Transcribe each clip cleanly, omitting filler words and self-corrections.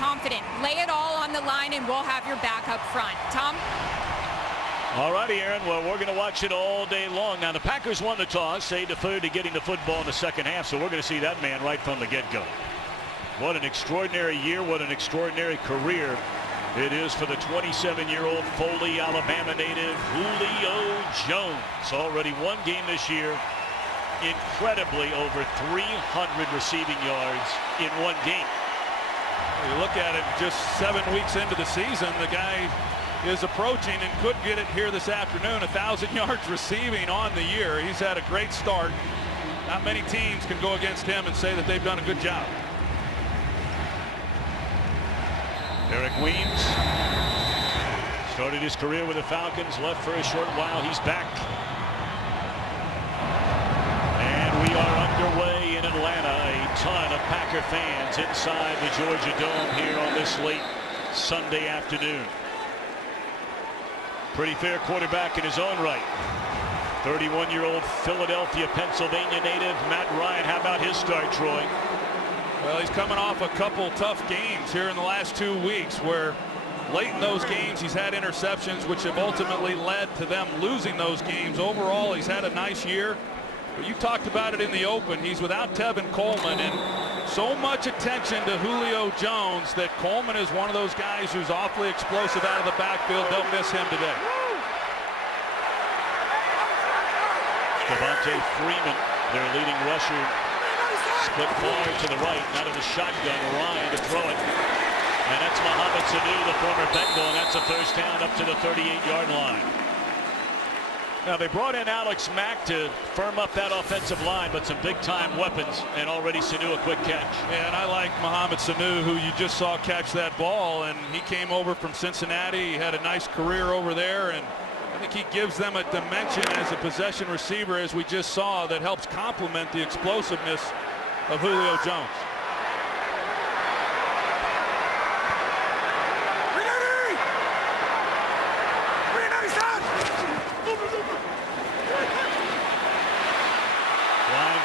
confident. Lay it all on the line, and we'll have your back up front. Tom? All righty, Aaron. Well, we're going to watch it all day long. Now, the Packers won the toss. They deferred to getting the football in the second half, so we're going to see that man right from the get-go. What an extraordinary year. What an extraordinary career it is for the 27-year-old Foley, Alabama native Julio Jones. Already one game this year. Incredibly over 300 receiving yards in one game. You look at it, just 7 weeks into the season, the guy is approaching and could get it here this afternoon, 1,000 yards receiving on the year. He's had a great start. Not many teams can go against him and say that they've done a good job. Eric Weems started his career with the Falcons, left for a short while. He's back. And we are underway in Atlanta. A ton of Packer fans inside the Georgia Dome here on this late Sunday afternoon. Pretty fair quarterback in his own right. 31-year-old Philadelphia, Pennsylvania native Matt Ryan. How about his start, Troy? Well, he's coming off a couple tough games here in the last 2 weeks where late in those games he's had interceptions which have ultimately led to them losing those games. Overall, he's had a nice year. But you talked about it in the open. He's without Tevin Coleman, and so much attention to Julio Jones that Coleman is one of those guys who's awfully explosive out of the backfield. They'll miss him today. Devontae Freeman, their leading rusher, split far to the right, out of the shotgun. Ryan to throw it. And that's Mohamed Sanu, the former Bengal, and that's a first down up to the 38-yard line. Now, they brought in Alex Mack to firm up that offensive line, but some big-time weapons, and already Sanu a quick catch. Yeah, and I like Mohamed Sanu, who you just saw catch that ball, and he came over from Cincinnati. He had a nice career over there, and I think he gives them a dimension as a possession receiver, as we just saw, that helps complement the explosiveness of Julio Jones.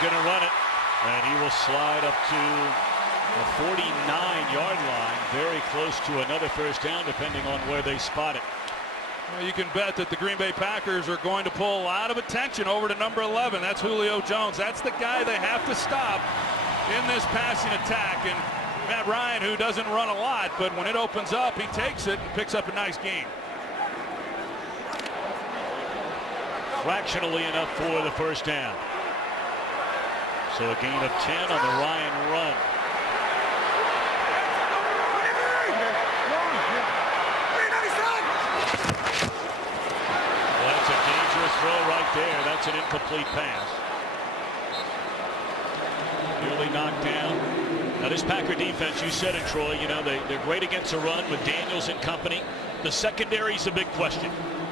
Going to run it, and he will slide up to the 49-yard line, very close to another first down, depending on where they spot it. Well, you can bet that the Green Bay Packers are going to pull a lot of attention over to number 11. That's Julio Jones. That's the guy they have to stop in this passing attack. And Matt Ryan, who doesn't run a lot, but when it opens up, he takes it and picks up a nice gain. Fractionally enough for the first down. So a gain of 10 on the Ryan run. Well, that's a dangerous throw right there. That's an incomplete pass. Nearly knocked down. Now this Packer defense, you said it, Troy, you know, they're great against the run with Daniels and company. The secondary is a big question.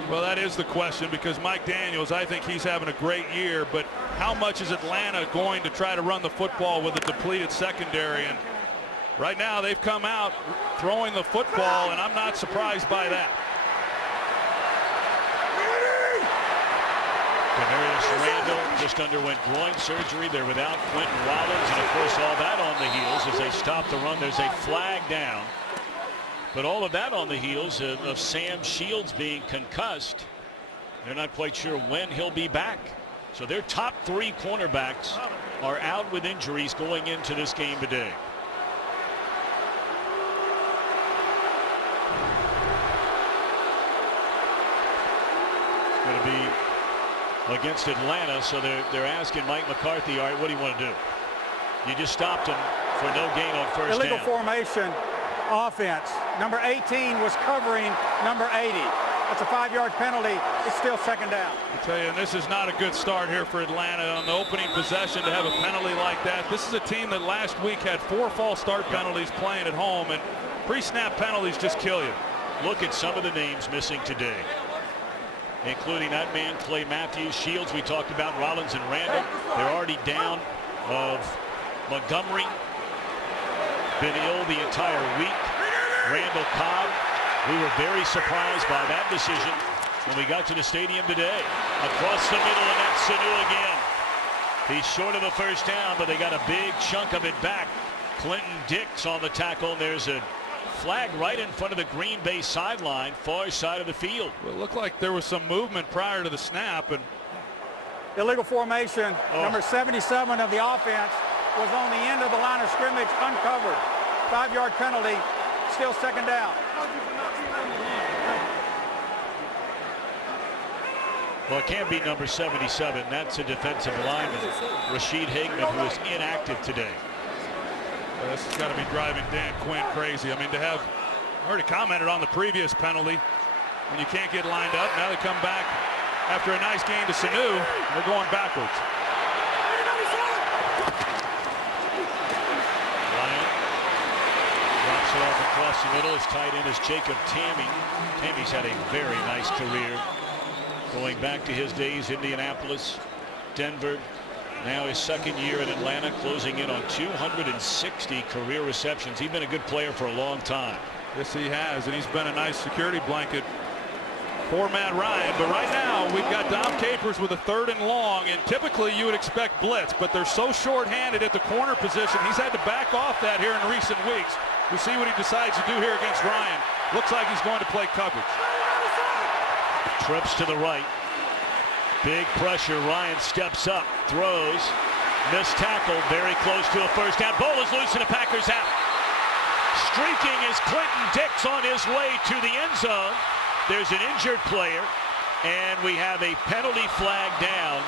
Well, that is the question, because Mike Daniels, I think he's having a great year, but how much is Atlanta going to try to run the football with a depleted secondary? And right now they've come out throwing the football, and I'm not surprised by that. Demarius Randall just underwent groin surgery. They're without Quentin Rollins, and of course all that on the heels as they stop the run. There's a flag down. But all of that on the heels of Sam Shields being concussed. They're not quite sure when he'll be back. So their top three cornerbacks are out with injuries going into this game today. It's going to be against Atlanta, so they're asking Mike McCarthy, all right, what do you want to do? You just stopped him for no gain on first illegal down. Formation offense. Number 18 was covering number 80. That's a 5-yard penalty. It's still second down. I tell you, and this is not a good start here for Atlanta on the opening possession to have a penalty like that. This is a team that last week had 4 false start penalties playing at home, and pre-snap penalties just kill you. Look at some of the names missing today, including that man, Clay Matthews. Shields, we talked about, Rollins and Randall. They're already down of Montgomery. Been ill the entire week. Randall Cobb. We were very surprised by that decision when we got to the stadium today. Across the middle, and that's Sanu again. He's short of a first down, but they got a big chunk of it back. Clinton Dix on the tackle, and there's a Flag right in front of the Green Bay sideline, far side of the field. Well, it looked like there was some movement prior to the snap. And illegal formation. Number 77 of the offense was on the end of the line of scrimmage, uncovered. 5-yard penalty, still second down. Well, it can't be number 77. That's a defensive lineman, Rashid Hageman, who is inactive today. Well, this has got to be driving Dan Quinn crazy. I mean, to have already commented on the previous penalty, when you can't get lined up, now they come back after a nice gain to Sanu. They're going backwards. Ryan drops it off across the middle. His tight end is Jacob Tamme. Tamme's had a very nice career, going back to his days Indianapolis, Denver. Now his second year in Atlanta, closing in on 260 career receptions. He's been a good player for a long time. Yes, he has, and he's been a nice security blanket for Matt Ryan. But right now, we've got Dom Capers with a 3rd and long, and typically you would expect blitz, but they're so short-handed at the corner position. He's had to back off that here in recent weeks. We'll see what he decides to do here against Ryan. Looks like he's going to play coverage. Trips to the right. Big pressure. Ryan steps up, throws, missed tackle, very close to a first down. Ball is loose and the Packers out. Streaking is Clinton Dix on his way to the end zone. There's an injured player, and we have a penalty flag down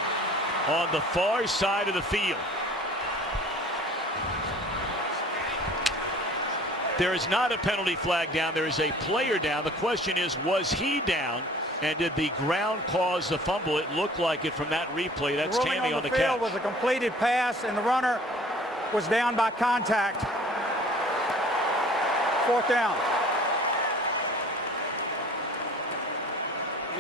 on the far side of the field. There is not a penalty flag down. There is a player down. The question is, was he down? And did the ground cause the fumble? It looked like it from that replay. That's Tamme on the catch. Field was a completed pass, and the runner was down by contact. 4th down.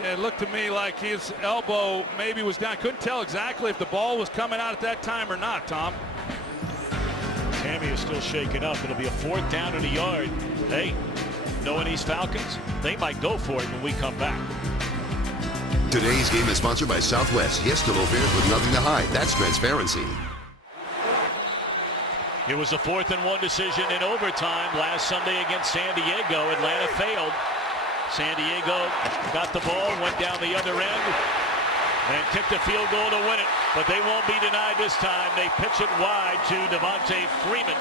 Yeah, it looked to me like his elbow maybe was down. Couldn't tell exactly if the ball was coming out at that time or not, Tom. Tamme is still shaken up. It'll be a 4th down and a yard. Hey, knowing these Falcons, they might go for it when we come back. Today's game is sponsored by Southwest. Yes to low fares with nothing to hide. That's transparency. It was a 4th and 1 decision in overtime last Sunday against San Diego. Atlanta failed. San Diego got the ball, went down the other end, and kicked a field goal to win it. But they won't be denied this time. They pitch it wide to Devontae Freeman,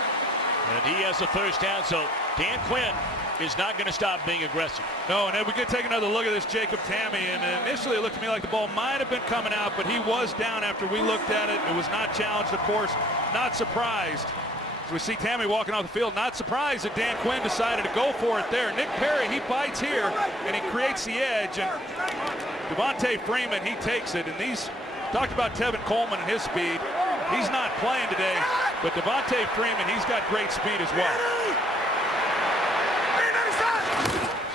and he has the first down. So Dan Quinn is not going to stop being aggressive. No, and then we could take another look at this Jacob Tamme, and initially it looked to me like the ball might have been coming out, but he was down after we looked at it. It was not challenged, of course. Not surprised. We see Tamme walking off the field. Not surprised that Dan Quinn decided to go for it there. Nick Perry, he bites here, and he creates the edge, and Devontae Freeman, he takes it. And these, talked about Tevin Coleman and his speed. He's not playing today, but Devontae Freeman, he's got great speed as well.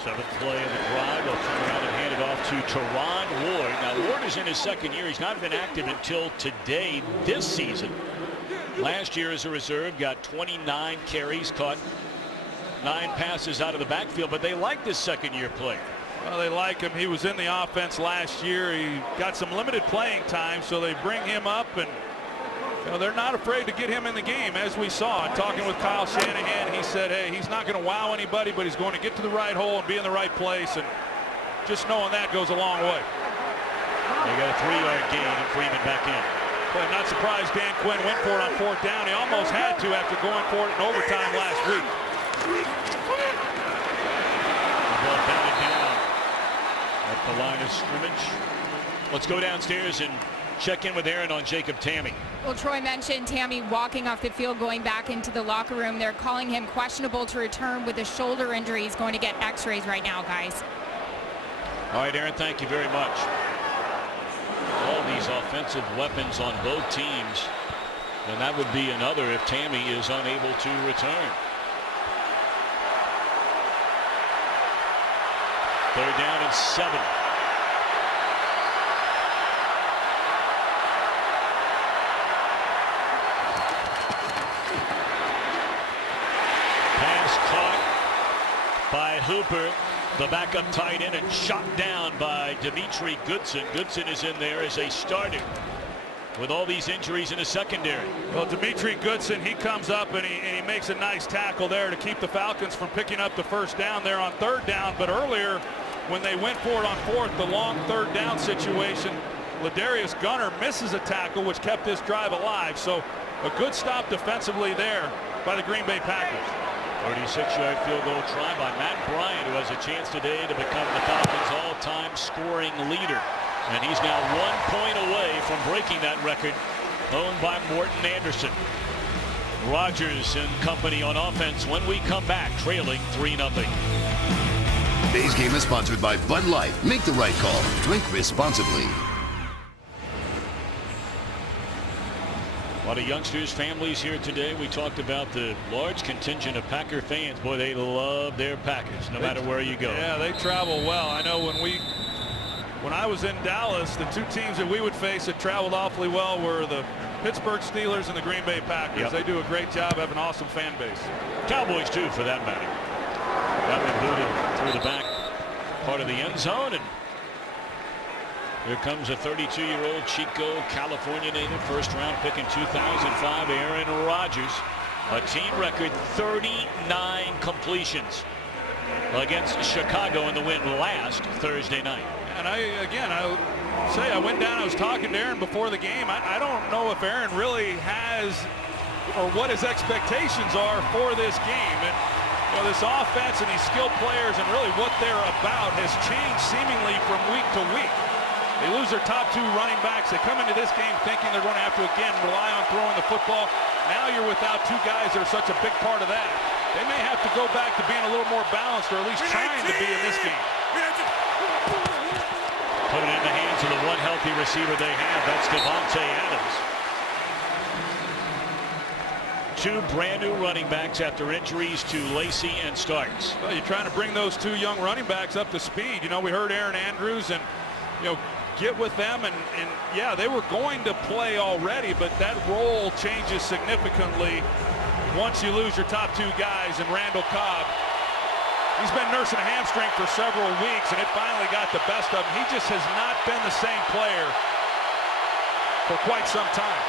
7th play of the drive. They'll turn around and hand it off to Teron Ward. Now, Ward is in his second year. He's not been active until today this season. Last year as a reserve, got 29 carries, caught 9 passes out of the backfield, but they like this second-year player. Well, they like him. He was in the offense last year. He got some limited playing time, so they bring him up, and you know, they're not afraid to get him in the game, as we saw. And talking with Kyle Shanahan, he said, hey, he's not going to wow anybody, but he's going to get to the right hole and be in the right place, and just knowing that goes a long way. They got a 3-yard gain, and Freeman back in. But I'm not surprised Dan Quinn went for it on 4th down. He almost had to after going for it in overtime last week. The ball batted down at the line of scrimmage. Let's go downstairs and check in with Aaron on Jacob Tamme. Well, Troy mentioned Tamme walking off the field, going back into the locker room. They're calling him questionable to return with a shoulder injury. He's going to get x-rays right now, guys. All right, Aaron, thank you very much. All these offensive weapons on both teams, and that would be another if Tamme is unable to return. 3rd down and 7. Pass caught by Hooper, the backup tight end, and shot down by Dimitri Goodson. Goodson is in there as a starter. with all these injuries in the secondary. Well, Dimitri Goodson, he comes up and he makes a nice tackle there to keep the Falcons from picking up the first down there on 3rd down. But earlier, when they went for it on 4th, the long 3rd down situation, Ladarius Gunner misses a tackle, which kept this drive alive. So a good stop defensively there by the Green Bay Packers. 36-yard field goal try by Matt Bryant, who has a chance today to become the Falcons' all-time scoring leader. And he's now 1 point away from breaking that record, owned by Morton Anderson. Rodgers and company on offense when we come back, trailing 3-0. Today's game is sponsored by Bud Light. Make the right call. Drink responsibly. A lot of youngsters, families here today. We talked about the large contingent of Packer fans. Boy, they love their Packers, no matter where you go. Yeah, they travel well. I know when I was in Dallas, the 2 teams that we would face that traveled awfully well were the Pittsburgh Steelers and the Green Bay Packers. Yep. They do a great job, have an awesome fan base. Cowboys, too, for that matter. Got one booted through the back part of the end zone, and here comes a 32-year-old Chico, California native, first-round pick in 2005, Aaron Rodgers. A team record 39 completions against Chicago in the win last Thursday night. And I went down, I was talking to Aaron before the game. I don't know if Aaron really has, or what his expectations are for this game. And this offense and these skilled players and really what they're about has changed seemingly from week to week. They lose their top 2 running backs. They come into this game thinking they're going to have to, again, rely on throwing the football. Now you're without 2 guys that are such a big part of that. They may have to go back to being a little more balanced, or at least trying to be in this game. Put it in the hands of the one healthy receiver they have. That's Devontae Adams. 2 brand new running backs after injuries to Lacey and Starks. Well, you're trying to bring those 2 young running backs up to speed. We heard Aaron Andrews and, get with them, and yeah, they were going to play already, but that role changes significantly once you lose your top 2 guys. And Randall Cobb, he's been nursing a hamstring for several weeks, and it finally got the best of him. He just has not been the same player for quite some time.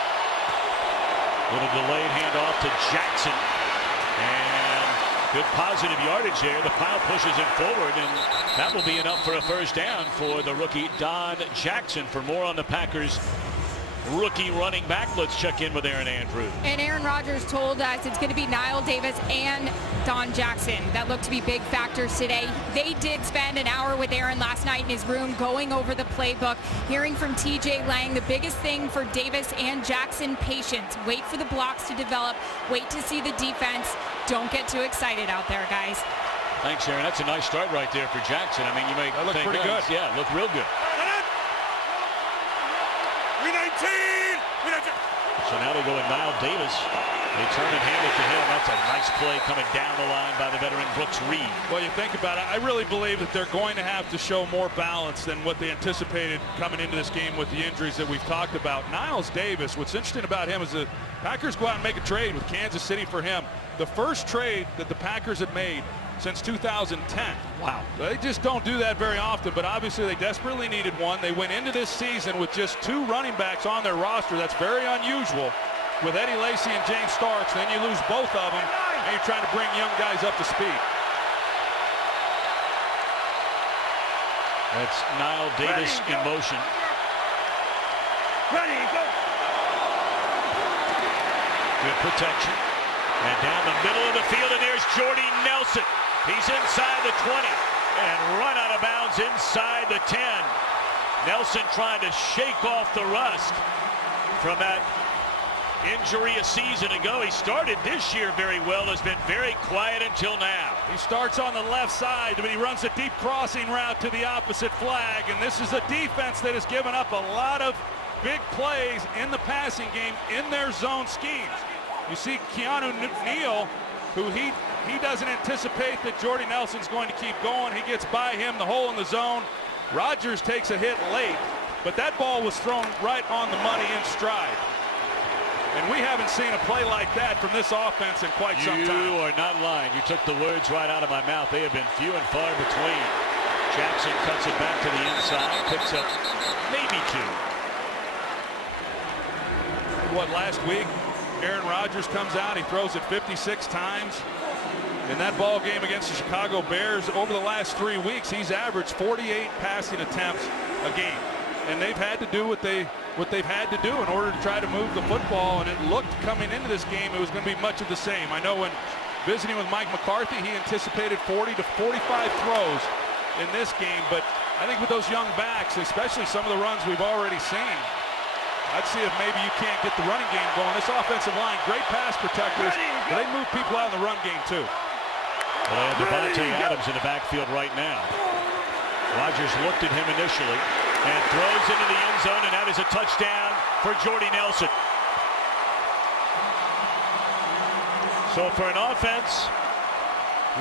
Little delayed handoff to Jackson, and good positive yardage there. The pile pushes it forward, and that will be enough for a first down for the rookie Don Jackson. For more on the Packers rookie running back, let's check in with Aaron Andrews. And Aaron Rodgers told us it's going to be Niall Davis and Don Jackson that look to be big factors today. They did spend an hour with Aaron last night in his room going over the playbook, hearing from TJ Lang. The biggest thing for Davis and Jackson, patience. Wait for the blocks to develop. Wait to see the defense. Don't get too excited out there, guys. Thanks, Aaron. That's a nice start right there for Jackson. I mean, you may that looked think pretty good. Yeah, looked real good. So now they go with Niall Davis. They turn and hand it to him. That's a nice play coming down the line by the veteran Brooks Reed. Well, you think about it, I really believe that they're going to have to show more balance than what they anticipated coming into this game with the injuries that we've talked about. Niles Davis, what's interesting about him is the Packers go out and make a trade with Kansas City for him. The first trade that the Packers have made since 2010. Wow. They just don't do that very often, but obviously they desperately needed one. They went into this season with just 2 running backs on their roster. That's very unusual with Eddie Lacy and James Starks. Then you lose both of them, and you're trying to bring young guys up to speed. That's Niall Davis in motion. Ready, go. Good protection. And down the middle of the field, and there's Jordy Nelson. He's inside the 20 and run out of bounds inside the 10. Nelson trying to shake off the rust from that injury a season ago. He started this year very well, has been very quiet until now. He starts on the left side, but he runs a deep crossing route to the opposite flag, and this is a defense that has given up a lot of big plays in the passing game in their zone schemes. You see Keanu Neal, who he doesn't anticipate that Jordy Nelson's going to keep going. He gets by him, the hole in the zone. Rodgers takes a hit late, but that ball was thrown right on the money in stride. And we haven't seen a play like that from this offense in quite some time. You are not lying. You took the words right out of my mouth. They have been few and far between. Jackson cuts it back to the inside, picks up maybe 2. last week, Aaron Rodgers comes out, he throws it 56 times. In that ball game against the Chicago Bears, over the last 3 weeks, he's averaged 48 passing attempts a game. And they've had to do what they've had to do in order to try to move the football. And it looked coming into this game it was going to be much of the same. I know when visiting with Mike McCarthy, he anticipated 40 to 45 throws in this game. But I think with those young backs, especially some of the runs we've already seen, I'd see if maybe you can't get the running game going. This offensive line, great pass protectors, but they move people out in the run game too. Well, they have Devontae Adams in the backfield right now. Rodgers looked at him initially and throws into the end zone, and that is a touchdown for Jordy Nelson. So for an offense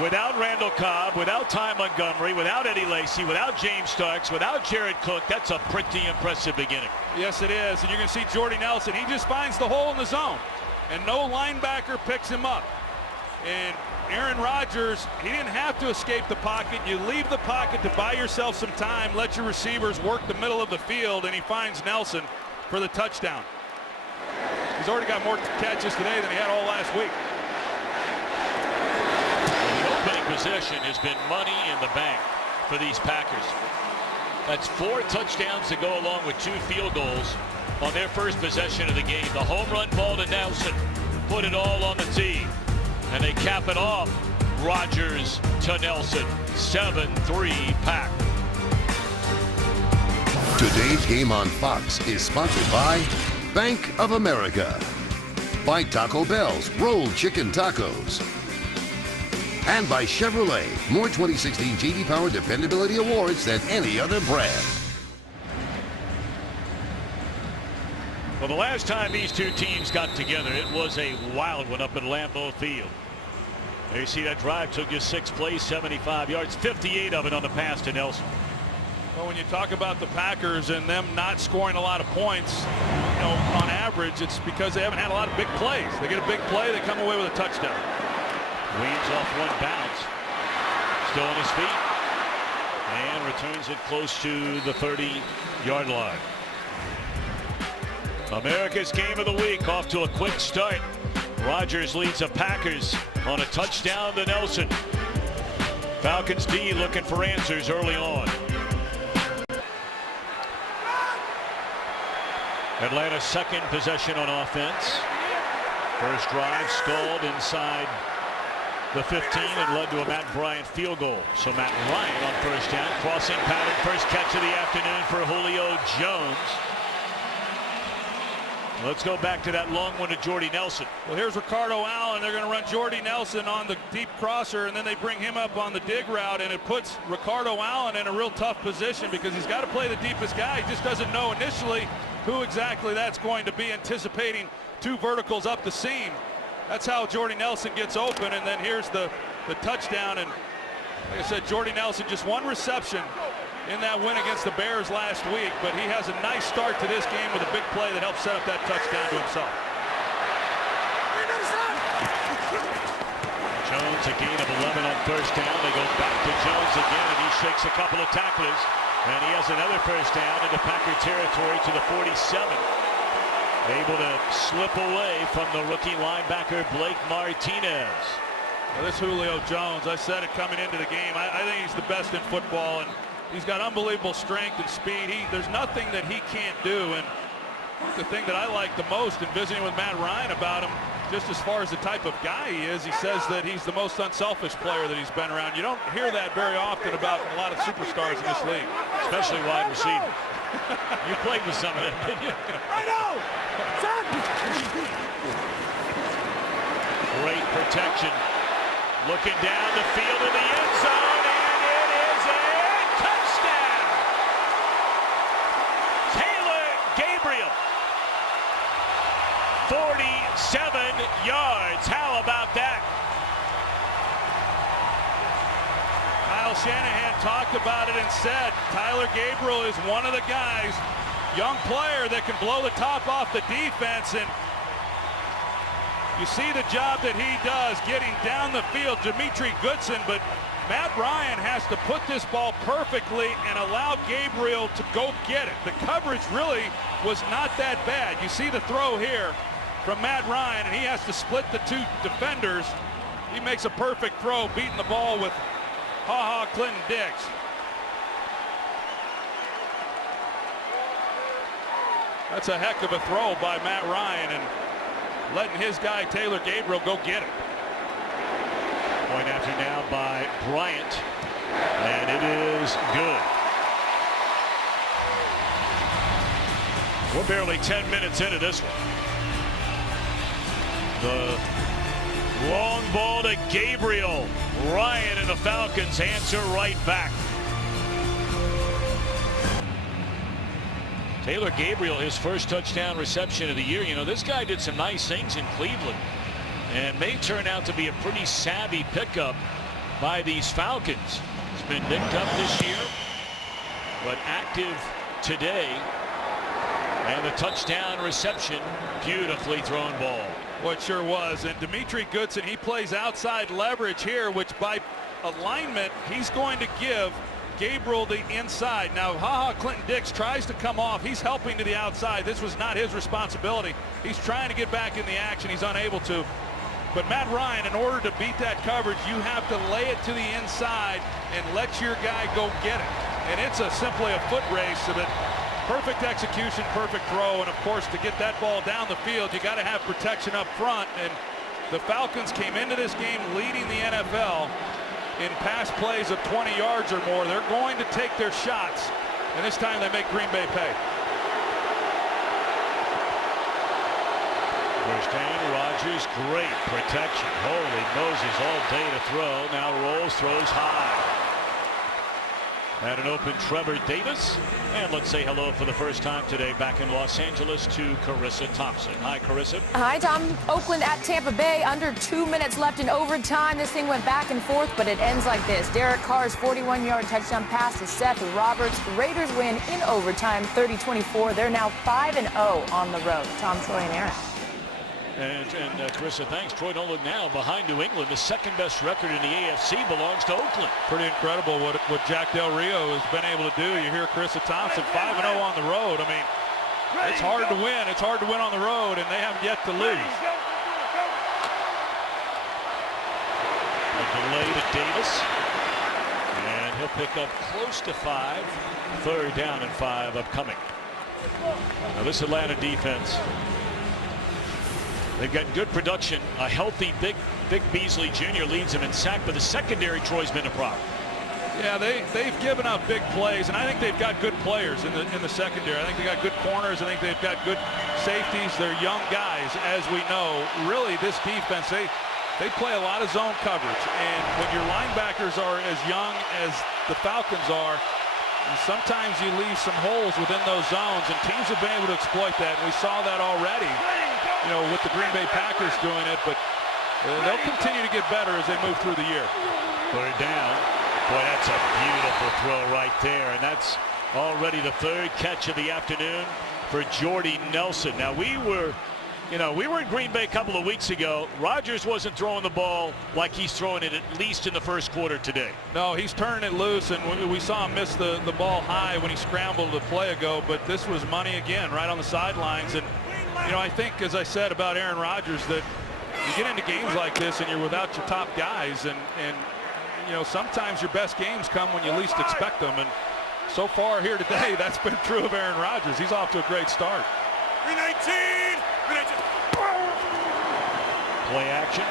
without Randall Cobb, without Ty Montgomery, without Eddie Lacy, without James Starks, without Jared Cook, that's a pretty impressive beginning. Yes, it is. And you're going to see Jordy Nelson. He just finds the hole in the zone, and no linebacker picks him up. And Aaron Rodgers, he didn't have to escape the pocket. You leave the pocket to buy yourself some time, let your receivers work the middle of the field, and he finds Nelson for the touchdown. He's already got more catches today than he had all last week. The opening possession has been money in the bank for these Packers. That's 4 touchdowns to go along with 2 field goals on their first possession of the game. The home run ball to Nelson put it all on the tee. And they cap it off. Rodgers to Nelson. 7-3 Pack. Today's game on Fox is sponsored by Bank of America, by Taco Bell's Rolled Chicken Tacos, and by Chevrolet. More 2016 J.D. Power Dependability Awards than any other brand. Well, the last time these two teams got together, it was a wild one up at Lambeau Field. There you see that drive took just 6 plays, 75 yards, 58 of it on the pass to Nelson. Well, when you talk about the Packers and them not scoring a lot of points, you know, on average, it's because they haven't had a lot of big plays. They get a big play, they come away with a touchdown. Weaves off one bounce. Still on his feet. And returns it close to the 30-yard line. America's game of the week off to a quick start. Rodgers leads the Packers on a touchdown to Nelson. Falcons D looking for answers early on. Atlanta's second possession on offense. First drive stalled inside the 15 and led to a Matt Bryant field goal. So Matt Ryan on first down. Crossing pattern, first catch of the afternoon for Julio Jones. Let's go back to that long one to Jordy Nelson. Well, here's Ricardo Allen. They're going to run Jordy Nelson on the deep crosser, and then they bring him up on the dig route, and it puts Ricardo Allen in a real tough position because he's got to play the deepest guy. He just doesn't know initially who exactly that's going to be, anticipating 2 verticals up the seam. That's how Jordy Nelson gets open, and then here's the touchdown. And like I said, Jordy Nelson just 1 reception in that win against the Bears last week, but he has a nice start to this game with a big play that helps set up that touchdown to himself. Jones a gain of 11 on first down. They go back to Jones again, and he shakes a couple of tacklers, and he has another first down into Packer territory to the 47. Able to slip away from the rookie linebacker Blake Martinez. Well, this Julio Jones, I said it coming into the game, I think he's the best in football, and he's got unbelievable strength and speed. There's nothing that he can't do. And the thing that I like the most in visiting with Matt Ryan about him, just as far as the type of guy he is, he says that he's the most unselfish player that he's been around. You don't hear that very often about a lot of superstars in this league. Especially wide receiver. You played with some of them, didn't you? I know! Great protection. Looking down the field in the end zone, and it is a touchdown! Taylor Gabriel. 47 yards. How about that? Kyle Shanahan talked about it and said Tyler Gabriel is one of the guys, young player, that can blow the top off the defense. And You see the job that he does getting down the field, Demetri Goodson, but Matt Ryan has to put this ball perfectly and allow Gabriel to go get it. The coverage really was not that bad. You see the throw here from Matt Ryan, and he has to split the two defenders. He makes a perfect throw, beating the ball with Clinton Dix. That's a heck of a throw by Matt Ryan, and letting his guy Taylor Gabriel go get it. Point after now by Bryant, and it is good. We're barely 10 minutes into this one. The long ball to Gabriel. Ryan and the Falcons answer right back. Taylor Gabriel, his first touchdown reception of the year. You know, this guy did some nice things in Cleveland and may turn out to be a pretty savvy pickup by these Falcons. He's been nicked up this year, but active today. And the touchdown reception, beautifully thrown ball. Well, it sure was. And Demetri Goodson, he plays outside leverage here, which by alignment, he's going to give Gabriel the inside. Now, Clinton Dix tries to come off. He's helping to the outside. This was not his responsibility. He's trying to get back in the action. He's unable to. But Matt Ryan, in order to beat that coverage, you have to lay it to the inside and let your guy go get it. And it's simply a foot race, so that perfect execution, perfect throw. And of course, to get that ball down the field, you got to have protection up front. And the Falcons came into this game leading the NFL in pass plays of 20 yards or more. They're going to take their shots, and this time they make Green Bay pay. First down, Rodgers, great protection. Holy Moses, all day to throw. Now rolls, throws high. At an open Trevor Davis. And let's say hello for the first time today back in Los Angeles to Carissa Thompson. Hi, Carissa. Hi, Tom. Oakland at Tampa Bay. Under 2 minutes left in overtime. This thing went back and forth, but it ends like this. Derek Carr's 41-yard touchdown pass to Seth Roberts. Raiders win in overtime, 30-24. They're now 5-0 on the road. Tom, Troy, and Aaron. And Carissa, thanks. Troy Nolan now behind New England. The second best record in the AFC belongs to Oakland. Pretty incredible what Jack Del Rio has been able to do. You hear Carissa Thompson 5-0 on the road. I mean, it's hard to win. It's hard to win on the road, and they haven't yet to lose. A delay to Davis. And he'll pick up close to 5. Third down and 5 upcoming. Now this Atlanta defense, they've got good production. A healthy Big Beasley Jr. leads them in sack, but the secondary, Troy's been a problem. Yeah, they've given up big plays, and I think they've got good players in the secondary. I think they got good corners. I think they've got good safeties. They're young guys, as we know. Really, this defense, they play a lot of zone coverage, and when your linebackers are as young as the Falcons are, sometimes you leave some holes within those zones, and teams have been able to exploit that, and we saw that already, you know, with the Green Bay Packers doing it, but they'll continue to get better as they move through the year. Third down. Boy, that's a beautiful throw right there, and that's already the third catch of the afternoon for Jordy Nelson. Now, we were in Green Bay a couple of weeks ago. Rodgers wasn't throwing the ball like he's throwing it at least in the first quarter today. No, he's turning it loose, and we saw him miss the ball high when he scrambled a play ago, but this was money again right on the sidelines. And you know, I think, as I said about Aaron Rodgers, that you get into games like this and you're without your top guys, and you know, sometimes your best games come when you least expect them, and so far here today, that's been true of Aaron Rodgers. He's off to a great start. 319. Play action.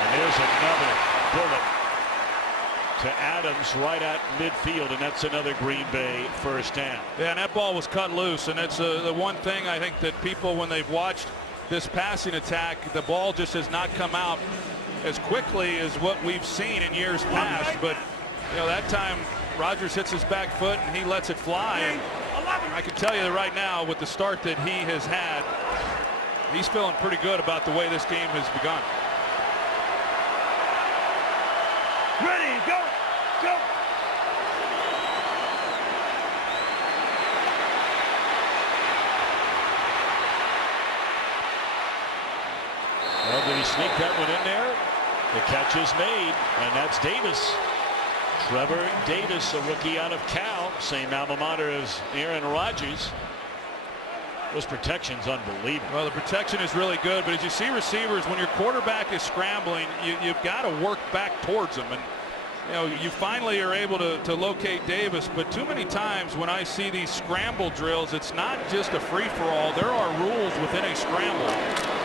And there's another bullet to Adams right at midfield, and that's another Green Bay first down. Yeah, and that ball was cut loose, and it's the one thing I think that people, when they've watched this passing attack, the ball just has not come out as quickly as what we've seen in years past. But you know, that time Rodgers hits his back foot and he lets it fly, and I can tell you that right now, with the start that he has had, he's feeling pretty good about the way this game has begun. Ready, go, go. sneak that one in there. The catch is made, and that's Davis. Trevor Davis, a rookie out of Cal, same alma mater as Aaron Rodgers. Those protection's unbelievable. Well, the protection is really good, but as you see receivers, when your quarterback is scrambling, you've got to work back towards them. And you know, you finally are able to locate Davis, but too many times when I see these scramble drills, it's not just a free-for-all. There are rules within a scramble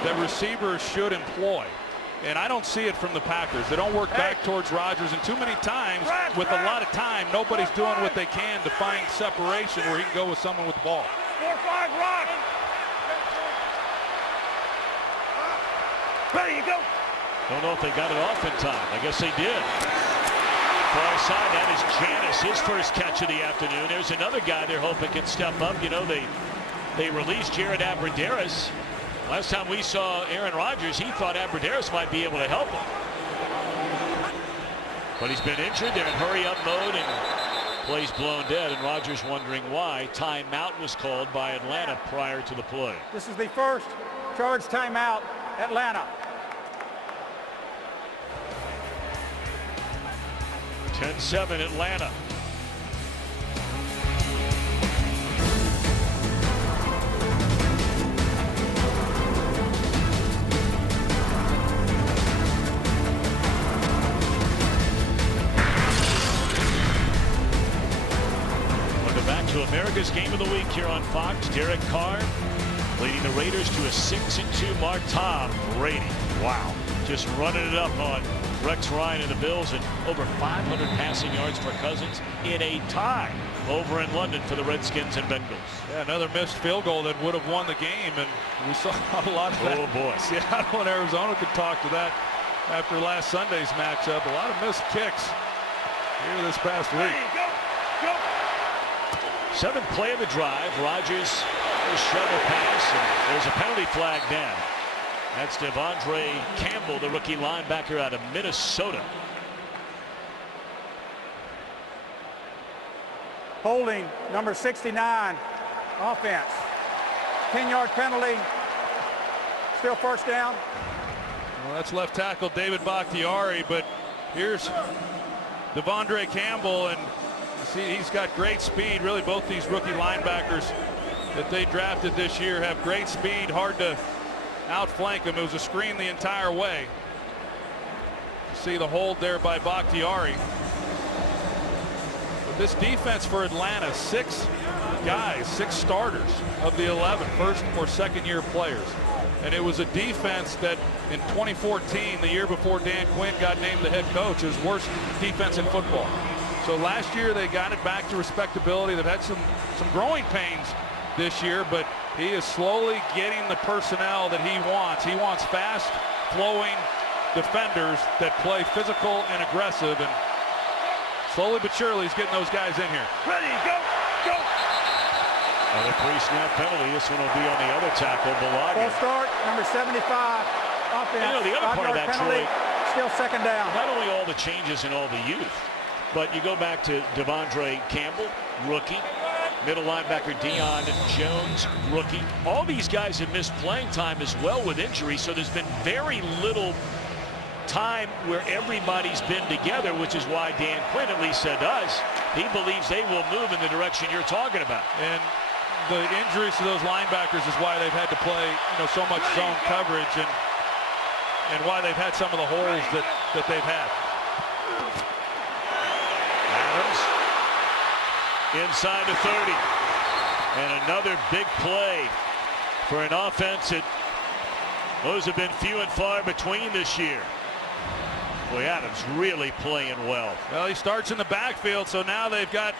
that receivers should employ. And I don't see it from the Packers. They don't work back towards Rodgers, and too many times, with a lot of time, nobody's doing what they can to find separation where he can go with someone with the ball. 4-5 rock. Ready, you go. Don't know if they got it off in time. I guess they did. Far side, that is Janis, his first catch of the afternoon. There's another guy they're hoping can step up. You know, they released Jared Abbrederis. Last time we saw Aaron Rodgers, he thought Abbrederis might be able to help him. But he's been injured. They're in hurry-up mode, and plays blown dead, and Rodgers wondering why. Timeout was called by Atlanta prior to the play. This is the first charge timeout, Atlanta. 10-7 Atlanta. To America's Game of the Week here on Fox. Derek Carr leading the Raiders to a 6-2 mark. Tom Brady, wow, just running it up on Rex Ryan and the Bills, and over 500 passing yards for Cousins in a tie over in London for the Redskins and Bengals. Yeah, another missed field goal that would have won the game, and we saw a lot of that. Oh boy. Seattle and Arizona could talk to that after last Sunday's matchup. A lot of missed kicks here this past week. Go. Seventh play of the drive. Rodgers, a shovel pass, and there's a penalty flag down. That's Devondre Campbell, the rookie linebacker out of Minnesota. Holding number 69, offense. 10-yard penalty. Still first down. Well, that's left tackle David Bakhtiari, but here's Devondre Campbell, and see, he's got great speed. Really, both these rookie linebackers that they drafted this year have great speed. Hard to outflank them. It was a screen the entire way. See the hold there by Bakhtiari. But this defense for Atlanta, 6 guys, 6 starters of the 11 first or second year players. And it was a defense that in 2014, the year before Dan Quinn got named the head coach, was worst defense in football. So last year they got it back to respectability. They've had some growing pains this year, but he is slowly getting the personnel that he wants. He wants fast, flowing defenders that play physical and aggressive, and slowly but surely he's getting those guys in here. Ready, go. Another pre-snap penalty. This one will be on the other tackle, Balaga. Full start, number 75, offense. You know, the other part of that, penalty, Troy, still second down. not only all the changes and all the youth, but you go back to Devondre Campbell, rookie. Middle linebacker Deion Jones, rookie. All these guys have missed playing time as well with injury, so there's been very little time where everybody's been together, which is why Dan Quinn at least said to us, he believes they will move in the direction you're talking about. And the injuries to those linebackers is why they've had to play, you know, so much zone coverage, and why they've had some of the holes that they've had. Adams inside the 30, and another big play for an offense that those have been few and far between this year. Boy, Adams really playing well. Well, he starts in the backfield, so now they've got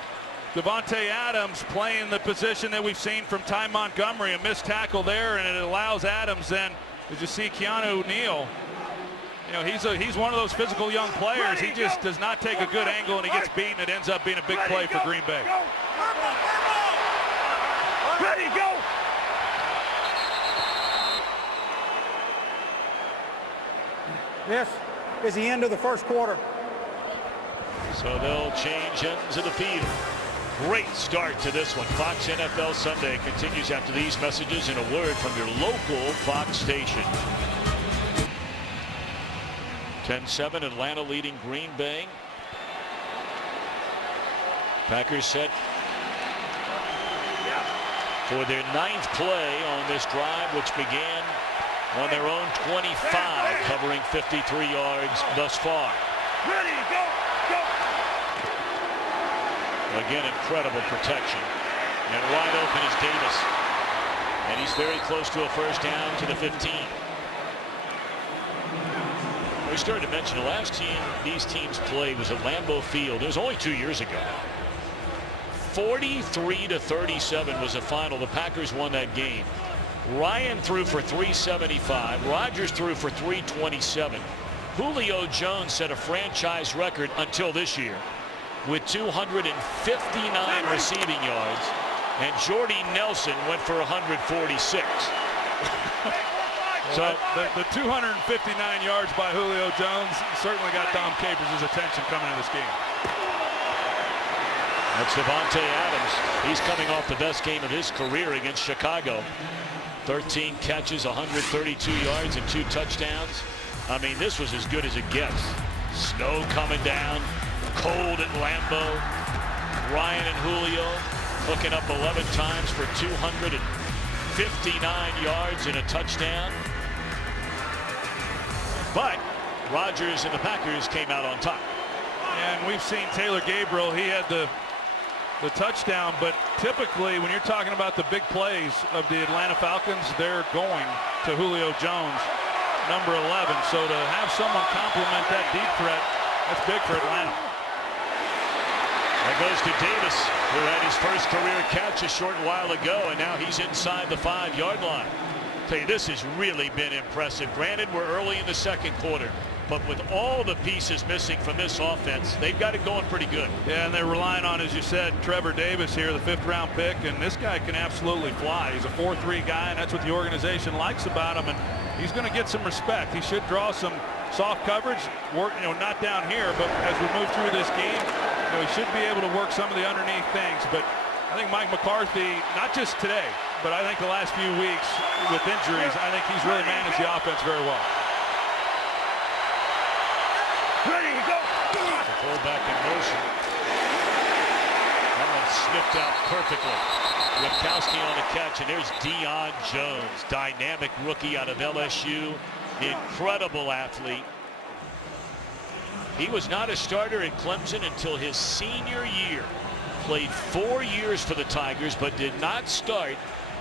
Devontae Adams playing the position that we've seen from Ty Montgomery. A missed tackle there, and it allows Adams then, as you see Keanu Neal, you know, he's one of those physical young players. He just does not take a good angle, and he gets beaten. It ends up being a big play for Green Bay. Ready, go. This is the end of the first quarter. So they'll change ends of the field. Great start to this one. Fox NFL Sunday continues after these messages and a word from your local Fox station. 10-7, Atlanta leading Green Bay. Packers set for their 9th play on this drive, which began on their own 25, covering 53 yards thus far. Ready, go, go. Again, incredible protection. And wide open is Davis. And he's very close to a first down to the 15. We started to mention the last team these teams played was at Lambeau Field. It was only 2 years ago. 43-37 was the final. The Packers won that game. Ryan threw for 375. Rodgers threw for 327. Julio Jones set a franchise record until this year with 259 receiving yards, and Jordy Nelson went for 146. So the 259 yards by Julio Jones certainly got Dom Capers' attention coming in this game. That's Devontae Adams. He's coming off the best game of his career against Chicago. 13 catches, 132 yards, and 2 touchdowns. I mean, this was as good as it gets. Snow coming down, cold at Lambeau. Ryan and Julio hooking up 11 times for 259 yards and a touchdown. But Rodgers and the Packers came out on top. And we've seen Taylor Gabriel. He had the touchdown, but typically when you're talking about the big plays of the Atlanta Falcons, they're going to Julio Jones, number 11. So to have someone complement that deep threat, that's big for Atlanta. That goes to Davis, who had his first career catch a short while ago, and now he's inside the 5-yard line. Tell you, this has really been impressive. Granted, we're early in the second quarter, but with all the pieces missing from this offense, they've got it going pretty good. Yeah, and they're relying on, as you said, Trevor Davis here, the 5th-round pick, and this guy can absolutely fly. He's a 4-3 guy, and that's what the organization likes about him, and he's going to get some respect. He should draw some soft coverage, work, not down here, but as we move through this game, he should be able to work some of the underneath things. But I think Mike McCarthy, not just today, but I think the last few weeks with injuries, I think he's really managed the offense very well. Ready, go. The fullback in motion. That one snipped out perfectly. Witkowski on the catch, and there's Deion Jones, dynamic rookie out of LSU, incredible athlete. He was not a starter at Clemson until his senior year. Played 4 years for the Tigers, but did not start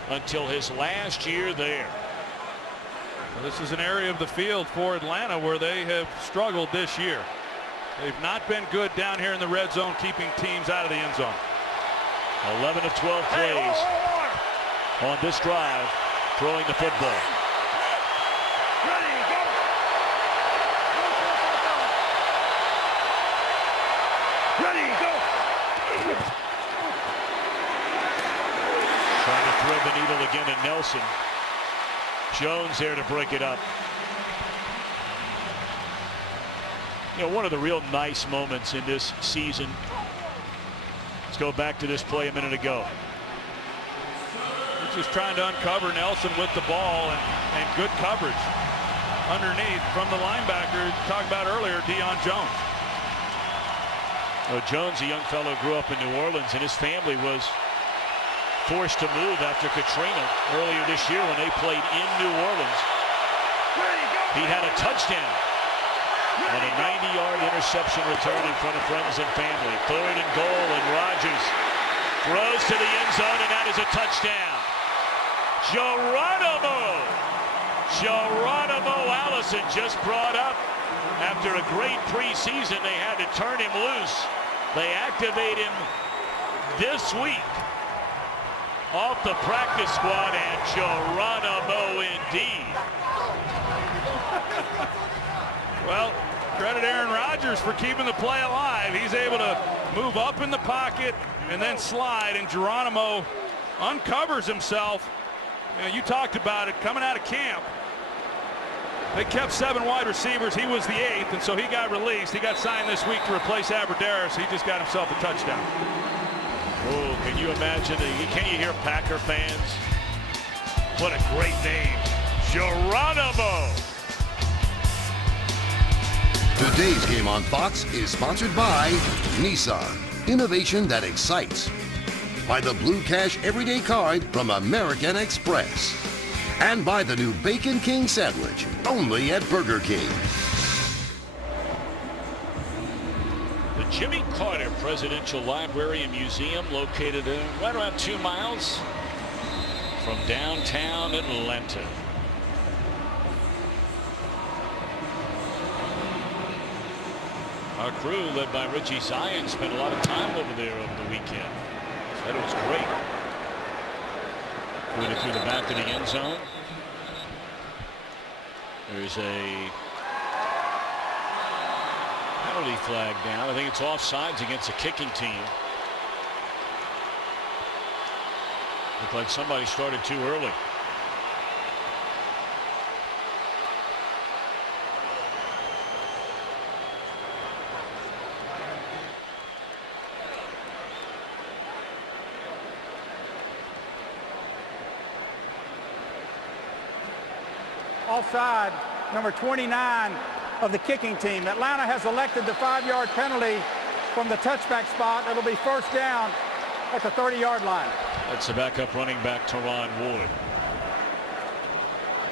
until his last year there. Well, this is an area of the field for Atlanta where they have struggled this year. They've not been good down here in the red zone, keeping teams out of the end zone. 11 of 12 plays on this drive, throwing the football. Ready, go. Ready, go. Trying to thread the needle again to Nelson. Jones there to break it up. One of the real nice moments in this season. Let's go back to this play a minute ago. He's just trying to uncover Nelson with the ball and good coverage underneath from the linebacker talked about earlier, Deion Jones. Well, Jones, a young fellow, grew up in New Orleans, and his family was forced to move after Katrina earlier this year when they played in New Orleans. He had a touchdown on a 90-yard interception return in front of friends and family. 3rd and goal, and Rodgers throws to the end zone, and that is a touchdown. Geronimo Allison just brought up. After a great preseason, they had to turn him loose. They activate him this week off the practice squad, and Geronimo indeed. Well, credit Aaron Rodgers for keeping the play alive. He's able to move up in the pocket and then slide, and Geronimo uncovers himself. You talked about it coming out of camp. They kept 7 wide receivers. He was the 8th, and so he got released. He got signed this week to replace Aberderis. He just got himself a touchdown. Oh, can you imagine? Can you hear Packer fans? What a great name, Geronimo. Today's game on Fox is sponsored by Nissan, innovation that excites. By the Blue Cash Everyday Card from American Express. And by the new Bacon King sandwich, only at Burger King. The Jimmy Carter Presidential Library and Museum, located right around 2 miles from downtown Atlanta. Our crew, led by Richie Zion, spent a lot of time over there over the weekend. Said it was great. Put it through the back of the end zone. There's a penalty flag down. I think it's offsides against a kicking team. Looked like somebody started too early. Offside, number 29 of the kicking team. Atlanta has elected the 5-yard penalty from the touchback spot. It'll be first down at the 30-yard line. That's the backup running back, Teron Ward.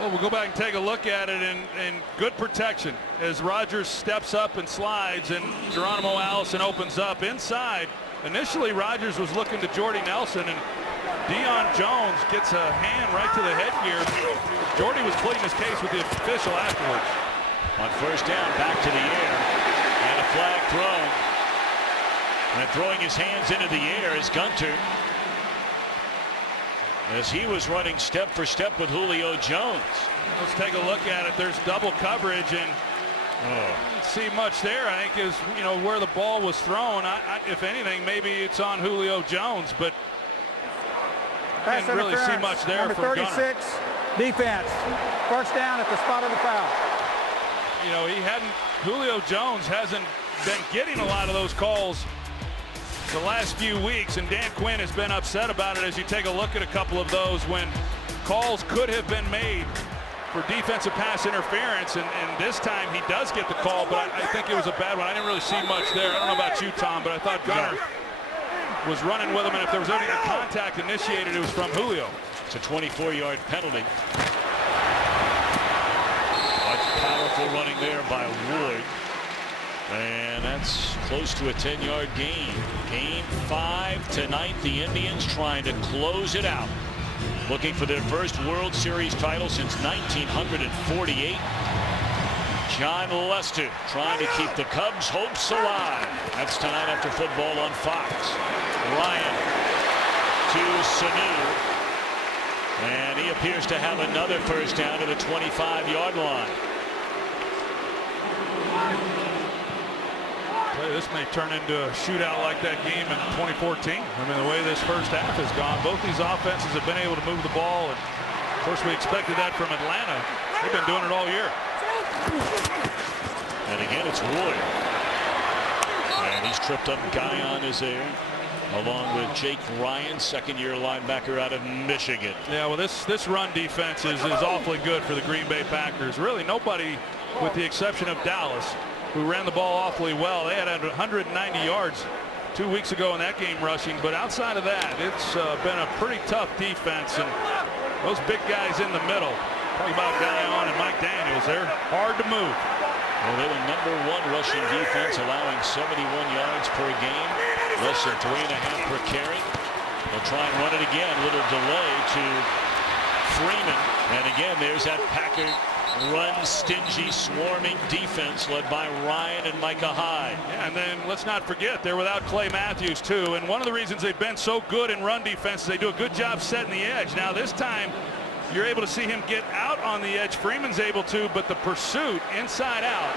Well, we'll go back and take a look at it, and good protection as Rodgers steps up and slides, and Geronimo Allison opens up inside. Initially, Rodgers was looking to Jordy Nelson, and Deion Jones gets a hand right to the headgear. Jordy was pleading his case with the official afterwards. On first down, back to the air, and a flag thrown. And throwing his hands into the air is Gunter, as he was running step for step with Julio Jones. Let's take a look at it. There's double coverage, and I didn't see much there. I think is where the ball was thrown. If anything, maybe it's on Julio Jones, but I didn't really see much there number from 36 Gunter. defense. First down at the spot of the foul. Julio Jones hasn't been getting a lot of those calls the last few weeks, and Dan Quinn has been upset about it as you take a look at a couple of those when calls could have been made for defensive pass interference, and this time he does get the call, but I think it was a bad one. I didn't really see much there. I don't know about you, Tom, but I thought Gunter was running with him, and if there was any contact initiated, it was from Julio. It's a 24-yard penalty. That's powerful running there by Ward. And that's close to a 10-yard gain. Game 5 tonight. The Indians trying to close it out. Looking for their first World Series title since 1948. John Lester trying to keep the Cubs' hopes alive. That's tonight after football on Fox. Ryan to Sanu. And he appears to have another first down to the 25-yard line. This may turn into a shootout like that game in 2014. I mean, the way this first half has gone, both these offenses have been able to move the ball, and of course we expected that from Atlanta. They've been doing it all year. And again, it's Ward. And he's tripped up. Guyon is there, along with Jake Ryan, second-year linebacker out of Michigan. Yeah, well, this run defense is awfully good for the Green Bay Packers. Really, nobody, with the exception of Dallas, who ran the ball awfully well. They had 190 yards 2 weeks ago in that game rushing, but outside of that, it's been a pretty tough defense, and those big guys in the middle, talking about Guyon and Mike Daniels, they're hard to move. Well, they were #1 rushing defense, allowing 71 yards per game, less than 3.5 per carry. They'll try and run it again. Little delay to Freeman, and again, there's that Packer run stingy, swarming defense led by Ryan and Micah Hyde. Yeah, and then let's not forget they're without Clay Matthews too, and one of the reasons they've been so good in run defense is they do a good job setting the edge. Now this time you're able to see him get out on the edge. Freeman's able to, but the pursuit inside out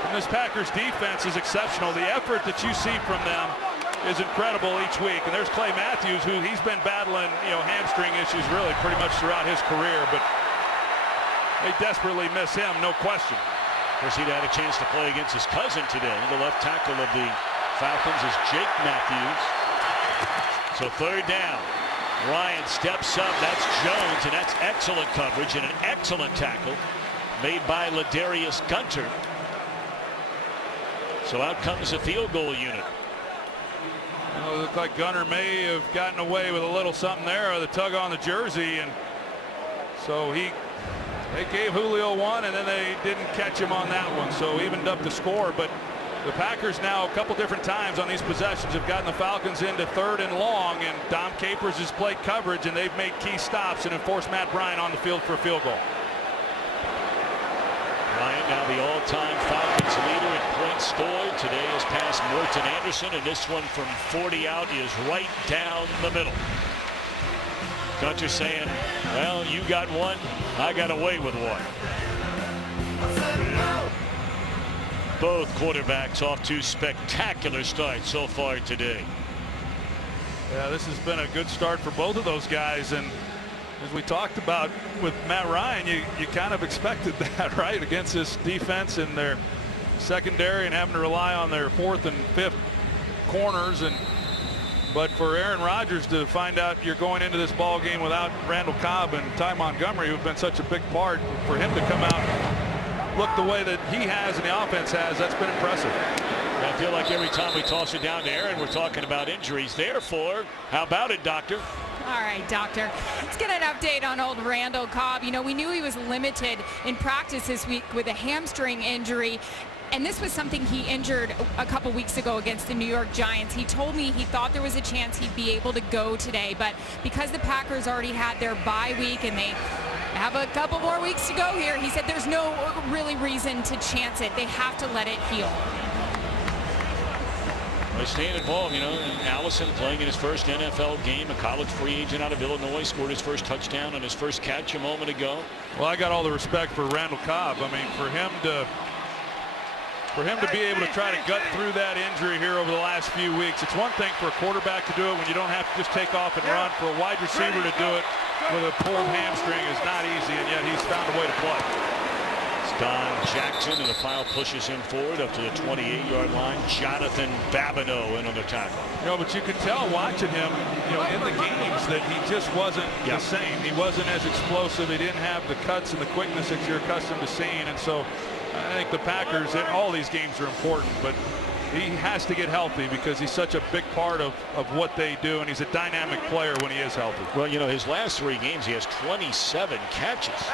from this Packers defense is exceptional. The effort that you see from them is incredible each week, and there's Clay Matthews, who he's been battling hamstring issues really pretty much throughout his career, but they desperately miss him, no question. Of course, he'd had a chance to play against his cousin today. The left tackle of the Falcons is Jake Matthews. So third down. Ryan steps up. That's Jones, and that's excellent coverage and an excellent tackle made by Ladarius Gunter. So out comes the field goal unit. Well, it looked like Gunner may have gotten away with a little something there, or the tug on the jersey, and so they gave Julio one, and then they didn't catch him on that one, so evened up the score. But the Packers now a couple different times on these possessions have gotten the Falcons into 3rd and long, and Dom Capers has played coverage, and they've made key stops and enforced Matt Bryant on the field for a field goal. Bryant now the all-time Falcons leader in points scored. Today has passed Morton Anderson, and this one from 40 out is right down the middle. Gunter saying, well, you got one, I got away with one. Both quarterbacks off to spectacular starts so far today. Yeah, this has been a good start for both of those guys, and as we talked about with Matt Ryan, you kind of expected that, right, against this defense and their secondary and having to rely on their 4th and 5th corners. But for Aaron Rodgers to find out you're going into this ball game without Randall Cobb and Ty Montgomery, who've been such a big part, for him to come out, look the way that he has and the offense has, that's been impressive. I feel like every time we toss it down to Aaron, we're talking about injuries. Therefore, how about it, Doctor? All right, Doctor. Let's get an update on old Randall Cobb. You know, we knew he was limited in practice this week with a hamstring injury. And this was something he injured a couple weeks ago against the New York Giants. He told me he thought there was a chance he'd be able to go today. But because the Packers already had their bye week and they have a couple more weeks to go here, he said there's no really reason to chance it. They have to let it heal. Well, staying involved, you know, and Allison playing in his first NFL game, a college free agent out of Illinois, scored his first touchdown on his first catch a moment ago. Well, I got all the respect for Randall Cobb. I mean, for him to be able to try to gut through that injury here over the last few weeks. It's one thing for a quarterback to do it when you don't have to just take off and run. For a wide receiver to do it with a pulled hamstring is not easy, and yet he's found a way to play. Don Jackson, and the pile pushes him forward up to the 28-yard line. Jonathan Babineau in on the tackle. You know, but you could tell watching him, you know, in the games that he just wasn't the same. He wasn't as explosive. He didn't have the cuts and the quickness that you're accustomed to seeing. And so I think the Packers, all these games are important, but he has to get healthy because he's such a big part of what they do, and he's a dynamic player when he is healthy. Well, you know, his last 3 games, he has 27 catches.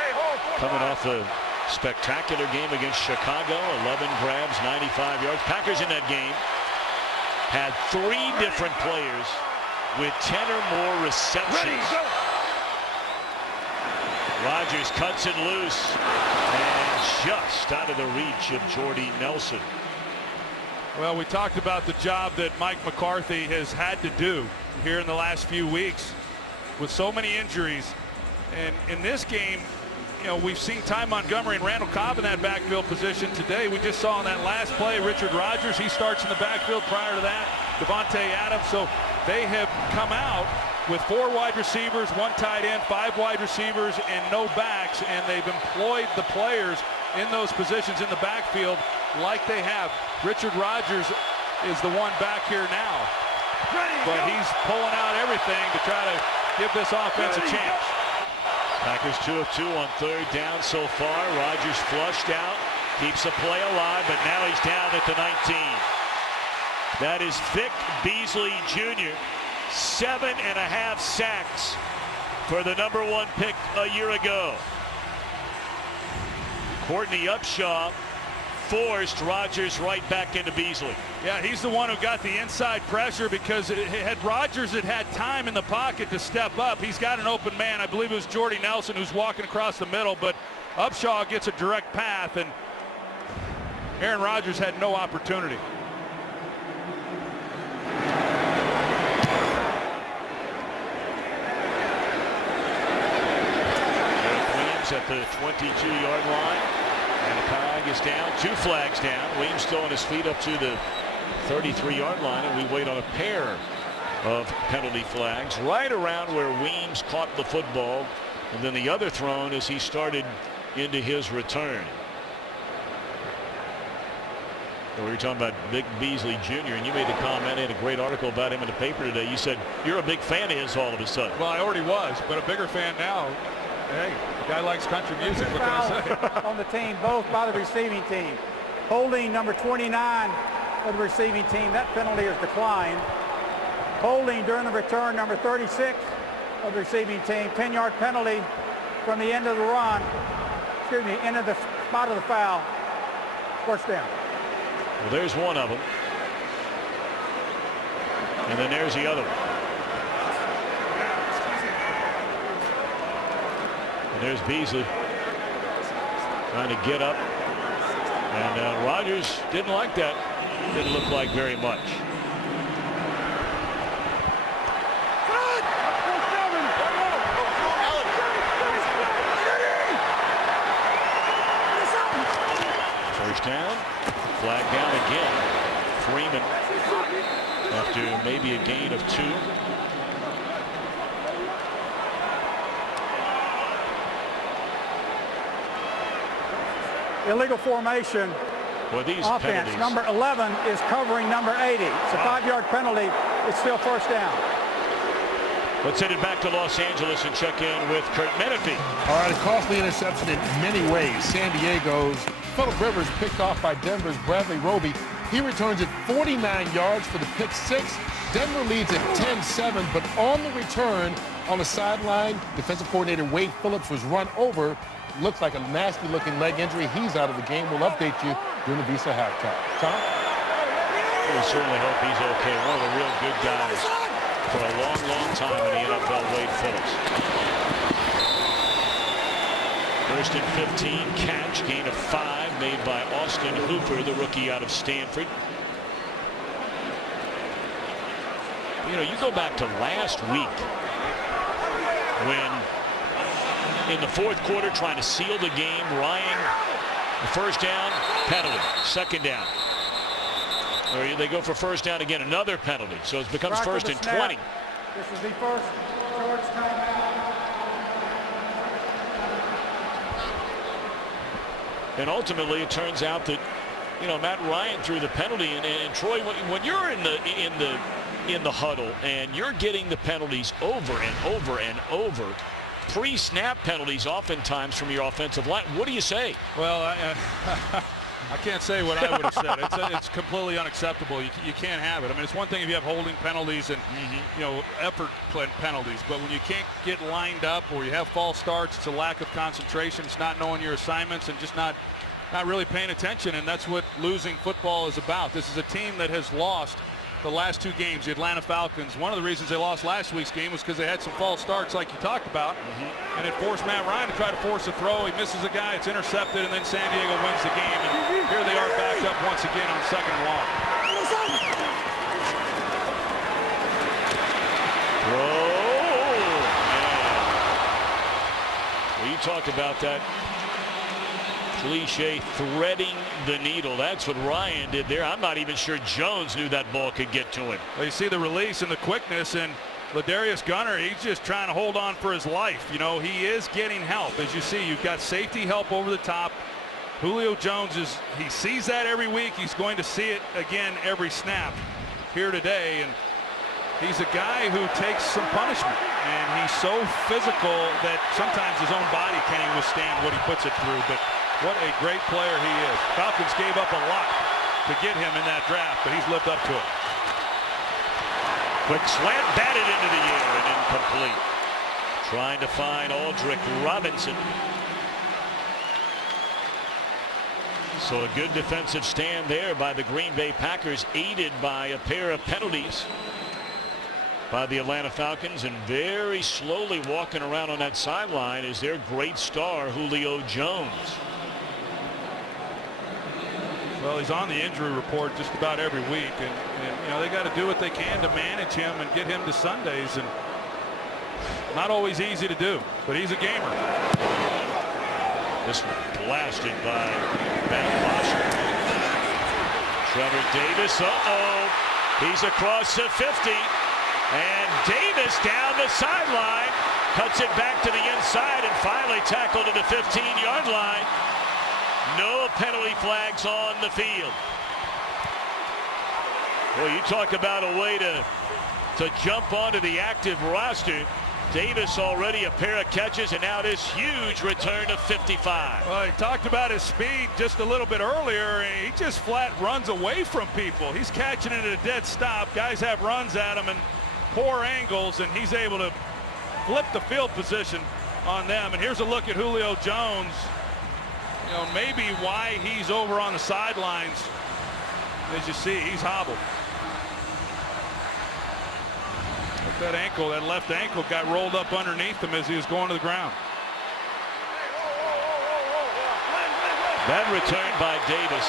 Coming off a spectacular game against Chicago, 11 grabs, 95 yards. Packers in that game had 3 different players with 10 or more receptions. Rodgers cuts it loose and just out of the reach of Jordy Nelson. Well, we talked about the job that Mike McCarthy has had to do here in the last few weeks with so many injuries. And in this game, you know, we've seen Ty Montgomery and Randall Cobb in that backfield position today. We just saw in that last play Richard Rodgers. He starts in the backfield. Prior to that, Devontae Adams. So they have come out with 4 wide receivers, 1 tight end, 5 wide receivers, and no backs. And they've employed the players in those positions in the backfield like they have. Richard Rodgers is the one back here now. But he's pulling out everything to try to give this offense a chance. Packers 2 of 2 on 3rd down so far. Rodgers flushed out, keeps the play alive, but now he's down at the 19. That is Vic Beasley Jr. 7.5 sacks for the #1 pick a year ago. Courtney Upshaw forced Rodgers right back into Beasley. Yeah, he's the one who got the inside pressure because had Rodgers had time in the pocket to step up, he's got an open man. I believe it was Jordy Nelson who's walking across the middle, but Upshaw gets a direct path, and Aaron Rodgers had no opportunity. Williams at the 22-yard line. And the flag is down, 2 flags down. Williams still on his feet up to the 33-yard line, and we wait on a pair of penalty flags right around where Weems caught the football, and then the other thrown as he started into his return. We were talking about Vic Beasley Jr., and you made the comment, I had a great article about him in the paper today. You said you're a big fan of his all of a sudden. Well, I already was, but a bigger fan now. Hey, the guy likes country music. What can I say? On the team, both by the receiving team. Holding number 29 of the receiving team. That penalty is declined. Holding during the return, number 36 of the receiving team. 10-yard penalty from the end of the run. Excuse me, end of the spot of the foul. First down. Well, there's one of them. And then there's the other one. And there's Beasley trying to get up. And Rodgers didn't like that. Didn't look like very much. First down. Flag down again. Freeman after maybe a gain of 2. Illegal formation. Well, these Offense. penalties. Number 11 is covering number 80. It's a 5-yard penalty. It's still first down. Let's send it back to Los Angeles and check in with Kurt Menefee. All right, a costly interception in many ways. San Diego's Phillip Rivers picked off by Denver's Bradley Roby. He returns it 49 yards for the pick 6. Denver leads at 10-7, but on the return on the sideline, defensive coordinator Wade Phillips was run over. Looks like a nasty-looking leg injury. He's out of the game. We'll update you during the Visa halftime. Tom? We certainly hope he's okay. One of the real good guys for a long, long time in the NFL, Wade Phillips. First and 15 catch, gain of 5 made by Austin Hooper, the rookie out of Stanford. You know, you go back to last week when in the fourth quarter trying to seal the game, Ryan, the first down, penalty, second down. Or they go for first down again, another penalty. So it becomes first and 20. This is the first George timeout. And ultimately, it turns out that, you know, Matt Ryan threw the penalty, and Troy, when you're in the huddle and you're getting the penalties over and over and over, pre-snap penalties oftentimes from your offensive line, what do you say? Well, I can't say what I would have said. It's completely unacceptable. You can't have it. I mean, it's one thing if you have holding penalties and you know, effort penalties, but when you can't get lined up or you have false starts, it's a lack of concentration. It's not knowing your assignments and just not really paying attention, and that's what losing football is about. This is a team that has lost the last 2 games, the Atlanta Falcons. One of the reasons they lost last week's game was because they had some false starts like you talked about, and it forced Matt Ryan to try to force a throw. He misses a guy, it's intercepted, and then San Diego wins the game, and here they are backed up once again on 2nd and long. Well, you talked about that cliche threading the needle. That's what Ryan did there. I'm not even sure Jones knew that ball could get to him. Well, you see the release and the quickness, and Ladarius Gunner, he's just trying to hold on for his life. You know, he is getting help. As you see, you've got safety help over the top. Julio Jones he sees that every week. He's going to see it again every snap here today, and he's a guy who takes some punishment, and he's so physical that sometimes his own body can't even withstand what he puts it through. But what a great player he is. Falcons gave up a lot to get him in that draft, but he's lived up to it. Quick slant, batted into the air and incomplete. Trying to find Aldrick Robinson. So a good defensive stand there by the Green Bay Packers, aided by a pair of penalties by the Atlanta Falcons, and very slowly walking around on that sideline is their great star, Julio Jones. Well, he's on the injury report just about every week, and you know, they got to do what they can to manage him and get him to Sundays, and not always easy to do, but he's a gamer. This one blasted by Matt Foster. Trevor Davis, he's across the 50, and Davis down the sideline, cuts it back to the inside, and finally tackled at the 15-yard line. No penalty flags on the field. Well, you talk about a way to jump onto the active roster. Davis already a pair of catches, and now this huge return of 55. Well, he talked about his speed just a little bit earlier. He just flat runs away from people. He's catching it at a dead stop. Guys have runs at him and poor angles, and he's able to flip the field position on them. And here's a look at Julio Jones. You know, maybe why he's over on the sidelines. As you see, he's hobbled. That ankle, that left ankle, got rolled up underneath him as he was going to the ground. That return by Davis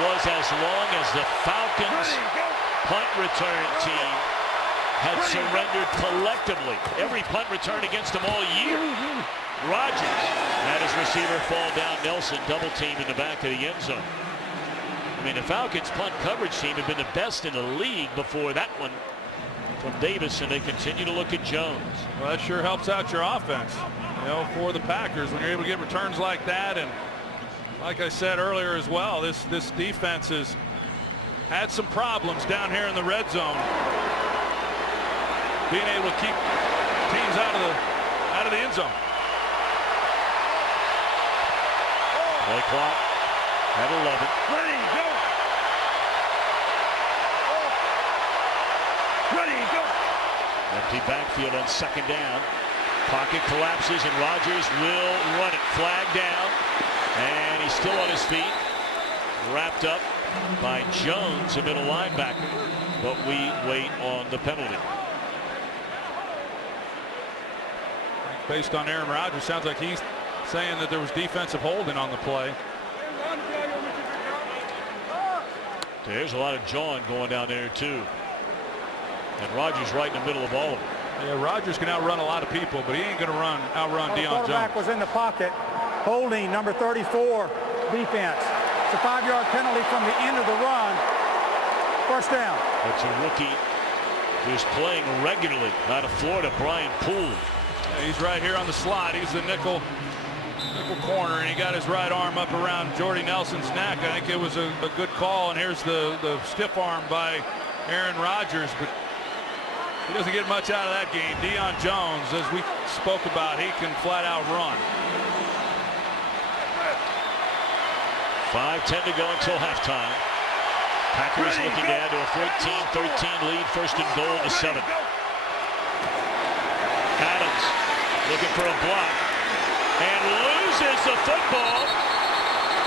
was as long as the Falcons punt return team had surrendered collectively. Every punt return against them all year. Rodgers had his receiver fall down. Nelson double teamed in the back of the end zone. I mean, the Falcons punt coverage team had been the best in the league before that one from Davis, and they continue to look at Jones. Well, that sure helps out your offense, you know, for the Packers when you're able to get returns like that. And like I said earlier as well, this defense has had some problems down here in the red zone, being able to keep teams out of the end zone. Play clock at 11. Ready, go. Ready, go. Empty backfield on second down. Pocket collapses, and Rodgers will run it. Flag down, and he's still on his feet. Wrapped up by Jones, a middle linebacker, but we wait on the penalty. Based on Aaron Rodgers, sounds like he's saying that there was defensive holding on the play. There's a lot of jawing going down there too. And Rodgers right in the middle of all of them. Yeah, Rodgers can outrun a lot of people, but he ain't going to outrun Deion Jones. The quarterback was in the pocket, holding number 34 defense. It's a 5-yard penalty from the end of the run. First down. That's a rookie who's playing regularly out of Florida, Brian Poole. Yeah, he's right here on the slot. He's the nickel corner, and he got his right arm up around Jordy Nelson's neck. I think it was a good call, and here's the stiff arm by Aaron Rodgers, but he doesn't get much out of that game. Deion Jones, as we spoke about, he can flat out run. 5:10 to go until halftime. Packers looking to add to a 14-13 lead. First and goal to 7. Adams looking for a block and loses the football.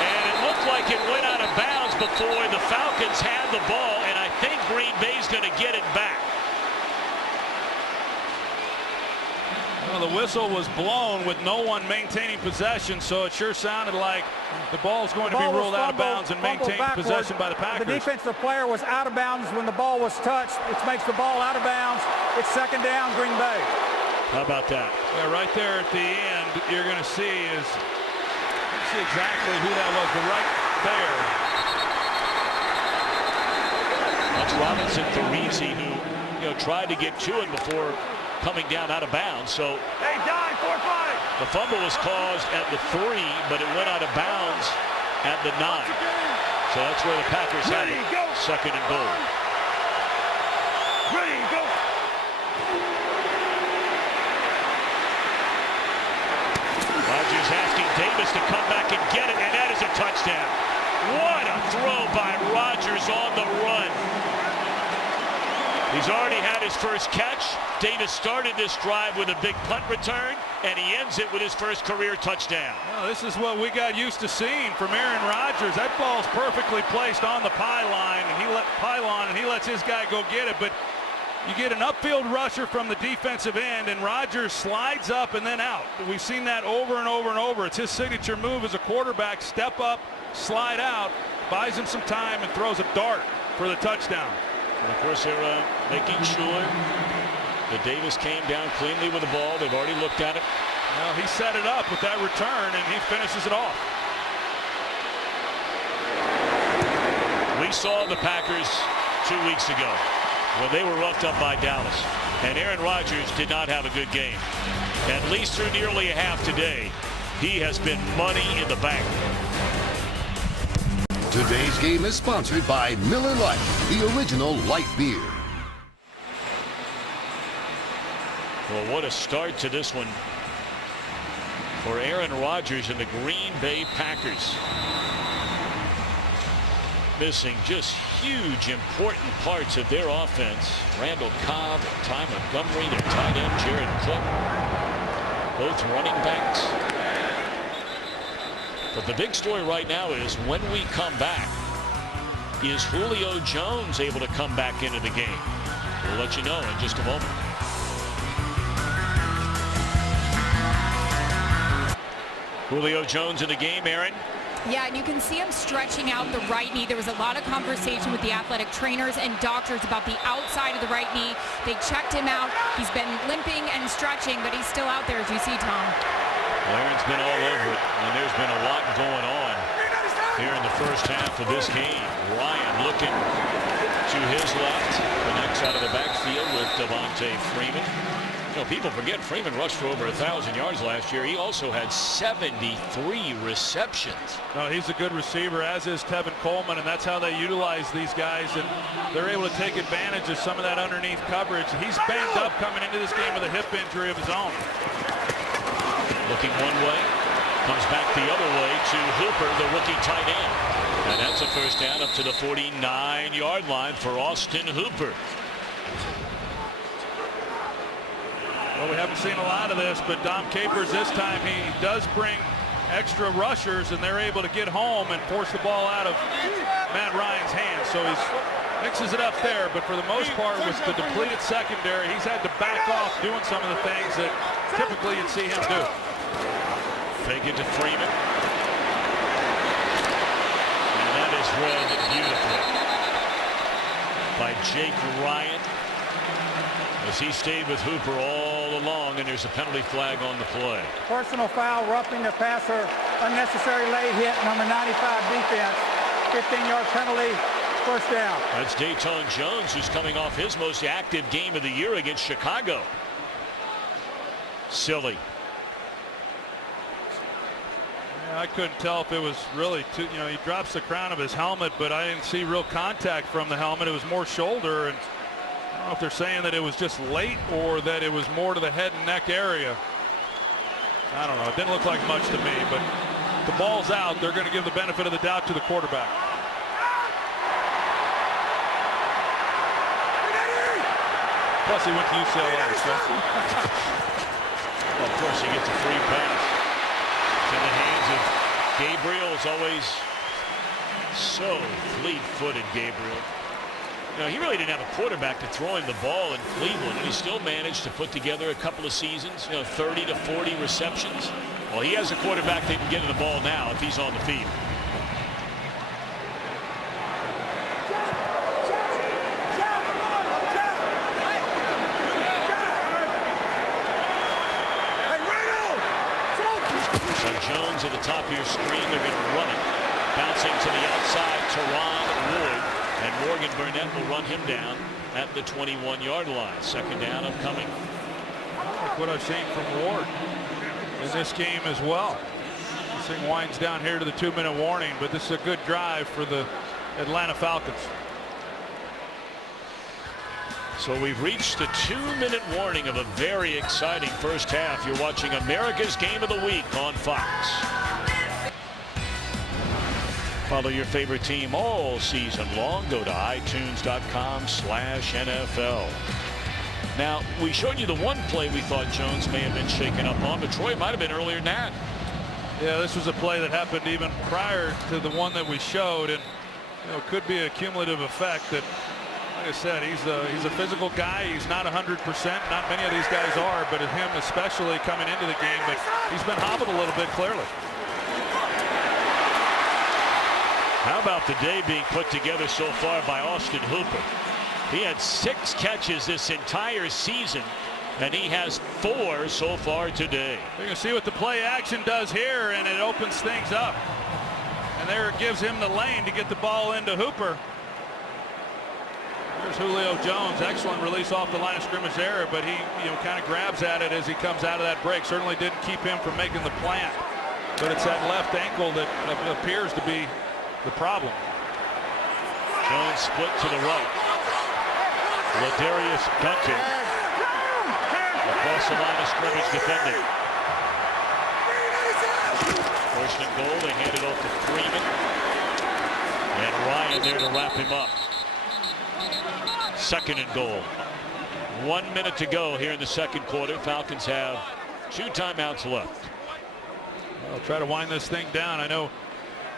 And it looked like it went out of bounds before the Falcons had the ball, and I think Green Bay's going to get it back. Well, the whistle was blown with no one maintaining possession, so it sure sounded like the ball is going to be ruled out of bounds and maintained possession by the Packers. The defensive player was out of bounds when the ball was touched, which makes the ball out of bounds. It's second down, Green Bay. How about that? Yeah, right there at the end, you're going to see exactly who that was. Right there. That's Robinson Therese, who tried to get to it before coming down out of bounds. So Hey, die, 4-5. the fumble was caused at the 3, but it went out of bounds at the 9. So that's where the Packers have it. Second and goal. Ready, go. Rodgers asking Davis to come back and get it, and that is a touchdown. What a throw by Rodgers on the run. He's already had his first catch. Davis started this drive with a big punt return, and he ends it with his first career touchdown. Well, this is what we got used to seeing from Aaron Rodgers. That ball's perfectly placed on the pylon, and he lets his guy go get it. But you get an upfield rusher from the defensive end, and Rodgers slides up and then out. We've seen that over and over and over. It's his signature move as a quarterback. Step up, slide out, buys him some time, and throws a dart for the touchdown. And of course, they're making sure that Davis came down cleanly with the ball. They've already looked at it. Well, he set it up with that return, and he finishes it off. We saw the Packers 2 weeks ago when they were roughed up by Dallas, and Aaron Rodgers did not have a good game. At least through nearly a half today, he has been money in the bank. Today's game is sponsored by Miller Lite, the original light beer. Well, what a start to this one for Aaron Rodgers and the Green Bay Packers. Missing just huge, important parts of their offense. Randall Cobb, Ty Montgomery, their tight end, Jared Cook, both running backs. But the big story right now is when we come back, is Julio Jones able to come back into the game? We'll let you know in just a moment. Julio Jones in the game, Aaron. Yeah, and you can see him stretching out the right knee. There was a lot of conversation with the athletic trainers and doctors about the outside of the right knee. They checked him out. He's been limping and stretching, but he's still out there, as you see, Tom. Well, Aaron's been all over it, and there's been a lot going on here in the first half of this game. Ryan looking to his left, connects out of the backfield with Devontae Freeman. You know, people forget Freeman rushed for over 1,000 yards last year. He also had 73 receptions. No, he's a good receiver, as is Tevin Coleman, and that's how they utilize these guys, and they're able to take advantage of some of that underneath coverage. He's banged up coming into this game with a hip injury of his own. Looking one way, comes back the other way to Hooper, the rookie tight end. And that's a first down up to the 49-yard line for Austin Hooper. Well, we haven't seen a lot of this, but Dom Capers this time, he does bring extra rushers, and they're able to get home and force the ball out of Matt Ryan's hands. So he mixes it up there, but for the most part, with the depleted secondary, he's had to back off doing some of the things that typically you'd see him do. Fake it to Freeman. And that is read beautifully by Jake Ryan, as he stayed with Hooper all along, and there's a penalty flag on the play. Personal foul, roughing the passer, unnecessary late hit, number 95 defense, 15-yard penalty, first down. That's Dayton Jones, who's coming off his most active game of the year against Chicago. Silly. Yeah, I couldn't tell if it was really too, you know, he drops the crown of his helmet, but I didn't see real contact from the helmet. It was more shoulder, and I don't know if they're saying that it was just late or that it was more to the head and neck area. I don't know. It didn't look like much to me, but the ball's out. They're going to give the benefit of the doubt to the quarterback. Plus, he went to UCLA. So. Well, of course, he gets a free pass. It's in the hands of Gabriel. Is always so fleet-footed, Gabriel. You know, he really didn't have a quarterback to throw him the ball in Cleveland, and he still managed to put together a couple of seasons, you know, 30 to 40 receptions. Well, he has a quarterback that can get him the ball now if he's on the field. So Jones at the top of your screen, they're going to run it. Bouncing to the outside, Teron Wood. And Morgan Burnett will run him down at the 21-yard line. Second down upcoming. Like what I've seen from Ward in this game as well. This thing winds down here to the 2-minute warning, but this is a good drive for the Atlanta Falcons. So we've reached the 2-minute warning of a very exciting first half. You're watching America's Game of the Week on Fox. Follow your favorite team all season long. Go to iTunes.com/NFL. Now, we showed you the one play we thought Jones may have been shaken up on, but Troy might have been earlier than that. Yeah, this was a play that happened even prior to the one that we showed, and you know, could be a cumulative effect. That, like I said, he's a physical guy. He's not 100%. Not many of these guys are, but him especially coming into the game. But he's been hobbled a little bit, clearly. How about the day being put together so far by Austin Hooper? He had 6 catches this entire season, and he has 4 so far today. You can see what the play action does here, and it opens things up. And there it gives him the lane to get the ball into Hooper. There's Julio Jones. Excellent release off the line of scrimmage there, but he kind of grabs at it as he comes out of that break. Certainly didn't keep him from making the plant, but it's that left ankle that appears to be the problem. Jones split to the right. Ladarius Duncan across the line of scrimmage defending. First and goal, they hand it off to Freeman. And Ryan there to wrap him up. Second and goal. 1 minute to go here in the second quarter. Falcons have 2 timeouts left. I'll try to wind this thing down. I know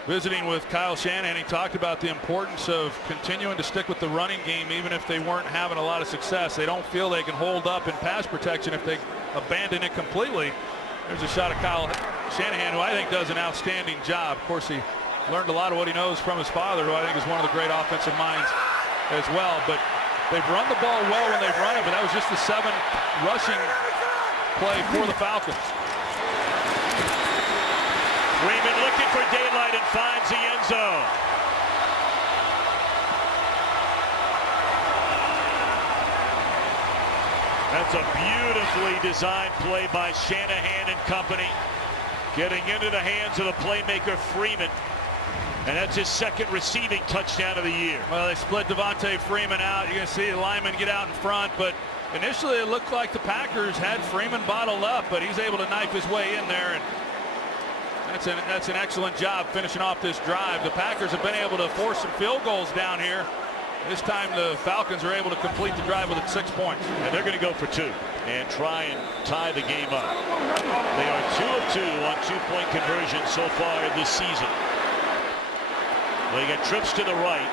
visiting with Kyle Shanahan, he talked about the importance of continuing to stick with the running game even if they weren't having a lot of success. They don't feel they can hold up in pass protection if they abandon it completely. There's a shot of Kyle Shanahan, who I think does an outstanding job. Of course, he learned a lot of what he knows from his father, who I think is one of the great offensive minds as well. But they've run the ball well when they've run it, but that was just the 7th rushing play for the Falcons. Freeman looking for daylight and finds the end zone. That's a beautifully designed play by Shanahan and company. Getting into the hands of the playmaker Freeman. And that's his 2nd receiving touchdown of the year. Well, they split Devontae Freeman out. You're going to see the lineman get out in front, but initially it looked like the Packers had Freeman bottled up, but he's able to knife his way in there. And that's an excellent job finishing off this drive. The Packers have been able to force some field goals down here. This time the Falcons are able to complete the drive with 6 points. And they're going to go for 2 and try and tie the game up. They are 2 of 2 on 2-point conversions so far this season. They get trips to the right.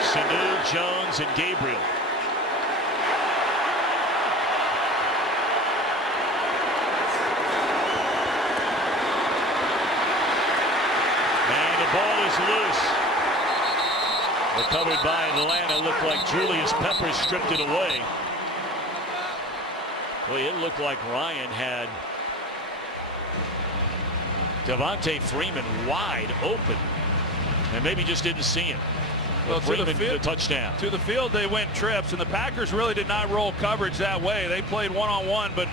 Sanu, Jones, and Gabriel. And the ball is loose. Recovered by Atlanta. Looked like Julius Peppers stripped it away. Boy, it looked like Ryan had Devontae Freeman wide open and maybe just didn't see him. Well, Freeman the touchdown. To the field they went trips, and the Packers really did not roll coverage that way. They played one-on-one, but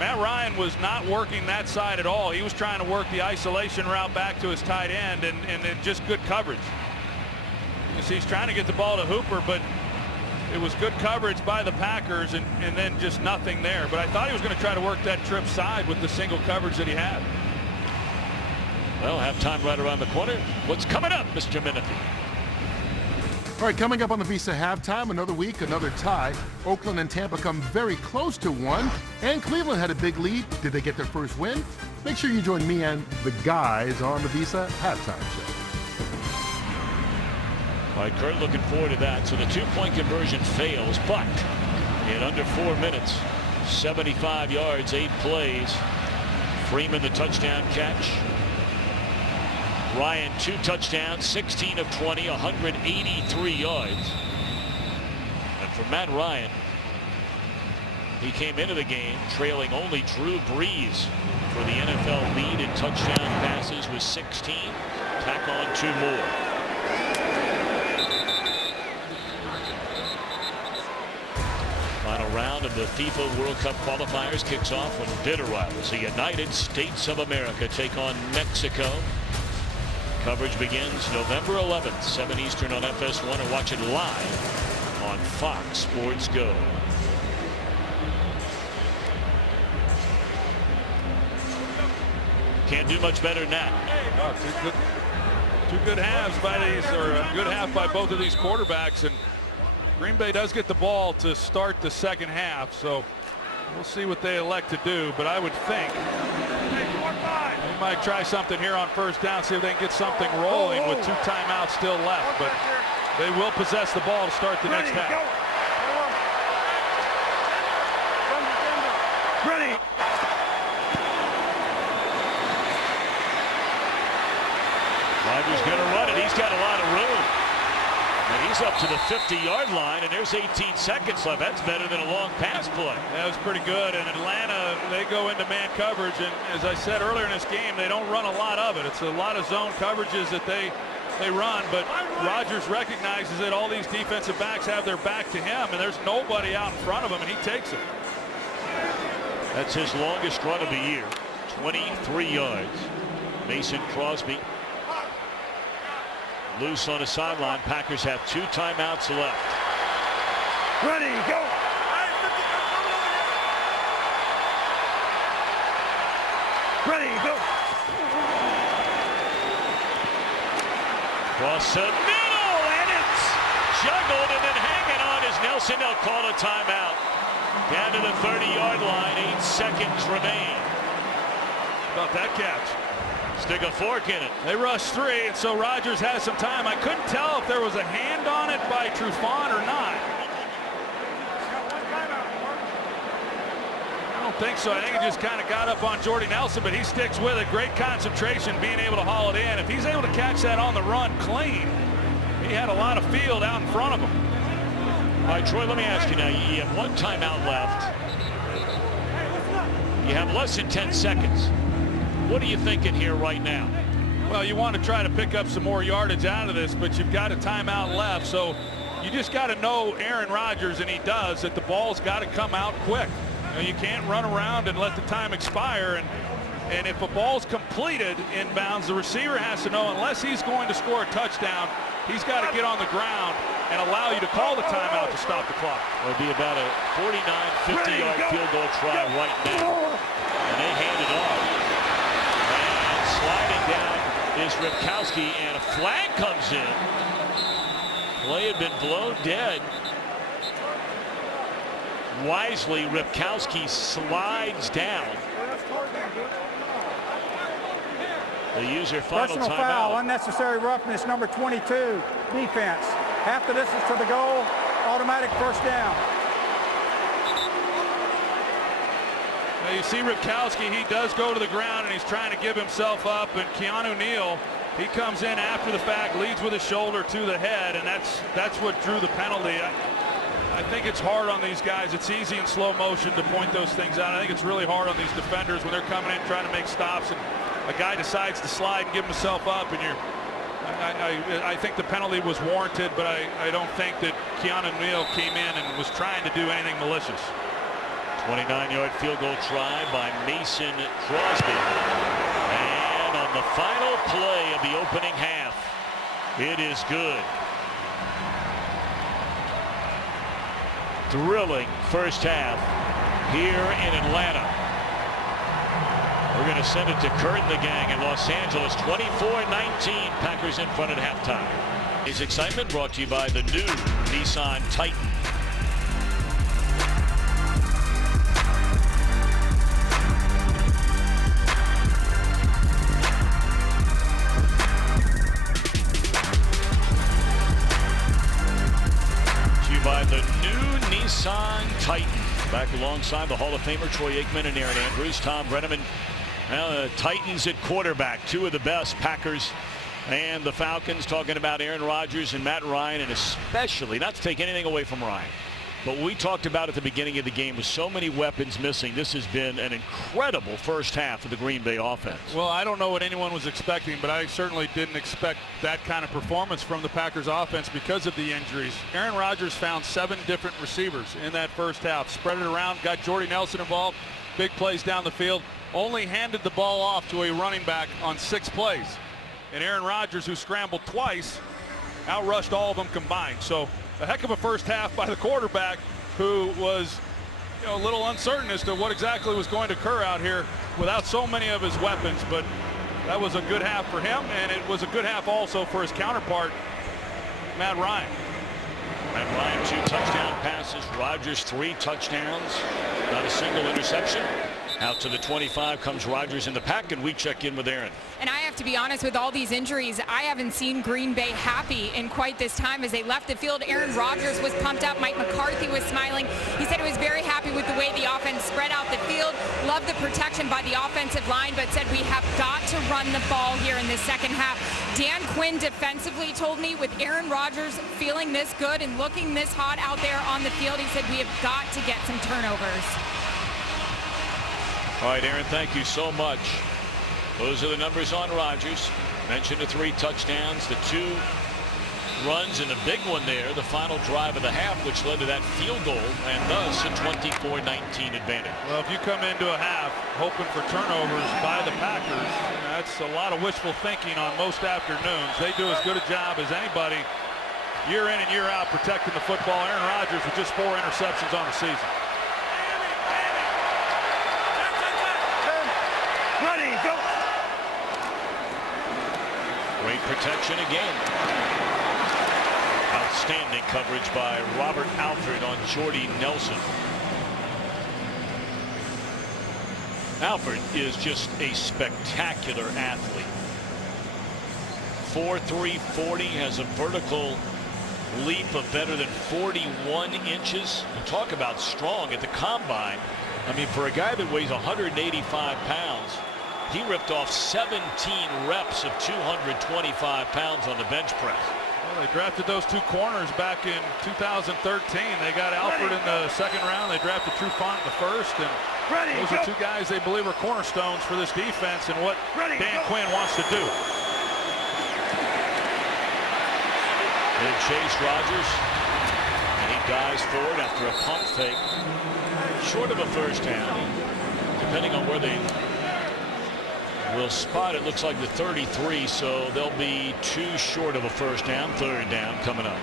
Matt Ryan was not working that side at all. He was trying to work the isolation route back to his tight end, and just good coverage. You see, he's trying to get the ball to Hooper, but it was good coverage by the Packers, and then just nothing there. But I thought he was going to try to work that trip side with the single coverage that he had. Well, halftime right around the corner. What's coming up, Mr. Menifee? All right, coming up on the Visa halftime, another week, another tie. Oakland and Tampa come very close to one, and Cleveland had a big lead. Did they get their first win? Make sure you join me and the guys on the Visa halftime show. All right, Kurt, looking forward to that. So the 2-point conversion fails, but in under 4 minutes, 75 yards, 8 plays. Freeman the touchdown catch. Ryan 2 touchdowns, 16 of 20, 183 yards. And for Matt Ryan, he came into the game trailing only Drew Brees for the NFL lead in touchdown passes with 16. Tack on 2 more. Final round of the FIFA World Cup qualifiers kicks off when bitter rivals, the United States of America, take on Mexico. Coverage begins November 11th, 7 Eastern on FS1, or watch it live on Fox Sports Go. Can't do much better than that. Two good halves by these, or a good half by both of these quarterbacks, and Green Bay does get the ball to start the second half, so we'll see what they elect to do. But I would think they might try something here on first down, see if they can get something rolling with 2 timeouts still left. But they will possess the ball to start the next half. Ready. Rodgers going to run it. He's got a lot of room. And he's up to the 50-yard line, and there's 18 seconds left. That's better than a long pass play. That was pretty good. And Atlanta, they go into man coverage, and as I said earlier in this game, they don't run a lot of it. It's a lot of zone coverages that they run, but Rodgers recognizes that all these defensive backs have their back to him, and there's nobody out in front of him, and he takes it. That's his longest run of the year, 23 yards. Mason Crosby loose on the sideline. Packers have 2 timeouts left. Ready, go. Across the middle, and it's juggled and then hanging on is Nelson. They'll call a timeout. Down to the 30-yard line, 8 seconds remain. About that catch. Stick a fork in it. They rushed 3, and so Rodgers has some time. I couldn't tell if there was a hand on it by Trufant or not. I don't think so. I think it just kind of got up on Jordy Nelson, but he sticks with it. Great concentration, being able to haul it in. If he's able to catch that on the run clean, he had a lot of field out in front of him. All right, Troy, let me ask you now. You have 1 timeout left. You have less than 10 seconds. What are you thinking here right now? Well, you want to try to pick up some more yardage out of this, but you've got a timeout left, so you just got to know Aaron Rodgers, and he does, that the ball's got to come out quick. You can't run around and let the time expire, and if a ball's completed inbounds, the receiver has to know, unless he's going to score a touchdown, he's got to get on the ground and allow you to call the timeout to stop the clock. It'll be about a 49, 50-yard field goal try right now, and they hand it off. And sliding down is Ripkowski, and a flag comes in. Play had been blown dead. Wisely, Ripkowski slides down. The user final Personal timeout. foul, unnecessary roughness, number 22, defense. Half the distance to the goal, automatic first down. Now you see Ripkowski, he does go to the ground and he's trying to give himself up, and Keanu Neal, he comes in after the fact, leads with his shoulder to the head, and that's what drew the penalty. I think it's hard on these guys. It's easy in slow motion to point those things out. I think it's really hard on these defenders when they're coming in trying to make stops, and a guy decides to slide and give himself up, and I think the penalty was warranted, but I don't think that Keanu Neal came in and was trying to do anything malicious. 29-yard field goal try by Mason Crosby. And on the final play of the opening half, it is good. Thrilling first half here in Atlanta. We're going to send it to Kurt and the gang in Los Angeles. 24-19, Packers in front at halftime. His excitement brought to you by the new Nissan Titan. By the new Nissan Titan. Back alongside the Hall of Famer Troy Aikman and Aaron Andrews, Tom Brenneman. Now the Titans at quarterback, 2 of the best, Packers and the Falcons, talking about Aaron Rodgers and Matt Ryan, and especially, not to take anything away from Ryan, but we talked about at the beginning of the game with so many weapons missing, this has been an incredible first half of the Green Bay offense. Well, I don't know what anyone was expecting, but I certainly didn't expect that kind of performance from the Packers offense because of the injuries. Aaron Rodgers found 7 different receivers in that first half, spread it around, got Jordy Nelson involved, big plays down the field, only handed the ball off to a running back on 6 plays. And Aaron Rodgers, who scrambled twice, outrushed all of them combined. So a heck of a first half by the quarterback, who was a little uncertain as to what exactly was going to occur out here without so many of his weapons. But that was a good half for him, and it was a good half also for his counterpart, Matt Ryan. Matt Ryan, 2 touchdown passes. Rodgers, 3 touchdowns. Not a single interception. Out to the 25 comes Rodgers in the pack, and we check in with Aaron. And I have to be honest, with all these injuries, I haven't seen Green Bay happy in quite this time as they left the field. Aaron Rodgers was pumped up. Mike McCarthy was smiling. He said he was very happy with the way the offense spread out the field. Loved the protection by the offensive line, but said we have got to run the ball here in the second half. Dan Quinn defensively told me, with Aaron Rodgers feeling this good and looking this hot out there on the field, he said we have got to get some turnovers. All right, Aaron, thank you so much. Those are the numbers on Rodgers. Mentioned the 3 touchdowns, the 2 runs, and the big one there, the final drive of the half, which led to that field goal, and thus a 24-19 advantage. Well, if you come into a half hoping for turnovers by the Packers, that's a lot of wishful thinking on most afternoons. They do as good a job as anybody year in and year out protecting the football. Aaron Rodgers with just 4 interceptions on the season. Ready, go. Great protection again. Outstanding coverage by Robert Alford on Jordy Nelson. Alford is just a spectacular athlete. 4.3 40, has a vertical leap of better than 41 inches. You talk about strong at the combine. I mean, for a guy that weighs 185 pounds, he ripped off 17 reps of 225 pounds on the bench press. Well, they drafted those two corners back in 2013. They got Alford in the second round. They drafted Trufant in the first. And those are two guys they believe are cornerstones for this defense and what Dan Quinn wants to do. They chase Rodgers, and he dives forward after a pump fake. Short of a first down, depending on where they will spot. It looks like the 33, so they'll be 2 short of a first down. Third down coming up.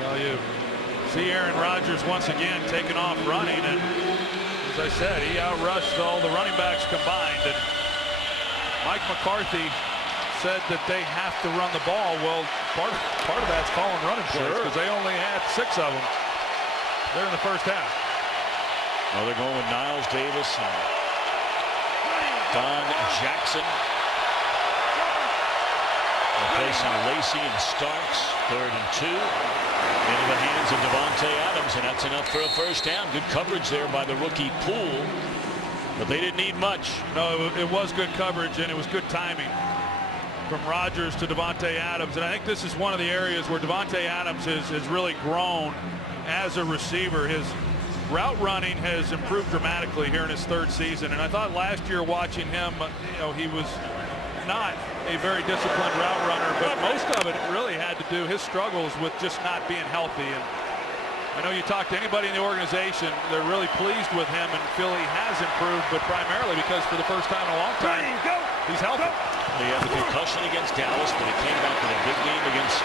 Well, you see Aaron Rodgers once again taking off running, and as I said, he outrushed all the running backs combined. And Mike McCarthy said that they have to run the ball. Well, part of that's calling running plays because they only had 6 of them there in the first half. Well, they're going with Niles Davis and Don Jackson. They're facing Lacey and Starks. 3rd and 2. Into the hands of Davante Adams, and that's enough for a first down. Good coverage there by the rookie Poole, but they didn't need much. No, it was good coverage, and it was good timing from Rodgers to Davante Adams. And I think this is one of the areas where Davante Adams has really grown as a receiver. His route running has improved dramatically here in his 3rd season. And I thought last year watching him, he was not a very disciplined route runner, but most of it really had to do his struggles with just not being healthy. And I know you talk to anybody in the organization, they're really pleased with him and feel he has improved, but primarily because for the first time in a long time, he's healthy. He had the concussion against Dallas, but he came back in a big game against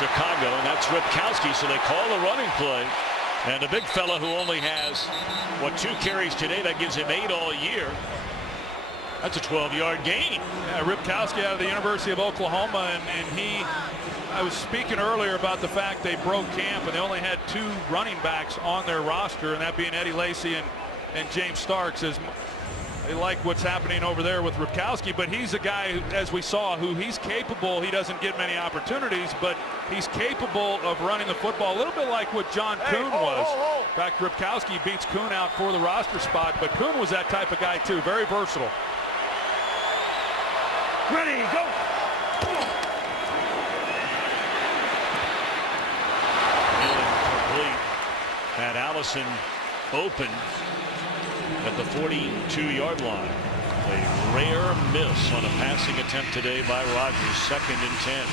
Chicago, and that's Ripkowski, so they call the running play. And the big fella who only has, 2 carries today, that gives him 8 all year. That's a 12-yard gain. Yeah, Ripkowski out of the University of Oklahoma, and I was speaking earlier about the fact they broke camp and they only had 2 running backs on their roster, and that being Eddie Lacy and James Starks. As they like what's happening over there with Ripkowski, but he's a guy, as we saw, who he's capable. He doesn't get many opportunities, but he's capable of running the football a little bit like what John Kuhn was. In fact, Ripkowski beats Kuhn out for the roster spot, but Kuhn was that type of guy too, very versatile. Ready, go! Incomplete. Had Allison open at the 42-yard line. A rare miss on a passing attempt today by Rodgers. 2nd and 10.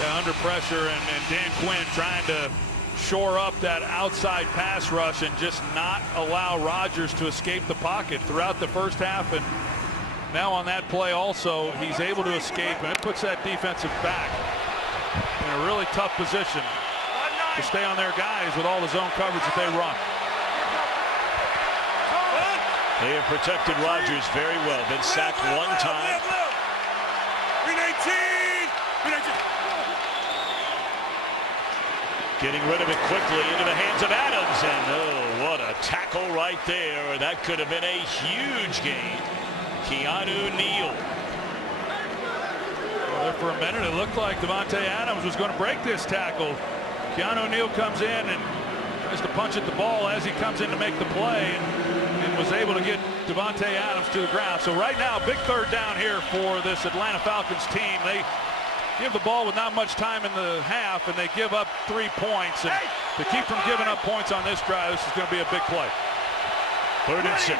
Yeah, under pressure, and Dan Quinn trying to shore up that outside pass rush and just not allow Rodgers to escape the pocket throughout the first half. And now on that play also, he's able to escape, and it puts that defensive back in a really tough position to stay on their guys with all the zone coverage that they run. They have protected Rodgers very well. Been sacked 1 time. Getting rid of it quickly into the hands of Adams, and oh, what a tackle right there. That could have been a huge gain. Keanu Neal. Well, there for a minute it looked like Davante Adams was going to break this tackle. Keanu Neal comes in and tries to punch at the ball as he comes in to make the play, and was able to get Davante Adams to the ground. So right now, big 3rd down here for this Atlanta Falcons team. They give the ball with not much time in the half, and they give up 3 points. And to keep from giving up points on this drive, this is going to be a big play. 3rd and 6.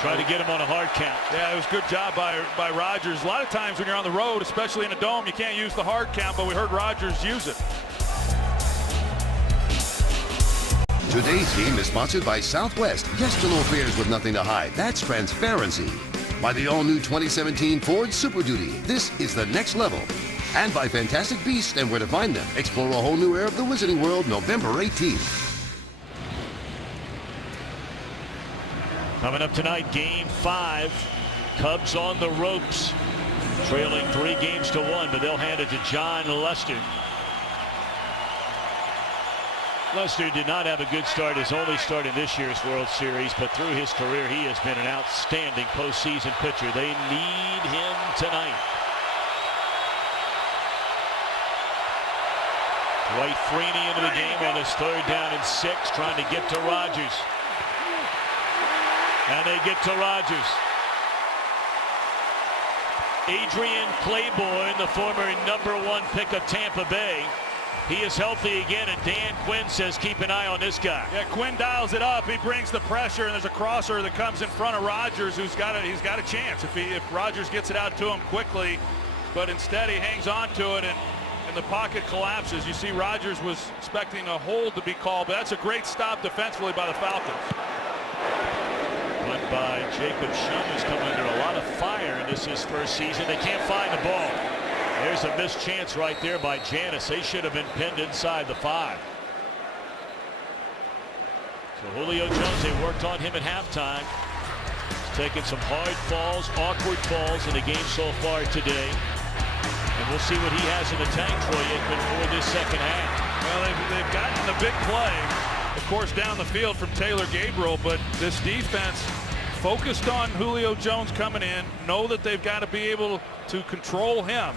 Try to get him on a hard count. Yeah, it was a good job by Rodgers. A lot of times when you're on the road, especially in a dome, you can't use the hard count, but we heard Rodgers use it. Today's game is sponsored by Southwest. Yes to low fares with nothing to hide. That's transparency. By the all-new 2017 Ford Super Duty. This is the next level. And by Fantastic Beasts and where to find them. Explore a whole new era of the Wizarding World November 18th. Coming up tonight, Game 5. Cubs on the ropes, trailing 3-1, but they'll hand it to John Lester. Lester did not have a good start, his only start in this year's World Series, but through his career, he has been an outstanding postseason pitcher. They need him tonight. Dwight Freeney into the game on his 3rd down and 6, trying to get to Rogers. And they get to Rogers. Adrian Claiborne, the former #1 pick of Tampa Bay. He is healthy again, and Dan Quinn says keep an eye on this guy. Yeah, Quinn dials it up. He brings the pressure, and there's a crosser that comes in front of Rogers, he's got a chance if Rogers gets it out to him quickly, but instead he hangs on to it, and the pocket collapses. You see Rogers was expecting a hold to be called, but that's a great stop defensively by the Falcons. Run by Jacob Shum, who's come under a lot of fire in this his first season. They can't find the ball. There's a missed chance right there by Janis. They should have been pinned inside the 5. So Julio Jones, they worked on him at halftime. He's taken some hard falls, awkward falls in the game so far today. And we'll see what he has in the tank for you before this second half. Well, they've gotten the big play, of course, down the field from Taylor Gabriel, but this defense focused on Julio Jones coming in, know that they've got to be able to control him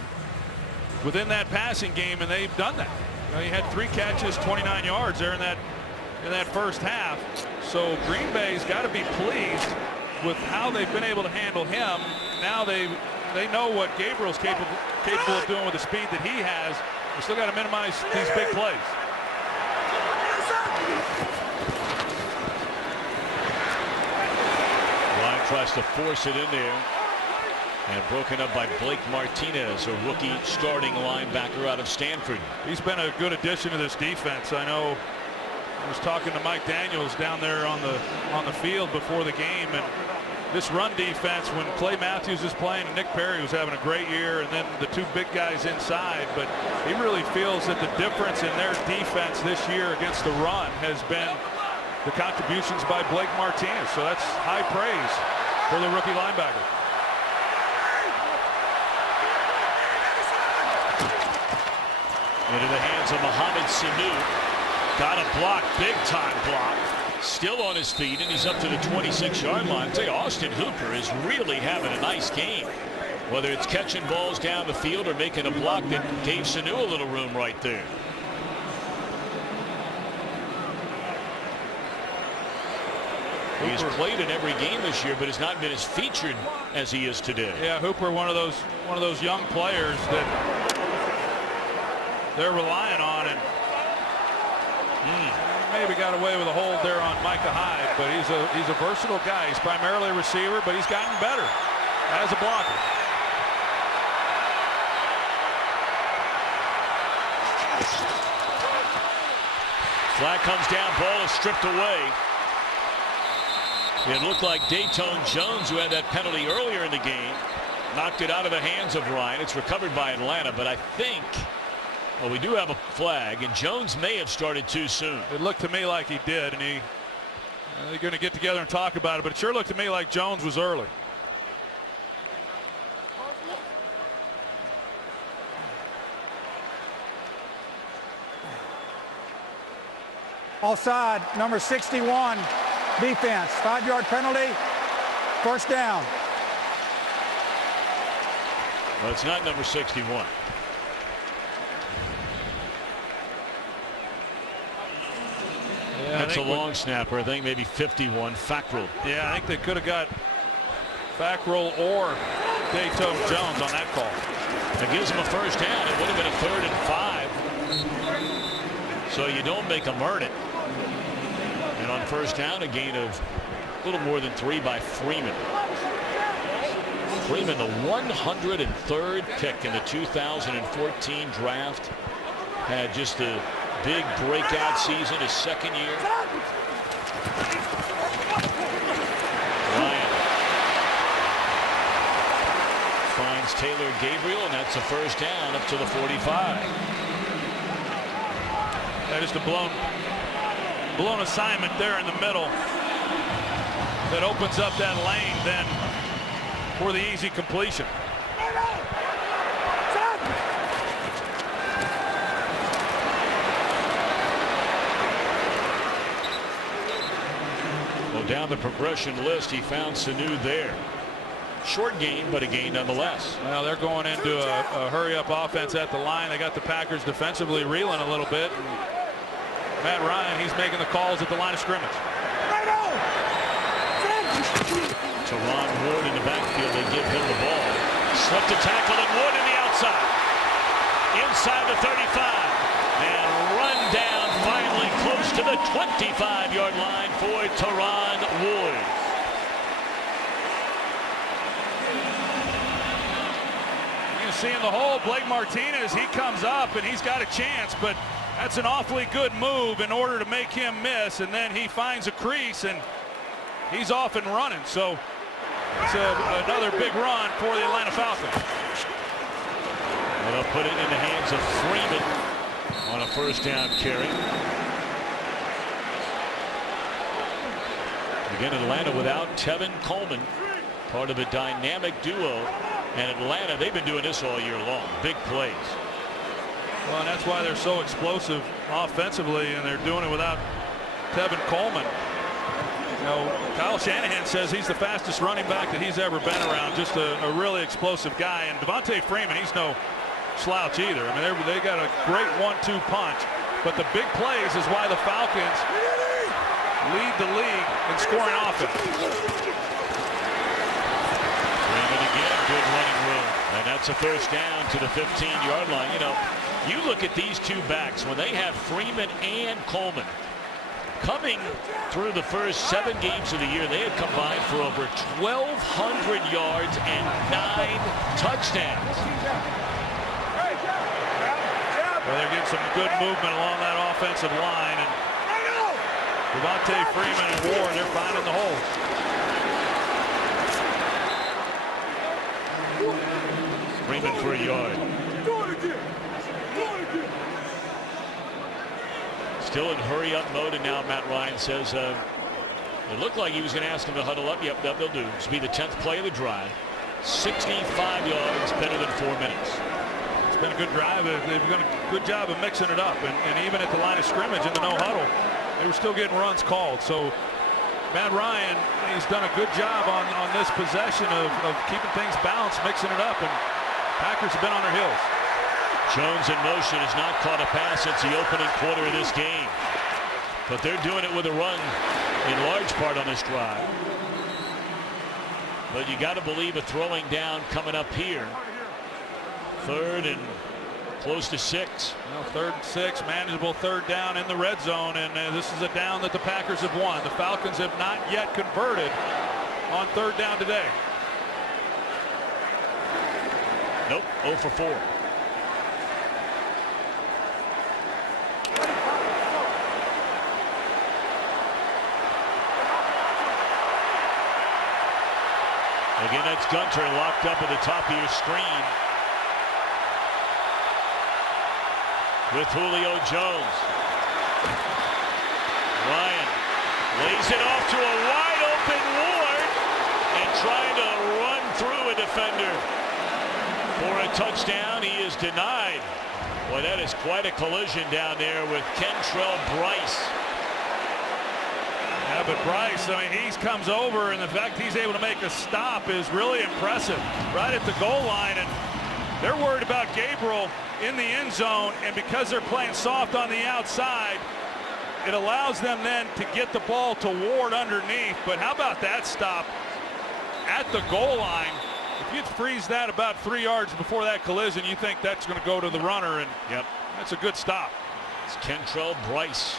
within that passing game, and they've done that. You know, he had 3 catches, 29 yards there in that first half. So Green Bay's got to be pleased with how they've been able to handle him. Now they know what Gabriel's capable of doing with the speed that he has. They still got to minimize these big plays. Ryan tries to force it in there. And broken up by Blake Martinez, a rookie starting linebacker out of Stanford. He's been a good addition to this defense. I know I was talking to Mike Daniels down there on the field before the game, and this run defense, when Clay Matthews is playing and Nick Perry was having a great year, and then the 2 big guys inside, but he really feels that the difference in their defense this year against the run has been the contributions by Blake Martinez. So that's high praise for the rookie linebacker. Into the hands of Mohamed Sanu. Got a block, big time block. Still on his feet, and he's up to the 26-yard line. I tell you, Austin Hooper is really having a nice game. Whether it's catching balls down the field or making a block that gave Sanu a little room right there. He's played in every game this year, but has not been as featured as he is today. Yeah, Hooper, one of those young players that they're relying on, and maybe got away with a hold there on Micah Hyde, but he's a versatile guy. He's primarily a receiver, but he's gotten better as a blocker. Flag comes down, ball is stripped away. It looked like Dayton Jones, who had that penalty earlier in the game, knocked it out of the hands of Ryan. It's recovered by Atlanta, but I think, well, we do have a flag, and Jones may have started too soon. It looked to me like he did, and they're going to get together and talk about it, but it sure looked to me like Jones was early. Offside, number 61, defense. 5-yard penalty, 1st down. Well, it's not number 61. Yeah, that's a long snapper. I think maybe 51, Fackrell. Yeah, I think they could have got Fackrell or Dayton Jones on that call. That gives them a 1st down. It would have been a 3rd and 5. So you don't make them earn it. And on 1st down, a gain of a little more than 3 by Freeman. Freeman, the 103rd pick in the 2014 draft, had just a big breakout season his 2nd year. Ryan finds Taylor Gabriel, and that's a 1st down up to the 45. That is the blown assignment there in the middle. that opens up that lane then for the easy completion. Well, down the progression list, he found Sanu there. Short game, but a gain nonetheless. Well, they're going into a hurry-up offense at the line. They got the Packers defensively reeling a little bit. And Matt Ryan, he's making the calls at the line of scrimmage. Teron Ward in the backfield. They give him the ball. Slipped a tackle, and Ward in the outside. Inside the 35. And run down finally close to the 25-yard line for Teron Ward. See in the hole, Blake Martinez, he comes up and he's got a chance, but that's an awfully good move in order to make him miss, and then he finds a crease and he's off and running. So it's another big run for the Atlanta Falcons. And they'll put it in the hands of Freeman on a first down carry. Again, Atlanta without Tevin Coleman, part of a dynamic duo. And Atlanta, they've been doing this all year long. Big plays. Well, and that's why they're so explosive offensively, and they're doing it without Tevin Coleman. You know, Kyle Shanahan says he's the fastest running back that he's ever been around. Just a really explosive guy. And Devontae Freeman, he's no slouch either. I mean, they got a great 1-2 punch. But the big plays is why the Falcons lead the league in scoring offense. Good running room, and that's a first down to the 15-yard line. You know, you look at these two backs when they have Freeman and Coleman coming through the first 7 games of the year. They had combined for over 1,200 yards and 9 touchdowns. Well, they're getting some good movement along that offensive line, and Devontae Freeman and Ward, they're finding the hole. Freeman for a yard. Still in hurry-up mode, and now Matt Ryan says it looked like he was going to ask him to huddle up. Yep, they'll do. This will be the 10th play of the drive. 65 yards, better than 4 minutes. It's been a good drive. They've done a good job of mixing it up, and even at the line of scrimmage in the no huddle, they were still getting runs called. So Matt Ryan, he's done a good job on this possession of keeping things balanced, mixing it up, and Packers have been on their heels. Jones in motion has not caught a pass since the opening quarter of this game. But they're doing it with a run in large part on this drive. But you got to believe a throwing down coming up here. 3rd and close to 6. Well, 3rd and 6, manageable 3rd down in the red zone, and this is a down that the Packers have won. The Falcons have not yet converted on 3rd down today. Nope, 0 for 4. Again, that's Gunter locked up at the top of your screen with Julio Jones. Ryan lays it off to a wide open Ward and trying to run through a defender for a touchdown. He is denied. Boy, that is quite a collision down there with Kentrell Bryce. Yeah, but Bryce, I mean, he comes over, and the fact he's able to make a stop is really impressive. Right at the goal line, and they're worried about Gabriel in the end zone, and because they're playing soft on the outside, it allows them then to get the ball to Ward underneath. But how about that stop at the goal line? If you'd freeze that about 3 yards before that collision, you think that's going to go to the runner, and yep, that's a good stop. It's Kentrell Bryce.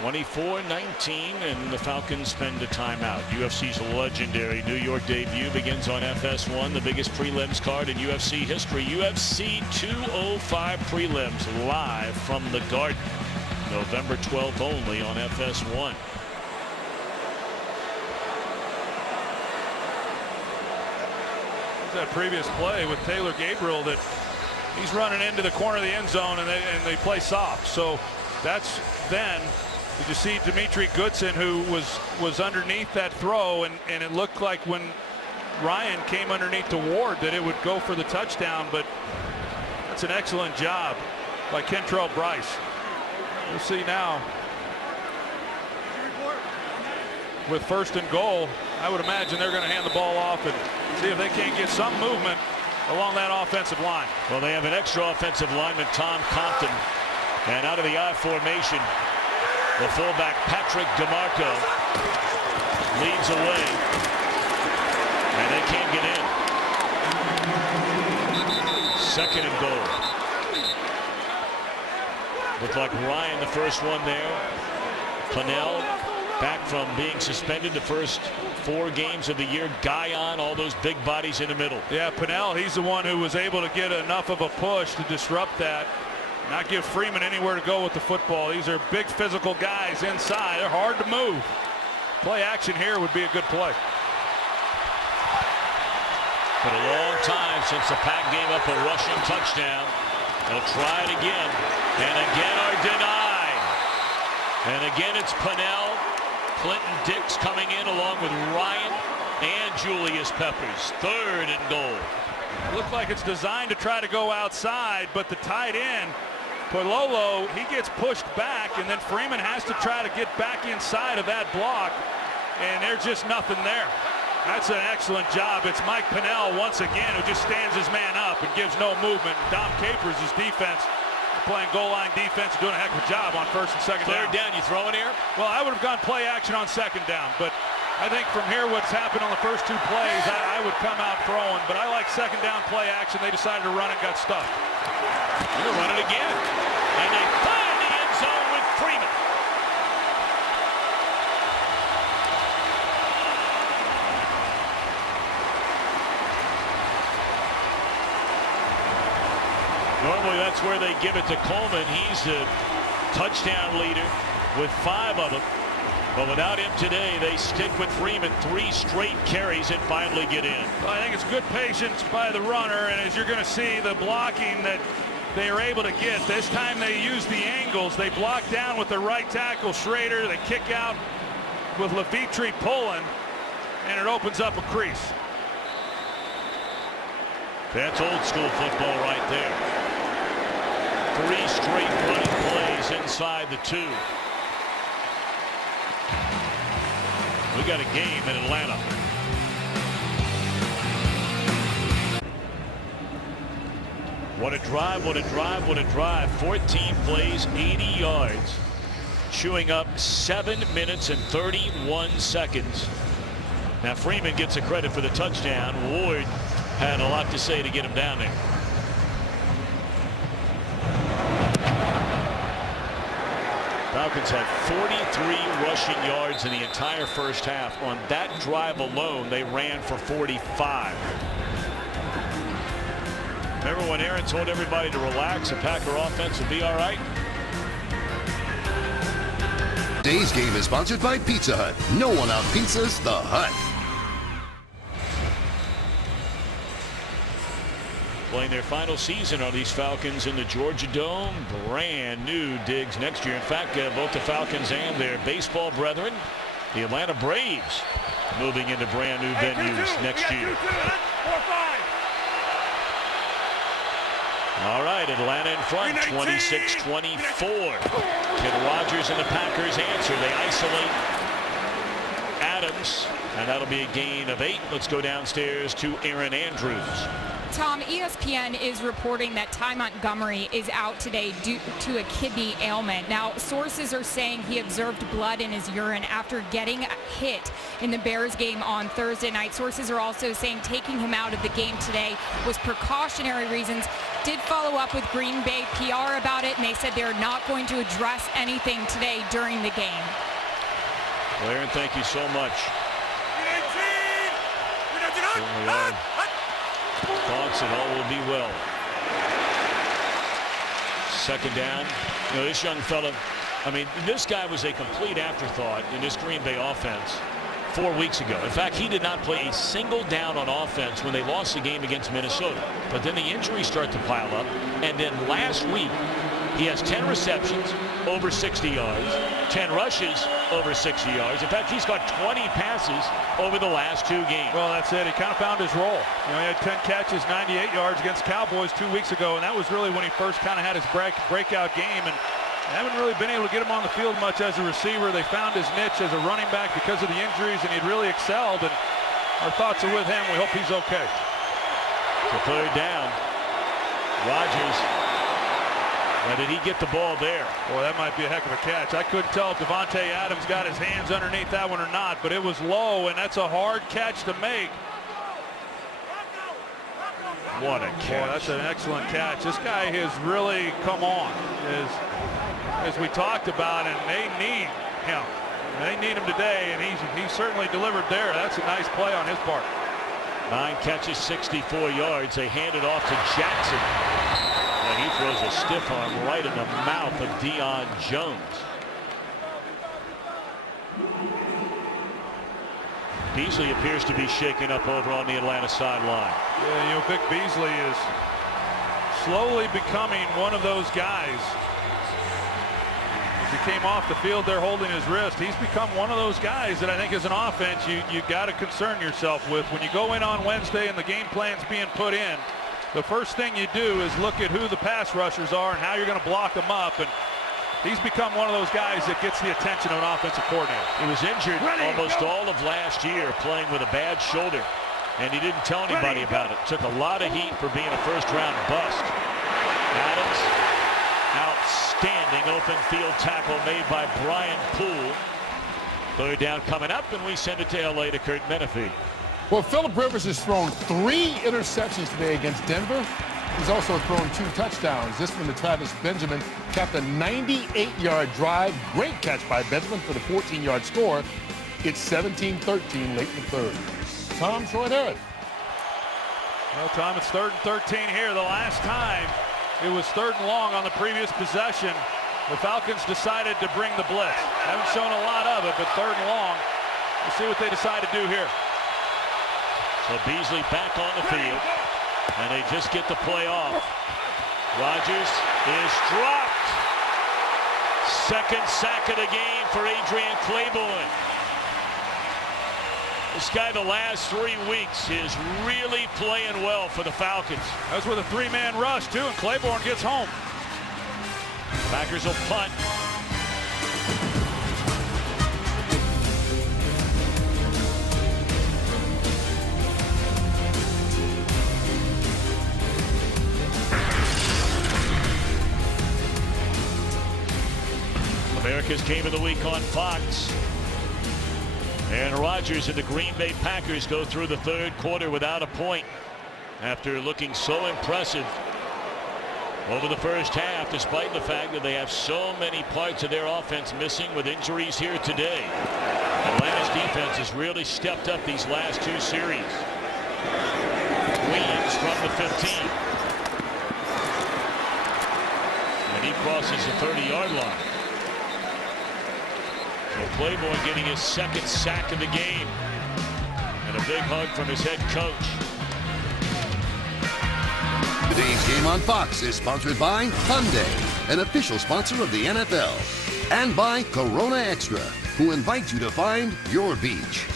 24-19, and the Falcons spend a timeout. UFC's legendary New York debut begins on FS1, the biggest prelims card in UFC history. UFC 205 prelims live from the Garden, November 12th only on FS1. That previous play with Taylor Gabriel that he's running into the corner of the end zone, and they play soft. So That's then. Did you see Dimitri Goodson, who was underneath that throw, and it looked like when Ryan came underneath to Ward that it would go for the touchdown, but that's an excellent job by Kentrell Bryce. We'll see now. With 1st and goal, I would imagine they're going to hand the ball off and see if they can't get some movement along that offensive line. Well, they have an extra offensive lineman, Tom Compton, and out of the I formation, the fullback Patrick DeMarco leads away, and they can't get in. 2nd and goal. Looked like Ryan, the first one there. Pennell back from being suspended the first 4 games of the year. Guyon, all those big bodies in the middle. Yeah, Pennell, he's the one who was able to get enough of a push to disrupt that. Not give Freeman anywhere to go with the football. These are big physical guys inside. They're hard to move. Play action here would be a good play. Been a long time since the Pack gave up a rushing touchdown. They'll try it again, and again are denied. And again it's Pennell. Clinton Dix coming in along with Ryan and Julius Peppers. 3rd and goal. Looked like it's designed to try to go outside, but the tight end, Pololo, he gets pushed back, and then Freeman has to try to get back inside of that block, and there's just nothing there. That's an excellent job. It's Mike Pennell once again who just stands his man up and gives no movement. Dom Capers, his defense, playing goal line defense, doing a heck of a job on 1st and 2nd down. 3rd down, you throwing here? Well, I would have gone play action on 2nd down, but I think from here what's happened on the first 2 plays, I would come out throwing, but I like 2nd down play action. They decided to run and got stuck. They're going to run it again, and they find the end zone with Freeman. Normally that's where they give it to Coleman. He's the touchdown leader with 5 of them. But without him today, they stick with Freeman. 3 straight carries and finally get in. Well, I think it's good patience by the runner, and as you're going to see, the blocking that they are able to get. This time they use the angles. They block down with the right tackle, Schrader. They kick out with Levitri pulling, and it opens up a crease. That's old school football right there. 3 straight running plays inside the 2. We got a game in Atlanta. What a drive, what a drive, what a drive. 14 plays, 80 yards. Chewing up 7 minutes and 31 seconds. Now Freeman gets the credit for the touchdown. Ward had a lot to say to get him down there. Falcons had 43 rushing yards in the entire first half. On that drive alone, they ran for 45. Remember when Aaron told everybody to relax, the Packer offense would be all right? Today's game is sponsored by Pizza Hut. No one out-pizzas the Hut. Playing their final season are these Falcons in the Georgia Dome. Brand new digs next year. In fact, both the Falcons and their baseball brethren, the Atlanta Braves, moving into brand new venues next year. All right, Atlanta in front, 26-24. Can Rodgers and the Packers answer? They isolate Adams, and that'll be a gain of 8. Let's go downstairs to Aaron Andrews. Tom, ESPN is reporting that Ty Montgomery is out today due to a kidney ailment. Now, sources are saying he observed blood in his urine after getting hit in the Bears game on Thursday night. Sources are also saying taking him out of the game today was precautionary reasons. Did follow up with Green Bay PR about it, and they said they're not going to address anything today during the game. Well, Aaron, thank you so much. Thoughts that all will be well. 2nd down. You know, this young fella, I mean, this guy was a complete afterthought in this Green Bay offense 4 weeks ago. In fact, he did not play a single down on offense when they lost the game against Minnesota. But then the injuries start to pile up. And then last week, He has 10 receptions, over 60 yards, 10 rushes, over 60 yards. In fact, he's got 20 passes over the last 2 games. Well, that's it. He kind of found his role. You know, he had 10 catches, 98 yards against Cowboys 2 weeks ago, and that was really when he first kind of had his breakout game. And haven't really been able to get him on the field much as a receiver. They found his niche as a running back because of the injuries, and he'd really excelled. And our thoughts are with him. We hope he's okay. So 3rd down. Rodgers. Now, did he get the ball there? Boy, that might be a heck of a catch. I couldn't tell if Devontae Adams got his hands underneath that one or not, but it was low, and that's a hard catch to make. What a catch. Boy, that's an excellent catch. This guy has really come on, as we talked about, and they need him. They need him today, and he certainly delivered there. That's a nice play on his part. 9 catches, 64 yards. They hand it off to Jackson. And he throws a stiff arm right in the mouth of Deion Jones. Beasley appears to be shaken up over on the Atlanta sideline. Yeah, you know, Vic Beasley is slowly becoming one of those guys. As he came off the field there holding his wrist, he's become one of those guys that I think as an offense you got to concern yourself with. When you go in on Wednesday and the game plan's being put in, the first thing you do is look at who the pass rushers are and how you're going to block them up. And he's become one of those guys that gets the attention of an offensive coordinator. He was injured almost all of last year playing with a bad shoulder, and he didn't tell anybody about it. Took a lot of heat for being a first-round bust. Adams, outstanding open field tackle made by Brian Poole. 3rd down coming up, and we send it to L.A. to Kurt Menefee. Well, Phillip Rivers has thrown 3 interceptions today against Denver. He's also thrown 2 touchdowns. This one to Travis Benjamin capped a 98-yard drive. Great catch by Benjamin for the 14-yard score. It's 17-13 late in the 3rd. Tom, Troy Harris. Well, Tom, it's 3rd and 13 here. The last time it was 3rd and long on the previous possession. The Falcons decided to bring the blitz. Haven't shown a lot of it, but 3rd and long. We'll see what they decide to do here. So Beasley back on the field, and they just get the play off. Rodgers is dropped. 2nd sack of the game for Adrian Claiborne. This guy the last 3 weeks is really playing well for the Falcons. That's with a 3-man rush, too, and Claiborne gets home. Packers will punt. America's Game of the Week on Fox. And Rodgers and the Green Bay Packers go through the 3rd quarter without a point after looking so impressive over the first half, despite the fact that they have so many parts of their offense missing with injuries here today. Atlanta's defense has really stepped up these last 2 series. Williams from the 15. And he crosses the 30-yard line. So Claiborne getting his 2nd sack of the game. And a big hug from his head coach. Today's game on Fox is sponsored by Hyundai, an official sponsor of the NFL, and by Corona Extra, who invites you to find your beach.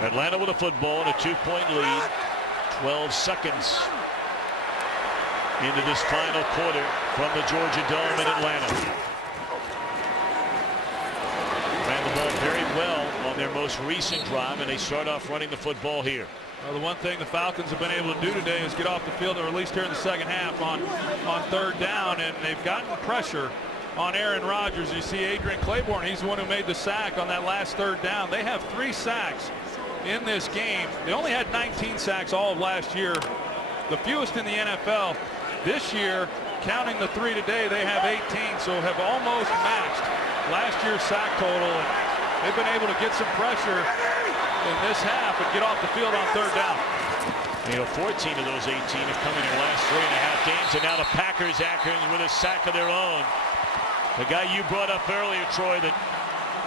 Atlanta with a football and a 2-point lead. 12 seconds into this final quarter from the Georgia Dome in Atlanta. Ran the ball very well on their most recent drive, and they start off running the football here. Well, the one thing the Falcons have been able to do today is get off the field, or at least here in the 2nd half on 3rd down, and they've gotten pressure on Aaron Rodgers. You see Adrian Claiborne, he's the one who made the sack on that last 3rd down. They have 3 sacks in this game. They only had 19 sacks all of last year, the fewest in the NFL. This year, counting the 3 today, they have 18, so have almost matched last year's sack total. And they've been able to get some pressure in this half and get off the field on 3rd down. You know, 14 of those 18 have come in the last 3.5 games, and now the Packers acting with a sack of their own. The guy you brought up earlier, Troy, that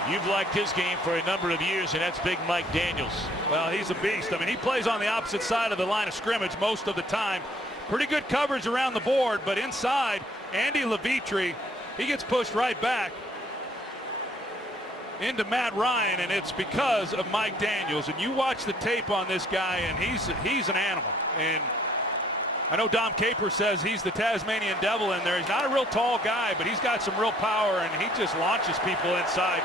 you've liked his game for a number of years, and that's Big Mike Daniels. Well, he's a beast. I mean, he plays on the opposite side of the line of scrimmage most of the time. Pretty good coverage around the board, but inside, Andy Levitre, he gets pushed right back into Matt Ryan, and it's because of Mike Daniels. And you watch the tape on this guy, and he's an animal. And I know Dom Capers says he's the Tasmanian devil in there. He's not a real tall guy, but he's got some real power, and he just launches people inside.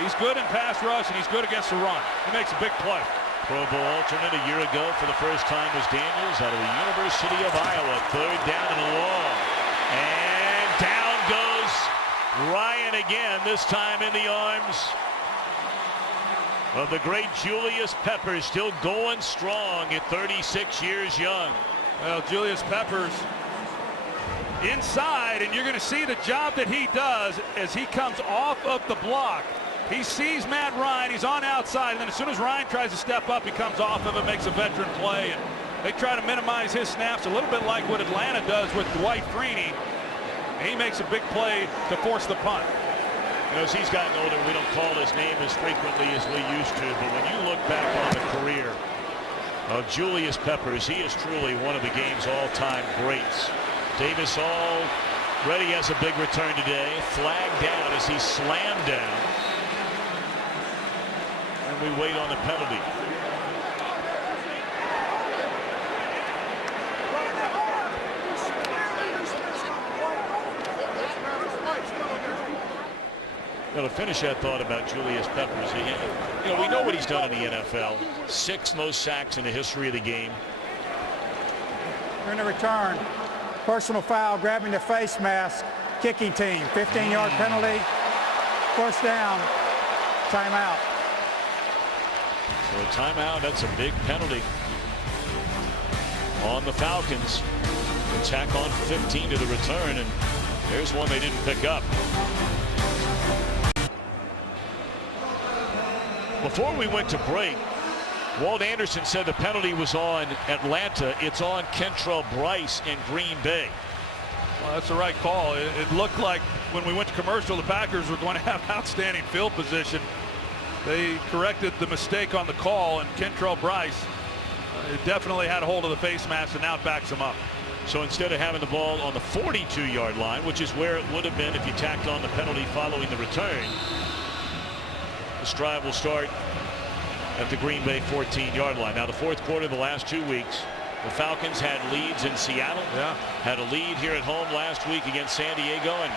He's good in pass rush, and he's good against the run. He makes a big play. Pro Bowl alternate a year ago for the first time was Daniels out of the University of Iowa. Third down and long. And down goes Ryan again, this time in the arms of the great Julius Peppers, still going strong at 36 years young. Well, Julius Peppers inside, and you're going to see the job that he does as he comes off of the block. He sees Matt Ryan, he's on outside, and then as soon as Ryan tries to step up, he comes off of it, makes a veteran play, and they try to minimize his snaps, a little bit like what Atlanta does with Dwight Freeney. And he makes a big play to force the punt. You know, as he's gotten older, we don't call his name as frequently as we used to, but when you look back on the career of Julius Peppers, he is truly one of the game's all-time greats. Davis already has a big return today. Flag down as he slammed down. And we wait on the penalty. Now, to finish that thought about Julius Peppers, you know, we know what he's done in the NFL. 6 most sacks in the history of the game. We're in the return. Personal foul, grabbing the face mask, kicking team. 15-yard penalty. First down. Timeout. So a timeout, that's a big penalty on the Falcons. Attack on 15 to the return, and there's one they didn't pick up. Before we went to break, Walt Anderson said the penalty was on Atlanta. It's on Kentrell Bryce in Green Bay. Well, that's the right call. It looked like when we went to commercial, the Packers were going to have outstanding field position. They corrected the mistake on the call, and Kentrell Bryce definitely had a hold of the face mask, and now it backs him up. So instead of having the ball on the 42-yard line, which is where it would have been if you tacked on the penalty following the return, this drive will start at the Green Bay 14-yard line. Now, the fourth quarter of the last 2 weeks, the Falcons had leads in Seattle, had a lead here at home last week against San Diego, and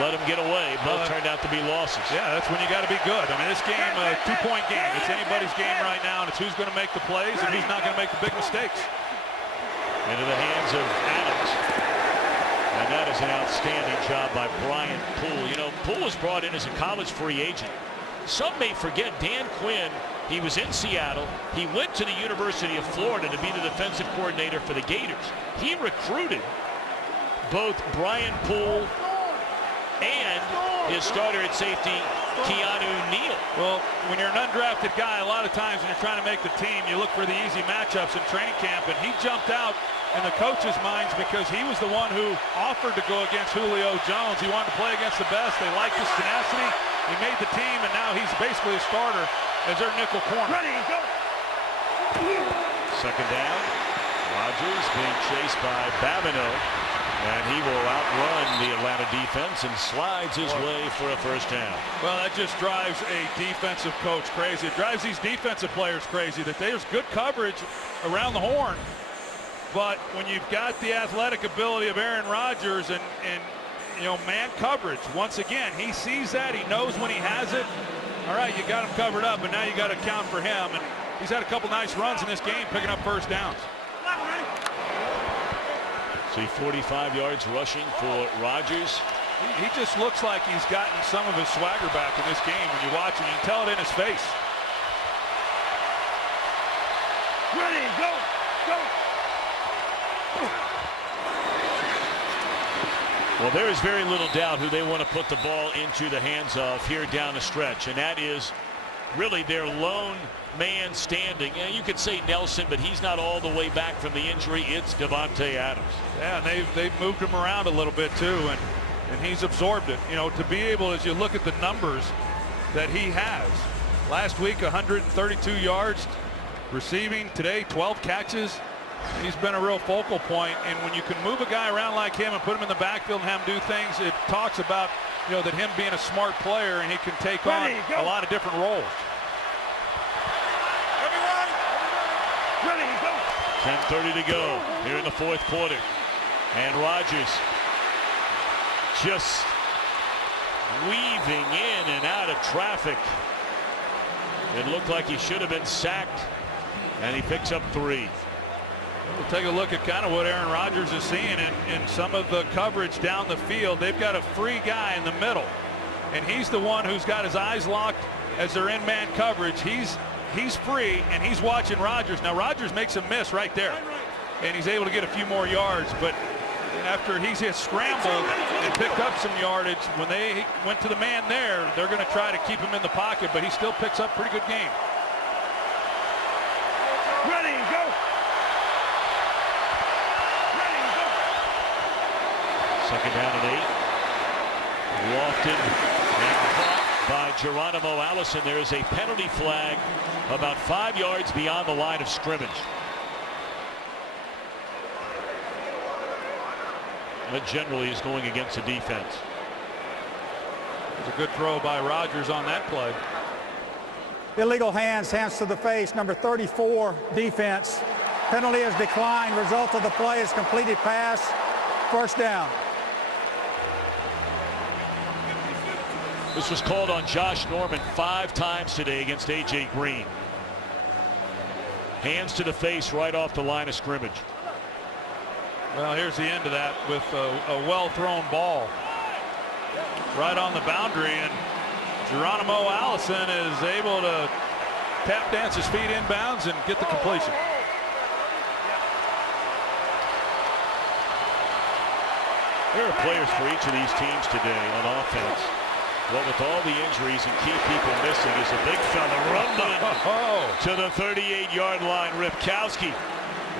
let them get away. Both turned out to be losses. Yeah, that's when you got to be good. I mean, this game, a 2-point game. It's anybody's game right now, and it's who's going to make the plays and who's not going to make the big mistakes. Into the hands of Adams. And that is an outstanding job by Brian Poole. You know, Poole was brought in as a college free agent. Some may forget Dan Quinn. He was in Seattle. He went to the University of Florida to be the defensive coordinator for the Gators. He recruited both Brian Poole and his starter at safety, Keanu Neal. Well, when you're an undrafted guy, a lot of times when you're trying to make the team, you look for the easy matchups in training camp, and he jumped out in the coaches' minds because he was the one who offered to go against Julio Jones. He wanted to play against the best. They liked his tenacity. He made the team, and now he's basically a starter as their nickel corner. Ready, go. Second down. Rodgers being chased by Babineau, and he will outrun the Atlanta defense and slides his way for a first down. Well, that just drives a defensive coach crazy. It drives these defensive players crazy that there's good coverage around the horn, but when you've got the athletic ability of Aaron Rodgers and you know, man coverage, once again, he sees that, he knows when he has it. All right, you got him covered up, and now you got to account for him, and he's had a couple nice runs in this game picking up first downs. See 45 yards rushing for Rodgers. He just looks like he's gotten some of his swagger back in this game. When you watch him, you can tell it in his face. Ready, go, go. Well, there is very little doubt who they want to put the ball into the hands of here down the stretch, and that is really their lone man standing. And you could say Nelson, but he's not all the way back from the injury. It's Davante Adams. Yeah, and they've moved him around a little bit too, and he's absorbed it. You know, to be able, as you look at the numbers that he has, last week 132 yards receiving, today 12 catches, He's been a real focal point, and when you can move a guy around like him and put him in the backfield and have him do things, it talks about, you know, that him being a smart player and he can take on a lot of different roles. Ready, go. 10:30 to go here in the fourth quarter. And Rodgers just weaving in and out of traffic. It looked like he should have been sacked, and he picks up 3. We'll take a look at kind of what Aaron Rodgers is seeing in some of the coverage down the field. They've got a free guy in the middle, and he's the one who's got his eyes locked as they're in man coverage. He's free, and he's watching Rodgers. Now Rodgers makes a miss right there, and he's able to get a few more yards. But after he's scrambled and picked up some yardage, when they went to the man there, they're going to try to keep him in the pocket, but he still picks up pretty good game. Ready, go. Ready, go. Second down and 8. Lofted and caught by Geronimo Allison. There is a penalty flag about 5 yards beyond the line of scrimmage. That generally is going against the defense. It's a good throw by Rodgers on that play. Illegal hands to the face, number 34 defense. Penalty is declined. Result of the play is completed pass. First down. This was called on Josh Norman 5 times today against A.J. Green. Hands to the face right off the line of scrimmage. Well, here's the end of that with a well-thrown ball right on the boundary, and Geronimo Allison is able to tap dance his feet inbounds and get the completion. There are players for each of these teams today on offense. Well, with all the injuries and key people missing, is a big fella rumbling to the 38-yard line. Ripkowski,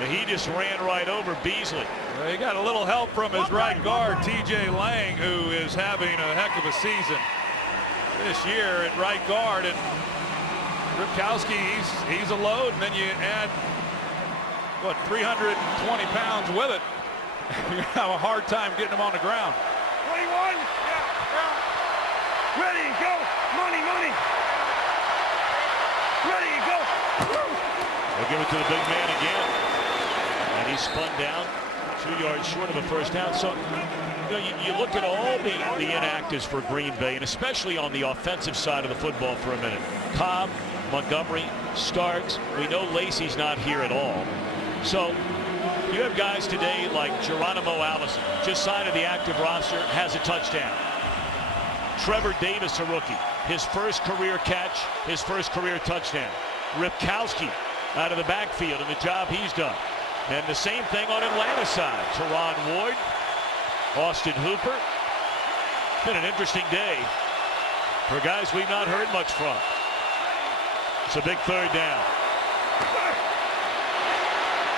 he just ran right over Beasley. Well, he got a little help from his right guard, T.J. Lang, who is having a heck of a season this year at right guard. And Ripkowski, he's a load, and then you add, what, 320 pounds with it. You're going to have a hard time getting him on the ground. 21. Yeah. Ready, go. Money. Ready, go. They'll give it to the big man again. And he's spun down 2 yards short of a first down. So, you know, you look at all the inactives for Green Bay, and especially on the offensive side of the football for a minute. Cobb, Montgomery, Starks. We know Lacey's not here at all. So you have guys today like Geronimo Allison, just signed to the active roster, has a touchdown. Trevor Davis, a rookie, his first career catch, his first career touchdown. Ripkowski out of the backfield and the job he's done. And the same thing on Atlanta's side. Teron Ward, Austin Hooper. Been an interesting day for guys we've not heard much from. It's a big third down.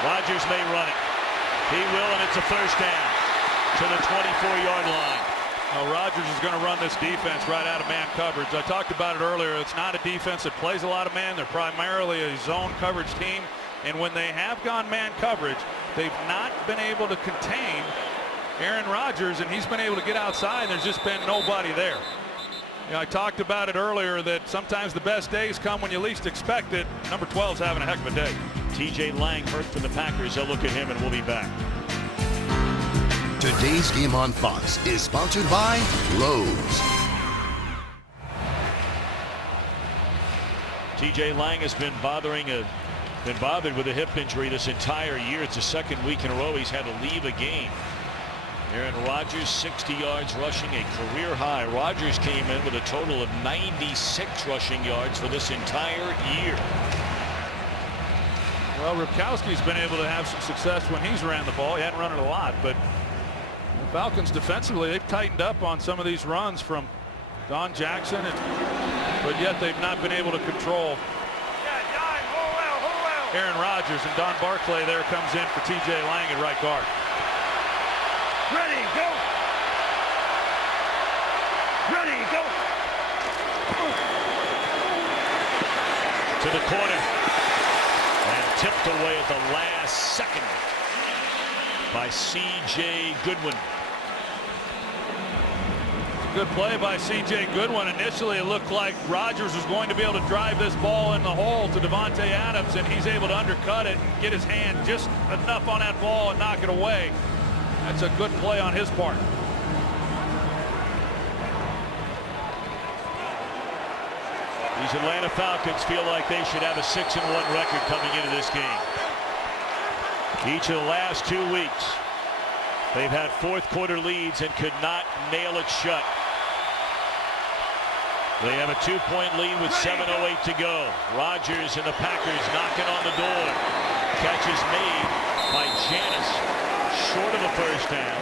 Rodgers may run it. He will, and it's a first down to the 24-yard line. Well, Rodgers is going to run this defense right out of man coverage. I talked about it earlier. It's not a defense that plays a lot of man. They're primarily a zone coverage team. And when they have gone man coverage, they've not been able to contain Aaron Rodgers, and he's been able to get outside, and there's just been nobody there. You know, I talked about it earlier that sometimes the best days come when you least expect it. Number 12's having a heck of a day. T.J. Lang hurt for the Packers. They'll look at him, and we'll be back. Today's game on Fox is sponsored by Lowe's. T.J. Lang has been bothered with a hip injury this entire year. It's the second week in a row he's had to leave a game. Aaron Rodgers, 60 yards rushing, a career high. Rodgers came in with a total of 96 rushing yards for this entire year. Well, Ripkowski's been able to have some success when he's ran the ball. He hadn't run it a lot, but the Falcons defensively, they've tightened up on some of these runs from Don Jackson, but yet they've not been able to control Aaron Rodgers. And Don Barclay there comes in for T.J. Lang at right guard. Ready, go. Ready, go. To the corner. And tipped away at the last second by C.J. Goodwin. Good play by C.J. Goodwin. Initially, it looked like Rodgers was going to be able to drive this ball in the hole to Davante Adams, and he's able to undercut it and get his hand just enough on that ball and knock it away. That's a good play on his part. These Atlanta Falcons feel like they should have a 6-1 record coming into this game. Each of the last 2 weeks, they've had fourth-quarter leads and could not nail it shut. They have a 2-point lead with 7:08 to go. Rodgers and the Packers knocking on the door. Catch is made by Janis, short of a first down.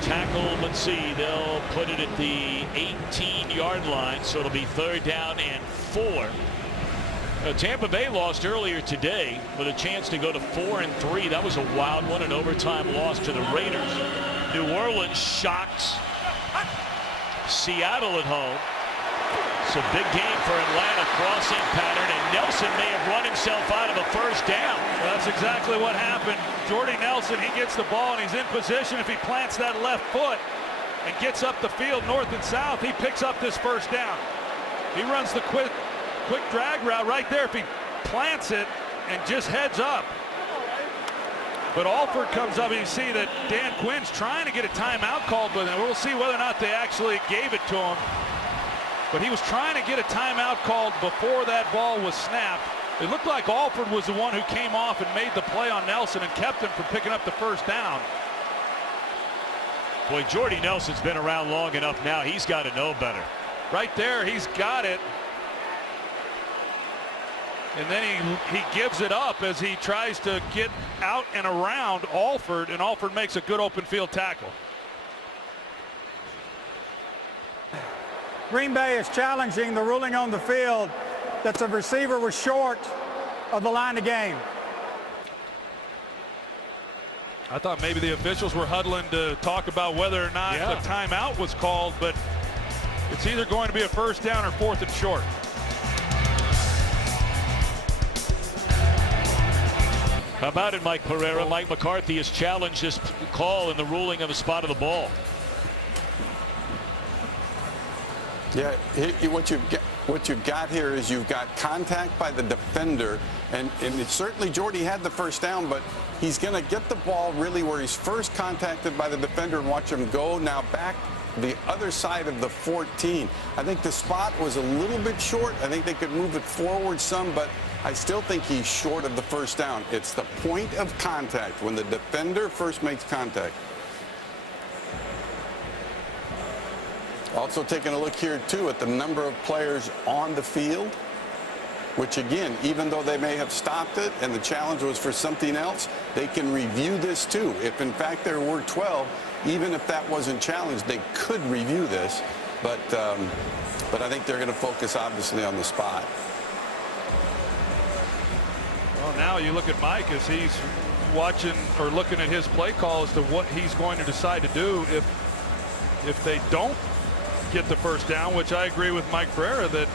Tackle, let's see, they'll put it at the 18-yard line, so it'll be 3rd down and 4. Tampa Bay lost earlier today with a chance to go to 4-3. That was a wild one, an overtime loss to the Raiders. New Orleans shocks Seattle at home. It's a big game for Atlanta, crossing pattern, and Nelson may have run himself out of a first down. Well, that's exactly what happened. Jordy Nelson, he gets the ball and he's in position. If he plants that left foot and gets up the field north and south, he picks up this first down. He runs the quick drag route right there. If he plants it and just heads up. But Alford comes up, and you see that Dan Quinn's trying to get a timeout called, but we'll see whether or not they actually gave it to him. But he was trying to get a timeout called before that ball was snapped. It looked like Alford was the one who came off and made the play on Nelson and kept him from picking up the first down. Boy, Jordy Nelson's been around long enough now. He's got to know better. Right there, he's got it. And then he gives it up as he tries to get out and around Alford, and Alford makes a good open field tackle. Green Bay is challenging the ruling on the field that the receiver was short of the line of game. I thought maybe the officials were huddling to talk about whether or not the timeout was called, but it's either going to be a first down or 4th and short. How about it, Mike Pereira? Mike McCarthy has challenged this call in the ruling of the spot of the ball. Yeah, what you've got here is you've got contact by the defender, and certainly Jordy had the first down, but he's going to get the ball really where he's first contacted by the defender and watch him go now back the other side of the 14. I think the spot was a little bit short. I think they could move it forward some, but I still think he's short of the first down. It's the point of contact when the defender first makes contact. Also taking a look here, too, at the number of players on the field, which, again, even though they may have stopped it and the challenge was for something else, they can review this, too. If, in fact, there were 12, even if that wasn't challenged, they could review this. But I think they're going to focus, obviously, on the spot. Well, now you look at Mike as he's watching or looking at his play call as to what he's going to decide to do if they don't get the first down, which I agree with Mike Pereira that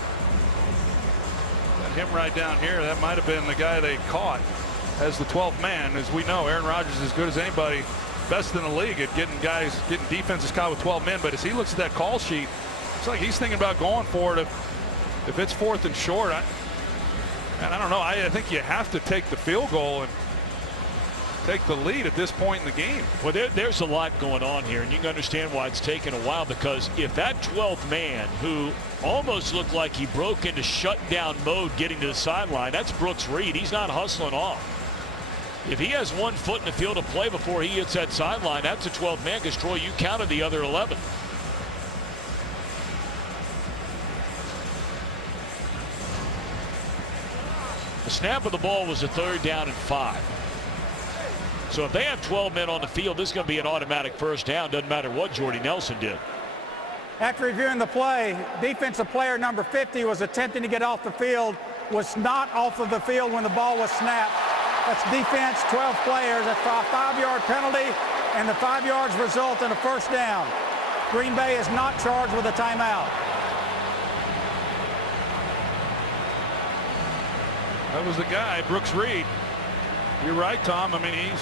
him right down here, that might have been the guy they caught as the 12th man. As we know, Aaron Rodgers is as good as anybody, best in the league at getting defenses caught with 12 men. But as he looks at that call sheet, it's like he's thinking about going for it if it's 4th and short. I don't know. I think you have to take the field goal and take the lead at this point in the game. Well, there's a lot going on here, and you can understand why it's taken a while, because if that 12th man, who almost looked like he broke into shutdown mode getting to the sideline, that's Brooks Reed. He's not hustling off. If he has 1 foot in the field of play before he hits that sideline, that's a 12th man, because, Troy, you counted the other 11. The snap of the ball was a 3rd down and 5. So if they have 12 men on the field, this is going to be an automatic first down. Doesn't matter what Jordy Nelson did. After reviewing the play, defensive player number 50 was attempting to get off the field, was not off of the field when the ball was snapped. That's defense, 12 players. That's a 5-yard penalty, and the 5 yards result in a first down. Green Bay is not charged with a timeout. That was the guy, Brooks Reed. You're right, Tom. I mean, he's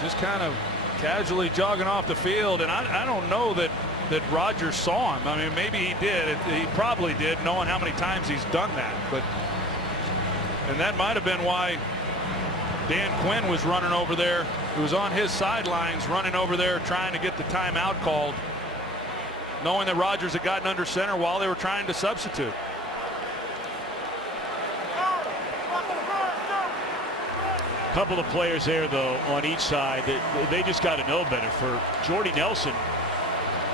just kind of casually jogging off the field, and I don't know that Rodgers saw him. I mean, maybe he did. He probably did, knowing how many times he's done that. And that might have been why Dan Quinn was running over there. He was on his sidelines running over there trying to get the timeout called, knowing that Rodgers had gotten under center while they were trying to substitute. A couple of players there, though, on each side, they just got to know better. For Jordy Nelson,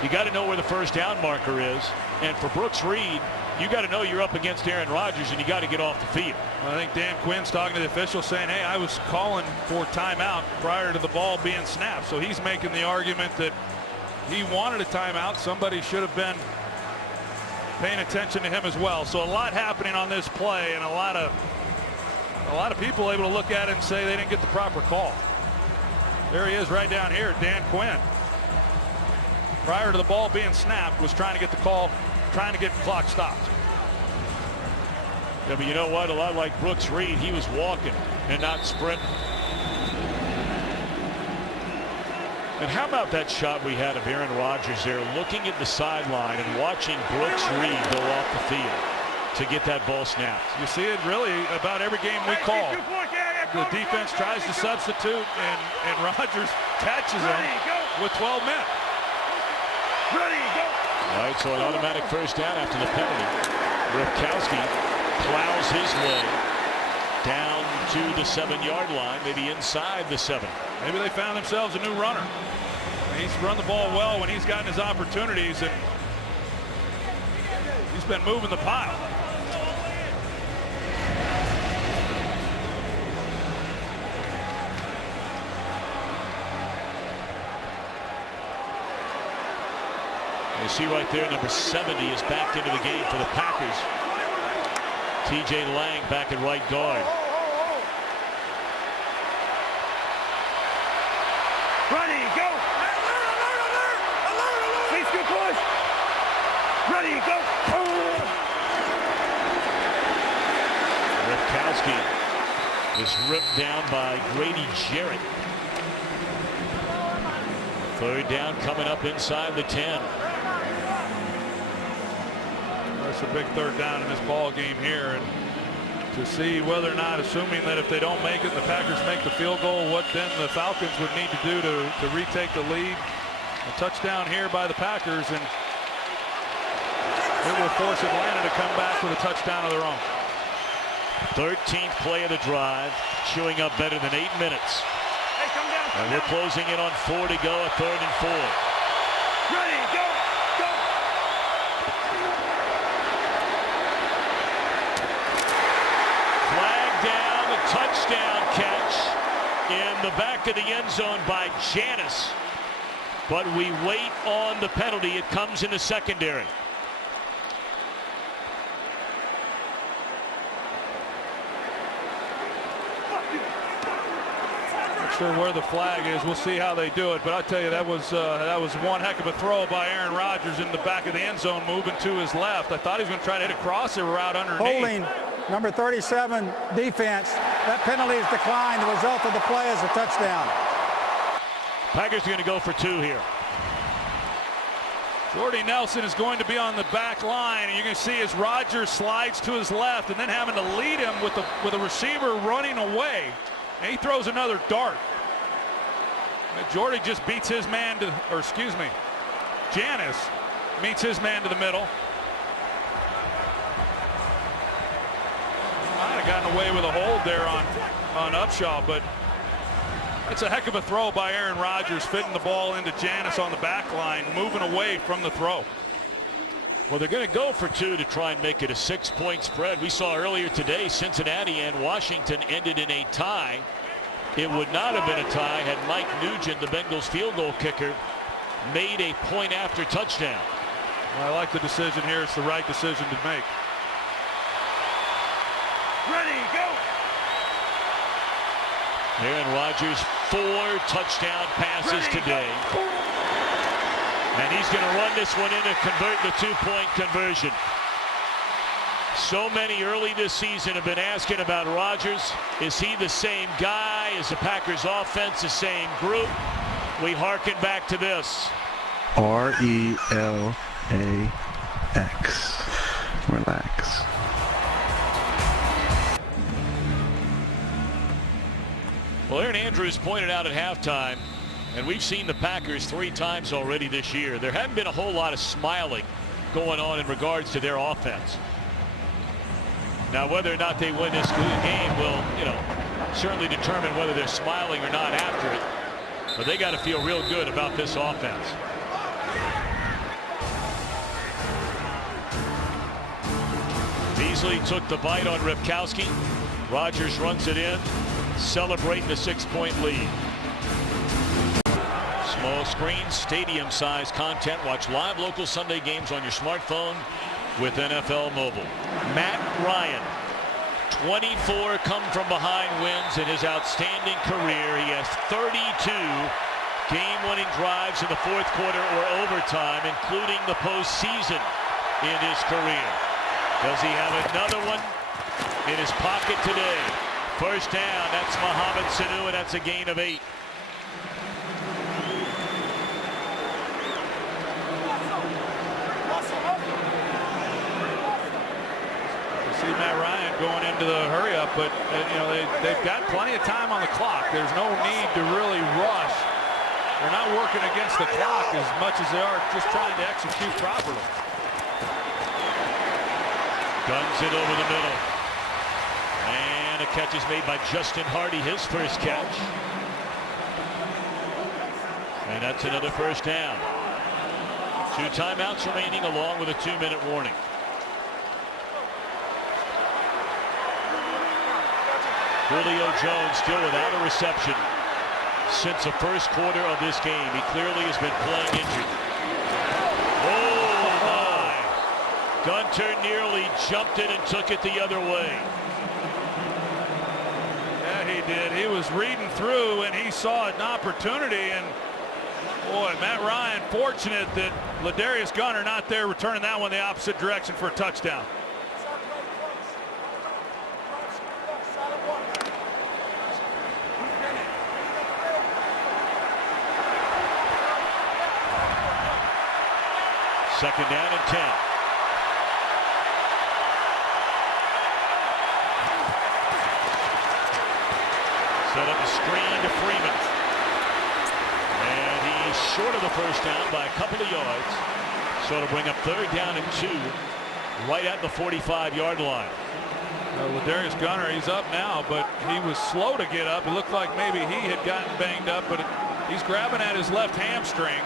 you got to know where the first down marker is. And for Brooks Reed, you got to know you're up against Aaron Rodgers and you got to get off the field. I think Dan Quinn's talking to the official saying, hey, I was calling for timeout prior to the ball being snapped. So he's making the argument that he wanted a timeout. Somebody should have been paying attention to him as well. So a lot happening on this play, and a lot of people able to look at it and say they didn't get the proper call. There he is right down here, Dan Quinn. Prior to the ball being snapped, was trying to get the call, trying to get the clock stopped. Yeah, but you know what? A lot like Brooks Reed, he was walking and not sprinting. And how about that shot we had of Aaron Rodgers there looking at the sideline and watching Brooks Reed go off the field to get that ball snapped? You see it really about every game we call. The defense tries to substitute, and Rodgers catches him with 12 men. Ready, go. All right, so an automatic first down after the penalty. Ripkowski plows his way down to the 7-yard line, maybe inside the 7. Maybe they found themselves a new runner. He's run the ball well when he's gotten his opportunities, and he's been moving the pile. You see right there, number 70 is back into the game for the Packers. TJ Lang back at right guard. Ready, go. Please go push. Ready, go. Ripkowski is ripped down by Grady Jarrett. Third down coming up inside the 10. That's a big third down in this ball game here, and to see whether or not, assuming that if they don't make it, the Packers make the field goal, what then the Falcons would need to do to retake the lead. A touchdown here by the Packers, and it will force Atlanta to come back with a touchdown of their own. 13th play of the drive, chewing up better than 8 minutes. Hey, come down. And we're closing in on 4 to go, a 3rd and 4. Ready, go. Go. Flag down, a touchdown catch in the back of the end zone by Janis. But we wait on the penalty. It comes in the secondary. Not sure where the flag is. We'll see how they do it. But I tell you, that was one heck of a throw by Aaron Rodgers in the back of the end zone, moving to his left. I thought he was going to try to hit a crosser route underneath. Holding number 37 defense. That penalty is declined. The result of the play is a touchdown. Packers are going to go for 2 here. Jordy Nelson is going to be on the back line, and you can see as Rodgers slides to his left and then having to lead him with a receiver running away. And he throws another dart. And Jordy just beats his man to, or excuse me, Janis meets his man to the middle. Might have gotten away with a hold there on Upshaw, but it's a heck of a throw by Aaron Rodgers, fitting the ball into Janis on the back line, moving away from the throw. Well, they're going to go for 2 to try and make it a 6-point spread. We saw earlier today Cincinnati and Washington ended in a tie. It would not have been a tie had Mike Nugent, the Bengals field goal kicker, made a point after touchdown. I like the decision here. It's the right decision to make. Ready, go. Aaron Rodgers, 4 touchdown passes today. And he's going to run this one in and convert the 2-point conversion. So many early this season have been asking about Rodgers. Is he the same guy? Is the Packers offense the same group? We hearken back to this. RELAX. Relax. Well, Aaron Andrews pointed out at halftime, and we've seen the Packers 3 times already this year. There hadn't been a whole lot of smiling going on in regards to their offense. Now, whether or not they win this game will, certainly determine whether they're smiling or not after it. But they got to feel real good about this offense. Beasley took the bite on Ripkowski. Rodgers runs it in, celebrating the 6-point lead. Small screen, stadium-sized content. Watch live local Sunday games on your smartphone with NFL Mobile. Matt Ryan, 24 come-from-behind wins in his outstanding career. He has 32 game-winning drives in the fourth quarter or overtime, including the postseason in his career. Does he have another one in his pocket today? First down, that's Mohamed Sanu, and that's a gain of 8. See Matt Ryan going into the hurry up, but they've got plenty of time on the clock. There's no need to really rush. They're not working against the clock as much as they are just trying to execute properly. Guns it over the middle. And a catch is made by Justin Hardy, his first catch. And that's another first down. 2 timeouts remaining along with a 2-minute warning. Julio Jones still without a reception since the first quarter of this game. He clearly has been playing injured. Oh my! Gunter nearly jumped it and took it the other way. Yeah, he did. He was reading through and he saw an opportunity, and boy, Matt Ryan fortunate that Ladarius Gunter not there, returning that one the opposite direction for a touchdown. Second down and 10. Set up a screen to Freeman. And he's short of the first down by a couple of yards. So to bring up 3rd down and 2 right at the 45-yard line. Ladarius Gunter, he's up now, but he was slow to get up. It looked like maybe he had gotten banged up, but he's grabbing at his left hamstring.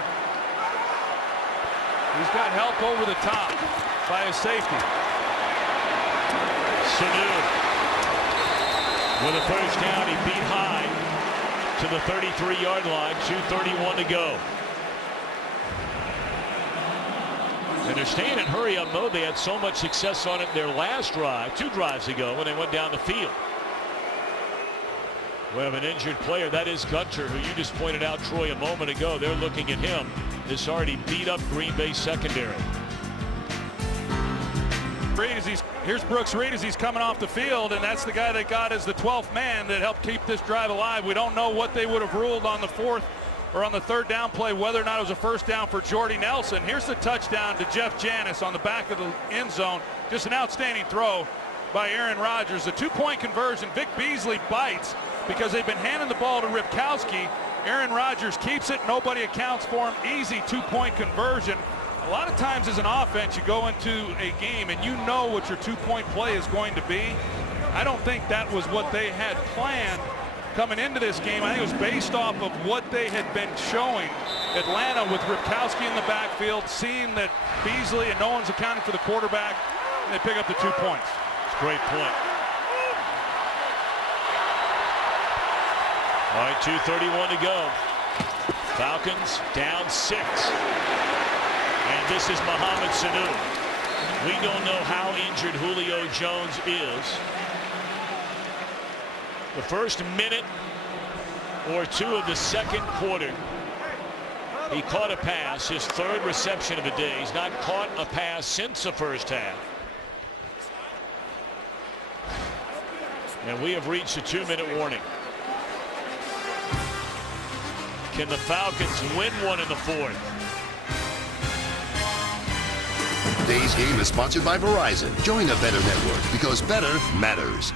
He's got help over the top by his safety. Sanu with a first down. He beat high to the 33-yard line. 2:31 to go. And they're staying in hurry-up mode. They had so much success on it in their last drive, 2 drives ago, when they went down the field. We have an injured player. That is Gunter, who you just pointed out, Troy, a moment ago. They're looking at him. This already beat up Green Bay secondary. Here's Brooks Reed as he's coming off the field, and that's the guy they got as the 12th man that helped keep this drive alive. We don't know what they would have ruled on the 4th or on the 3rd down play, whether or not it was a first down for Jordy Nelson. Here's the touchdown to Jeff Janis on the back of the end zone. Just an outstanding throw by Aaron Rodgers. The 2-point conversion. Vic Beasley bites because they've been handing the ball to Ripkowski. Aaron Rodgers keeps it. Nobody accounts for him. Easy 2-point conversion. A lot of times as an offense, you go into a game and you know what your 2-point play is going to be. I don't think that was what they had planned coming into this game. I think it was based off of what they had been showing Atlanta with Ripkowski in the backfield, seeing that Beasley and no one's accounting for the quarterback, and they pick up the 2 points. It's a great point. All right, 2:31 to go. Falcons down 6. And this is Mohamed Sanu. We don't know how injured Julio Jones is. The first minute or 2 of the second quarter, he caught a pass, his 3rd reception of the day. He's not caught a pass since the first half. And we have reached a 2-minute warning. Can the Falcons win one in the fourth? Today's game is sponsored by Verizon. Join a better network because better matters.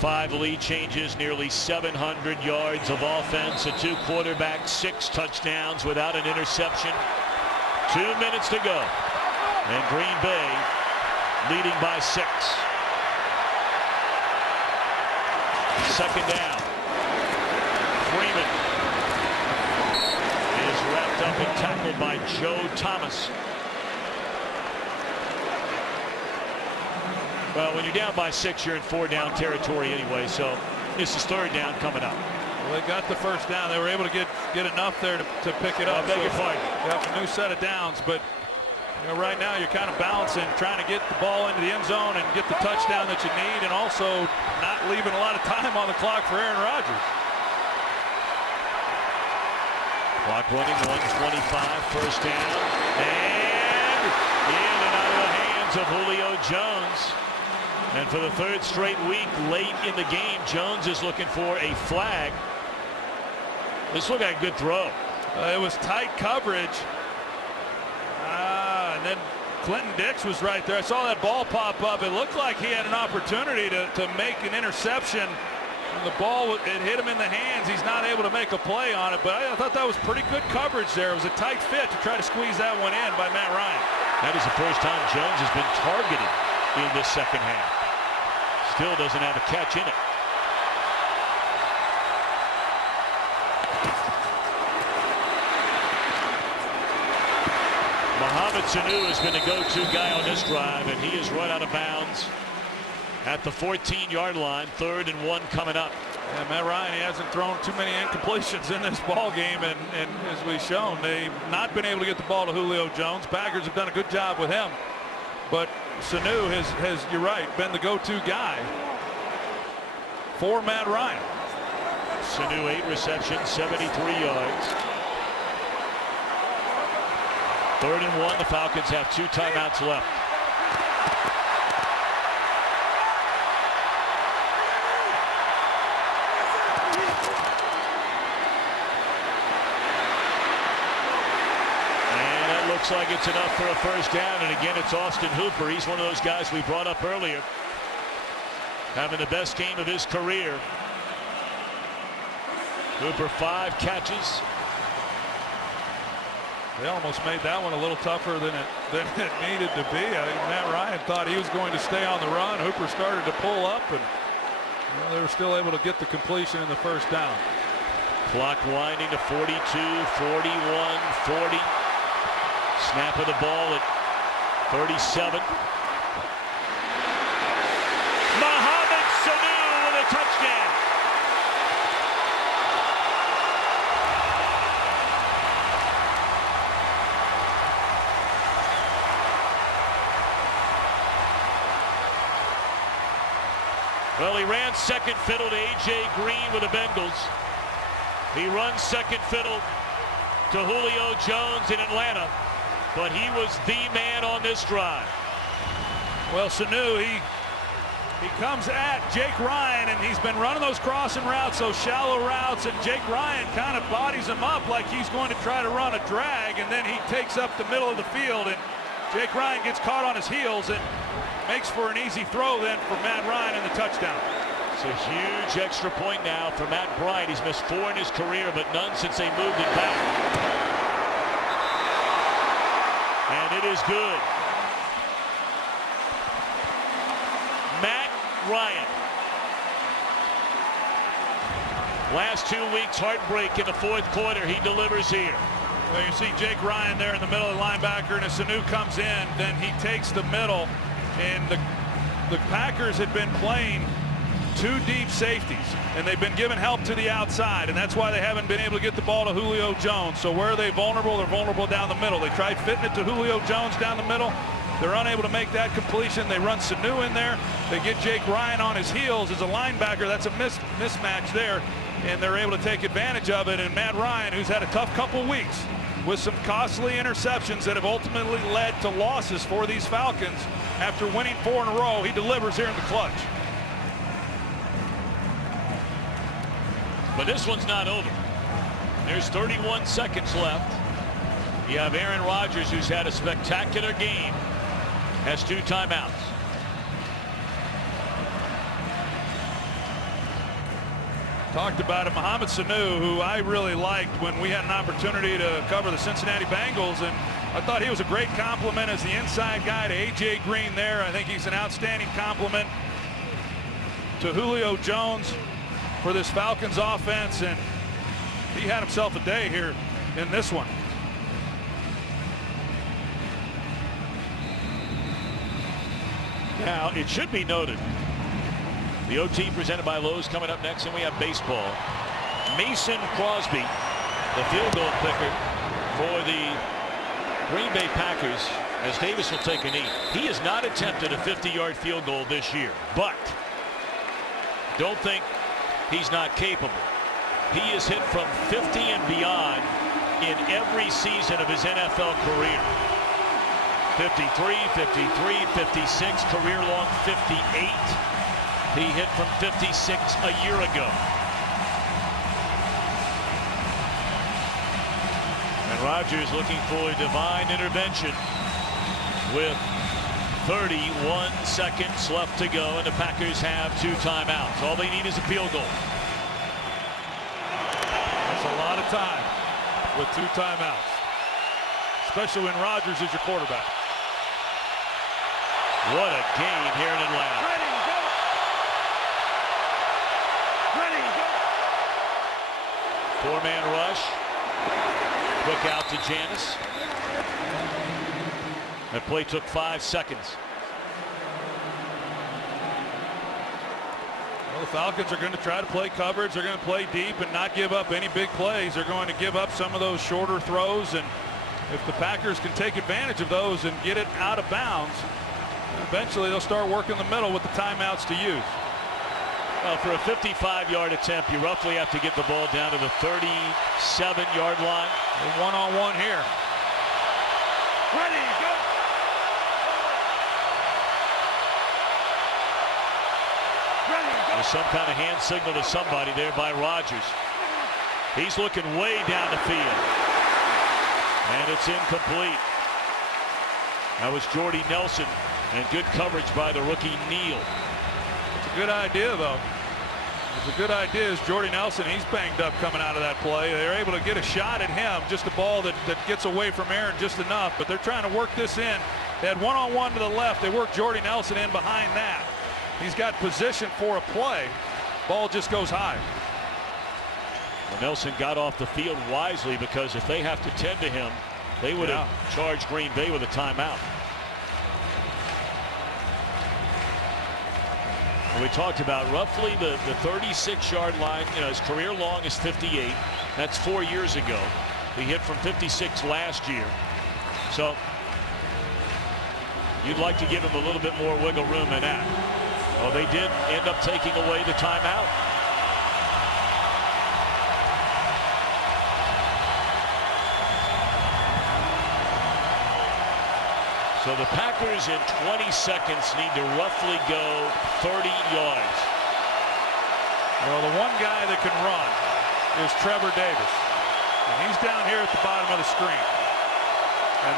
5 lead changes, nearly 700 yards of offense, a 2 quarterbacks, 6 touchdowns without an interception. 2 minutes to go. And Green Bay leading by 6. Second down. Freeman is wrapped up and tackled by Joe Thomas. Well, when you're down by 6, you're in 4-down territory anyway, so this is 3rd down coming up. Well, they got the first down. They were able to get enough there to pick it up. I beg your pardon. You have a new set of downs, but you know, right now you're kind of balancing, trying to get the ball into the end zone and get the touchdown that you need, and also not leaving a lot of time on the clock for Aaron Rodgers. Clock running, 1:25, first down, and in and out of the hands of Julio Jones. And for the 3rd straight week, late in the game, Jones is looking for a flag. This looked like a good throw. It was tight coverage. And then Clinton Dix was right there. I saw that ball pop up. It looked like he had an opportunity to make an interception. And the ball, it hit him in the hands. He's not able to make a play on it. But I thought that was pretty good coverage there. It was a tight fit to try to squeeze that one in by Matt Ryan. That is the first time Jones has been targeted in this second half. Still doesn't have a catch in it. Mohamed Sanu has been the go-to guy on this drive, and he is run out of bounds at the 14-yard line. 3rd and 1 coming up. Yeah, Matt Ryan, he hasn't thrown too many incompletions in this ball game, and as we've shown, they've not been able to get the ball to Julio Jones. Packers have done a good job with him, but Sanu has, you're right, been the go-to guy for Matt Ryan. Sanu 8 receptions, 73 yards. 3rd and 1. The Falcons have 2 timeouts left. And that looks like it's enough for a first down. And again, it's Austin Hooper. He's one of those guys we brought up earlier, having the best game of his career. Hooper 5 catches. They almost made that one a little tougher than it needed to be. I think Matt Ryan thought he was going to stay on the run. Hooper started to pull up, and they were still able to get the completion in the first down. Clock winding to 42, 41, 40. Snap of the ball at 37. Mohamed Sanu with a touchdown. Well, he ran second fiddle to A.J. Green with the Bengals. He runs second fiddle to Julio Jones in Atlanta, but he was the man on this drive. Well, Sanu, he comes at Jake Ryan, and he's been running those crossing routes, those shallow routes, and Jake Ryan kind of bodies him up like he's going to try to run a drag, and then he takes up the middle of the field, and Jake Ryan gets caught on his heels and makes for an easy throw then for Matt Ryan in the touchdown. It's a huge extra point now for Matt Bryant. He's missed 4 in his career, but none since they moved it back. And it is good. Matt Ryan. Last 2 weeks, heartbreak in the 4th quarter. He delivers here. Well, you see Jake Ryan there in the middle of the linebacker, and as Sanu comes in, then he takes the middle, and the Packers had been playing 2 deep safeties, and they've been giving help to the outside, and that's why they haven't been able to get the ball to Julio Jones. So where are they vulnerable? They're vulnerable down the middle. They tried fitting it to Julio Jones down the middle. They're unable to make that completion. They run Sanu in there. They get Jake Ryan on his heels as a linebacker. That's a mismatch there, and they're able to take advantage of it. And Matt Ryan, who's had a tough couple weeks, with some costly interceptions that have ultimately led to losses for these Falcons. After winning 4 in a row, he delivers here in the clutch. But this one's not over. There's 31 seconds left. You have Aaron Rodgers, who's had a spectacular game, has 2 timeouts. Talked about it, Mohamed Sanu, who I really liked when we had an opportunity to cover the Cincinnati Bengals, and I thought he was a great compliment as the inside guy to A.J. Green there. I think he's an outstanding compliment to Julio Jones for this Falcons offense, and he had himself a day here in this one. Now, it should be noted, the OT presented by Lowe's coming up next, and we have baseball. Mason Crosby, the field goal kicker for the Green Bay Packers, as Davis will take a knee. He has not attempted a 50-yard field goal this year, but don't think he's not capable. He has hit from 50 and beyond in every season of his NFL career. 53, 53, 56, career long 58. He hit from 56 a year ago. And Rodgers looking for a divine intervention with 31 seconds left to go, and the Packers have 2 timeouts. All they need is a field goal. That's a lot of time with 2 timeouts, especially when Rodgers is your quarterback. What a game here in Atlanta. Ready, go. Ready, go. 4-man rush. Quick out to Janis. That play took 5 seconds. Well, the Falcons are going to try to play coverage. They're going to play deep and not give up any big plays. They're going to give up some of those shorter throws, and if the Packers can take advantage of those and get it out of bounds, eventually they'll start working the middle with the timeouts to use. Well, for a 55-yard attempt, you roughly have to get the ball down to the 37-yard line. A one-on-one here. Ready, go. Ready, go. There's some kind of hand signal to somebody there by Rodgers. He's looking way down the field. And it's incomplete. That was Jordy Nelson, and good coverage by the rookie Neal. It's a good idea, though. It's a good idea as Jordy Nelson, he's banged up coming out of that play. They're able to get a shot at him, just a ball that gets away from Aaron just enough, but they're trying to work this in. They had one-on-one to the left. They worked Jordy Nelson in behind that. He's got position for a play. Ball just goes high. Well, Nelson got off the field wisely, because if they have to tend to him, they would have charged Green Bay with a timeout. And we talked about roughly the 36-yard line. You know, his career long is 58. That's 4 years ago. He hit from 56 last year. So you'd like to give him a little bit more wiggle room than that. Well, they did end up taking away the timeout. So the Packers in 20 seconds need to roughly go 30 yards. Well, the one guy that can run is Trevor Davis. And he's down here at the bottom of the screen. And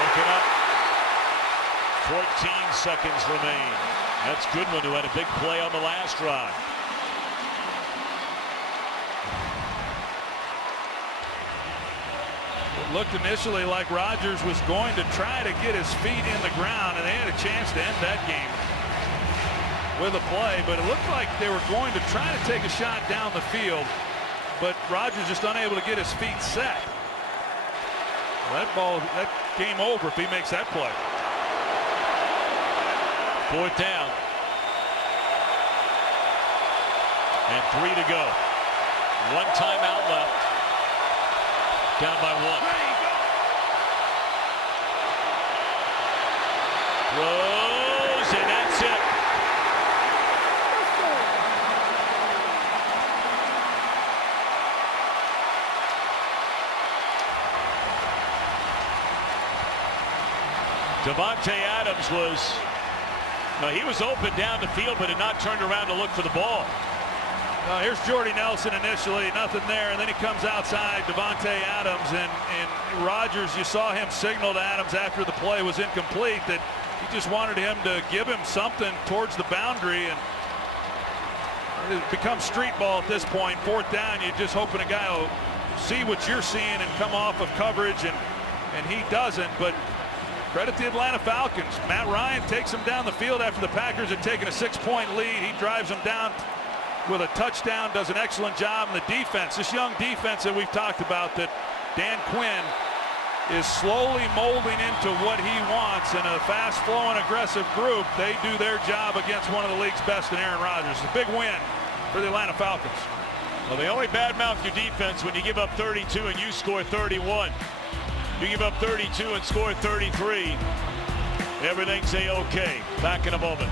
broken up. 14 seconds remain. That's Goodwin, who had a big play on the last drive. looked initially like Rodgers was going to try to get his feet in the ground, and they had a chance to end that game with a play, but it looked like they were going to try to take a shot down the field, but Rodgers just unable to get his feet set. Well, that game over if he makes that play. Fourth down. And 3 to go. One timeout left. Down by 1. Throws, and that's it. Davante Adams he was open down the field, but had not turned around to look for the ball. Here's Jordy Nelson initially, nothing there, and then he comes outside, Davante Adams, and Rodgers, you saw him signal to Adams after the play was incomplete that he just wanted him to give him something towards the boundary, and it becomes street ball at this point. 4th down, you're just hoping a guy will see what you're seeing and come off of coverage, and he doesn't, but credit the Atlanta Falcons. Matt Ryan takes him down the field after the Packers had taken a 6-point lead. He drives him down with a touchdown, does an excellent job. And the defense, this young defense that we've talked about, that Dan Quinn is slowly molding into what he wants in a fast-flowing, aggressive group. They do their job against one of the league's best in Aaron Rodgers. It's a big win for the Atlanta Falcons. Well, they only badmouth your defense when you give up 32 and you score 31. You give up 32 and score 33. Everything's A-OK. Back in a moment.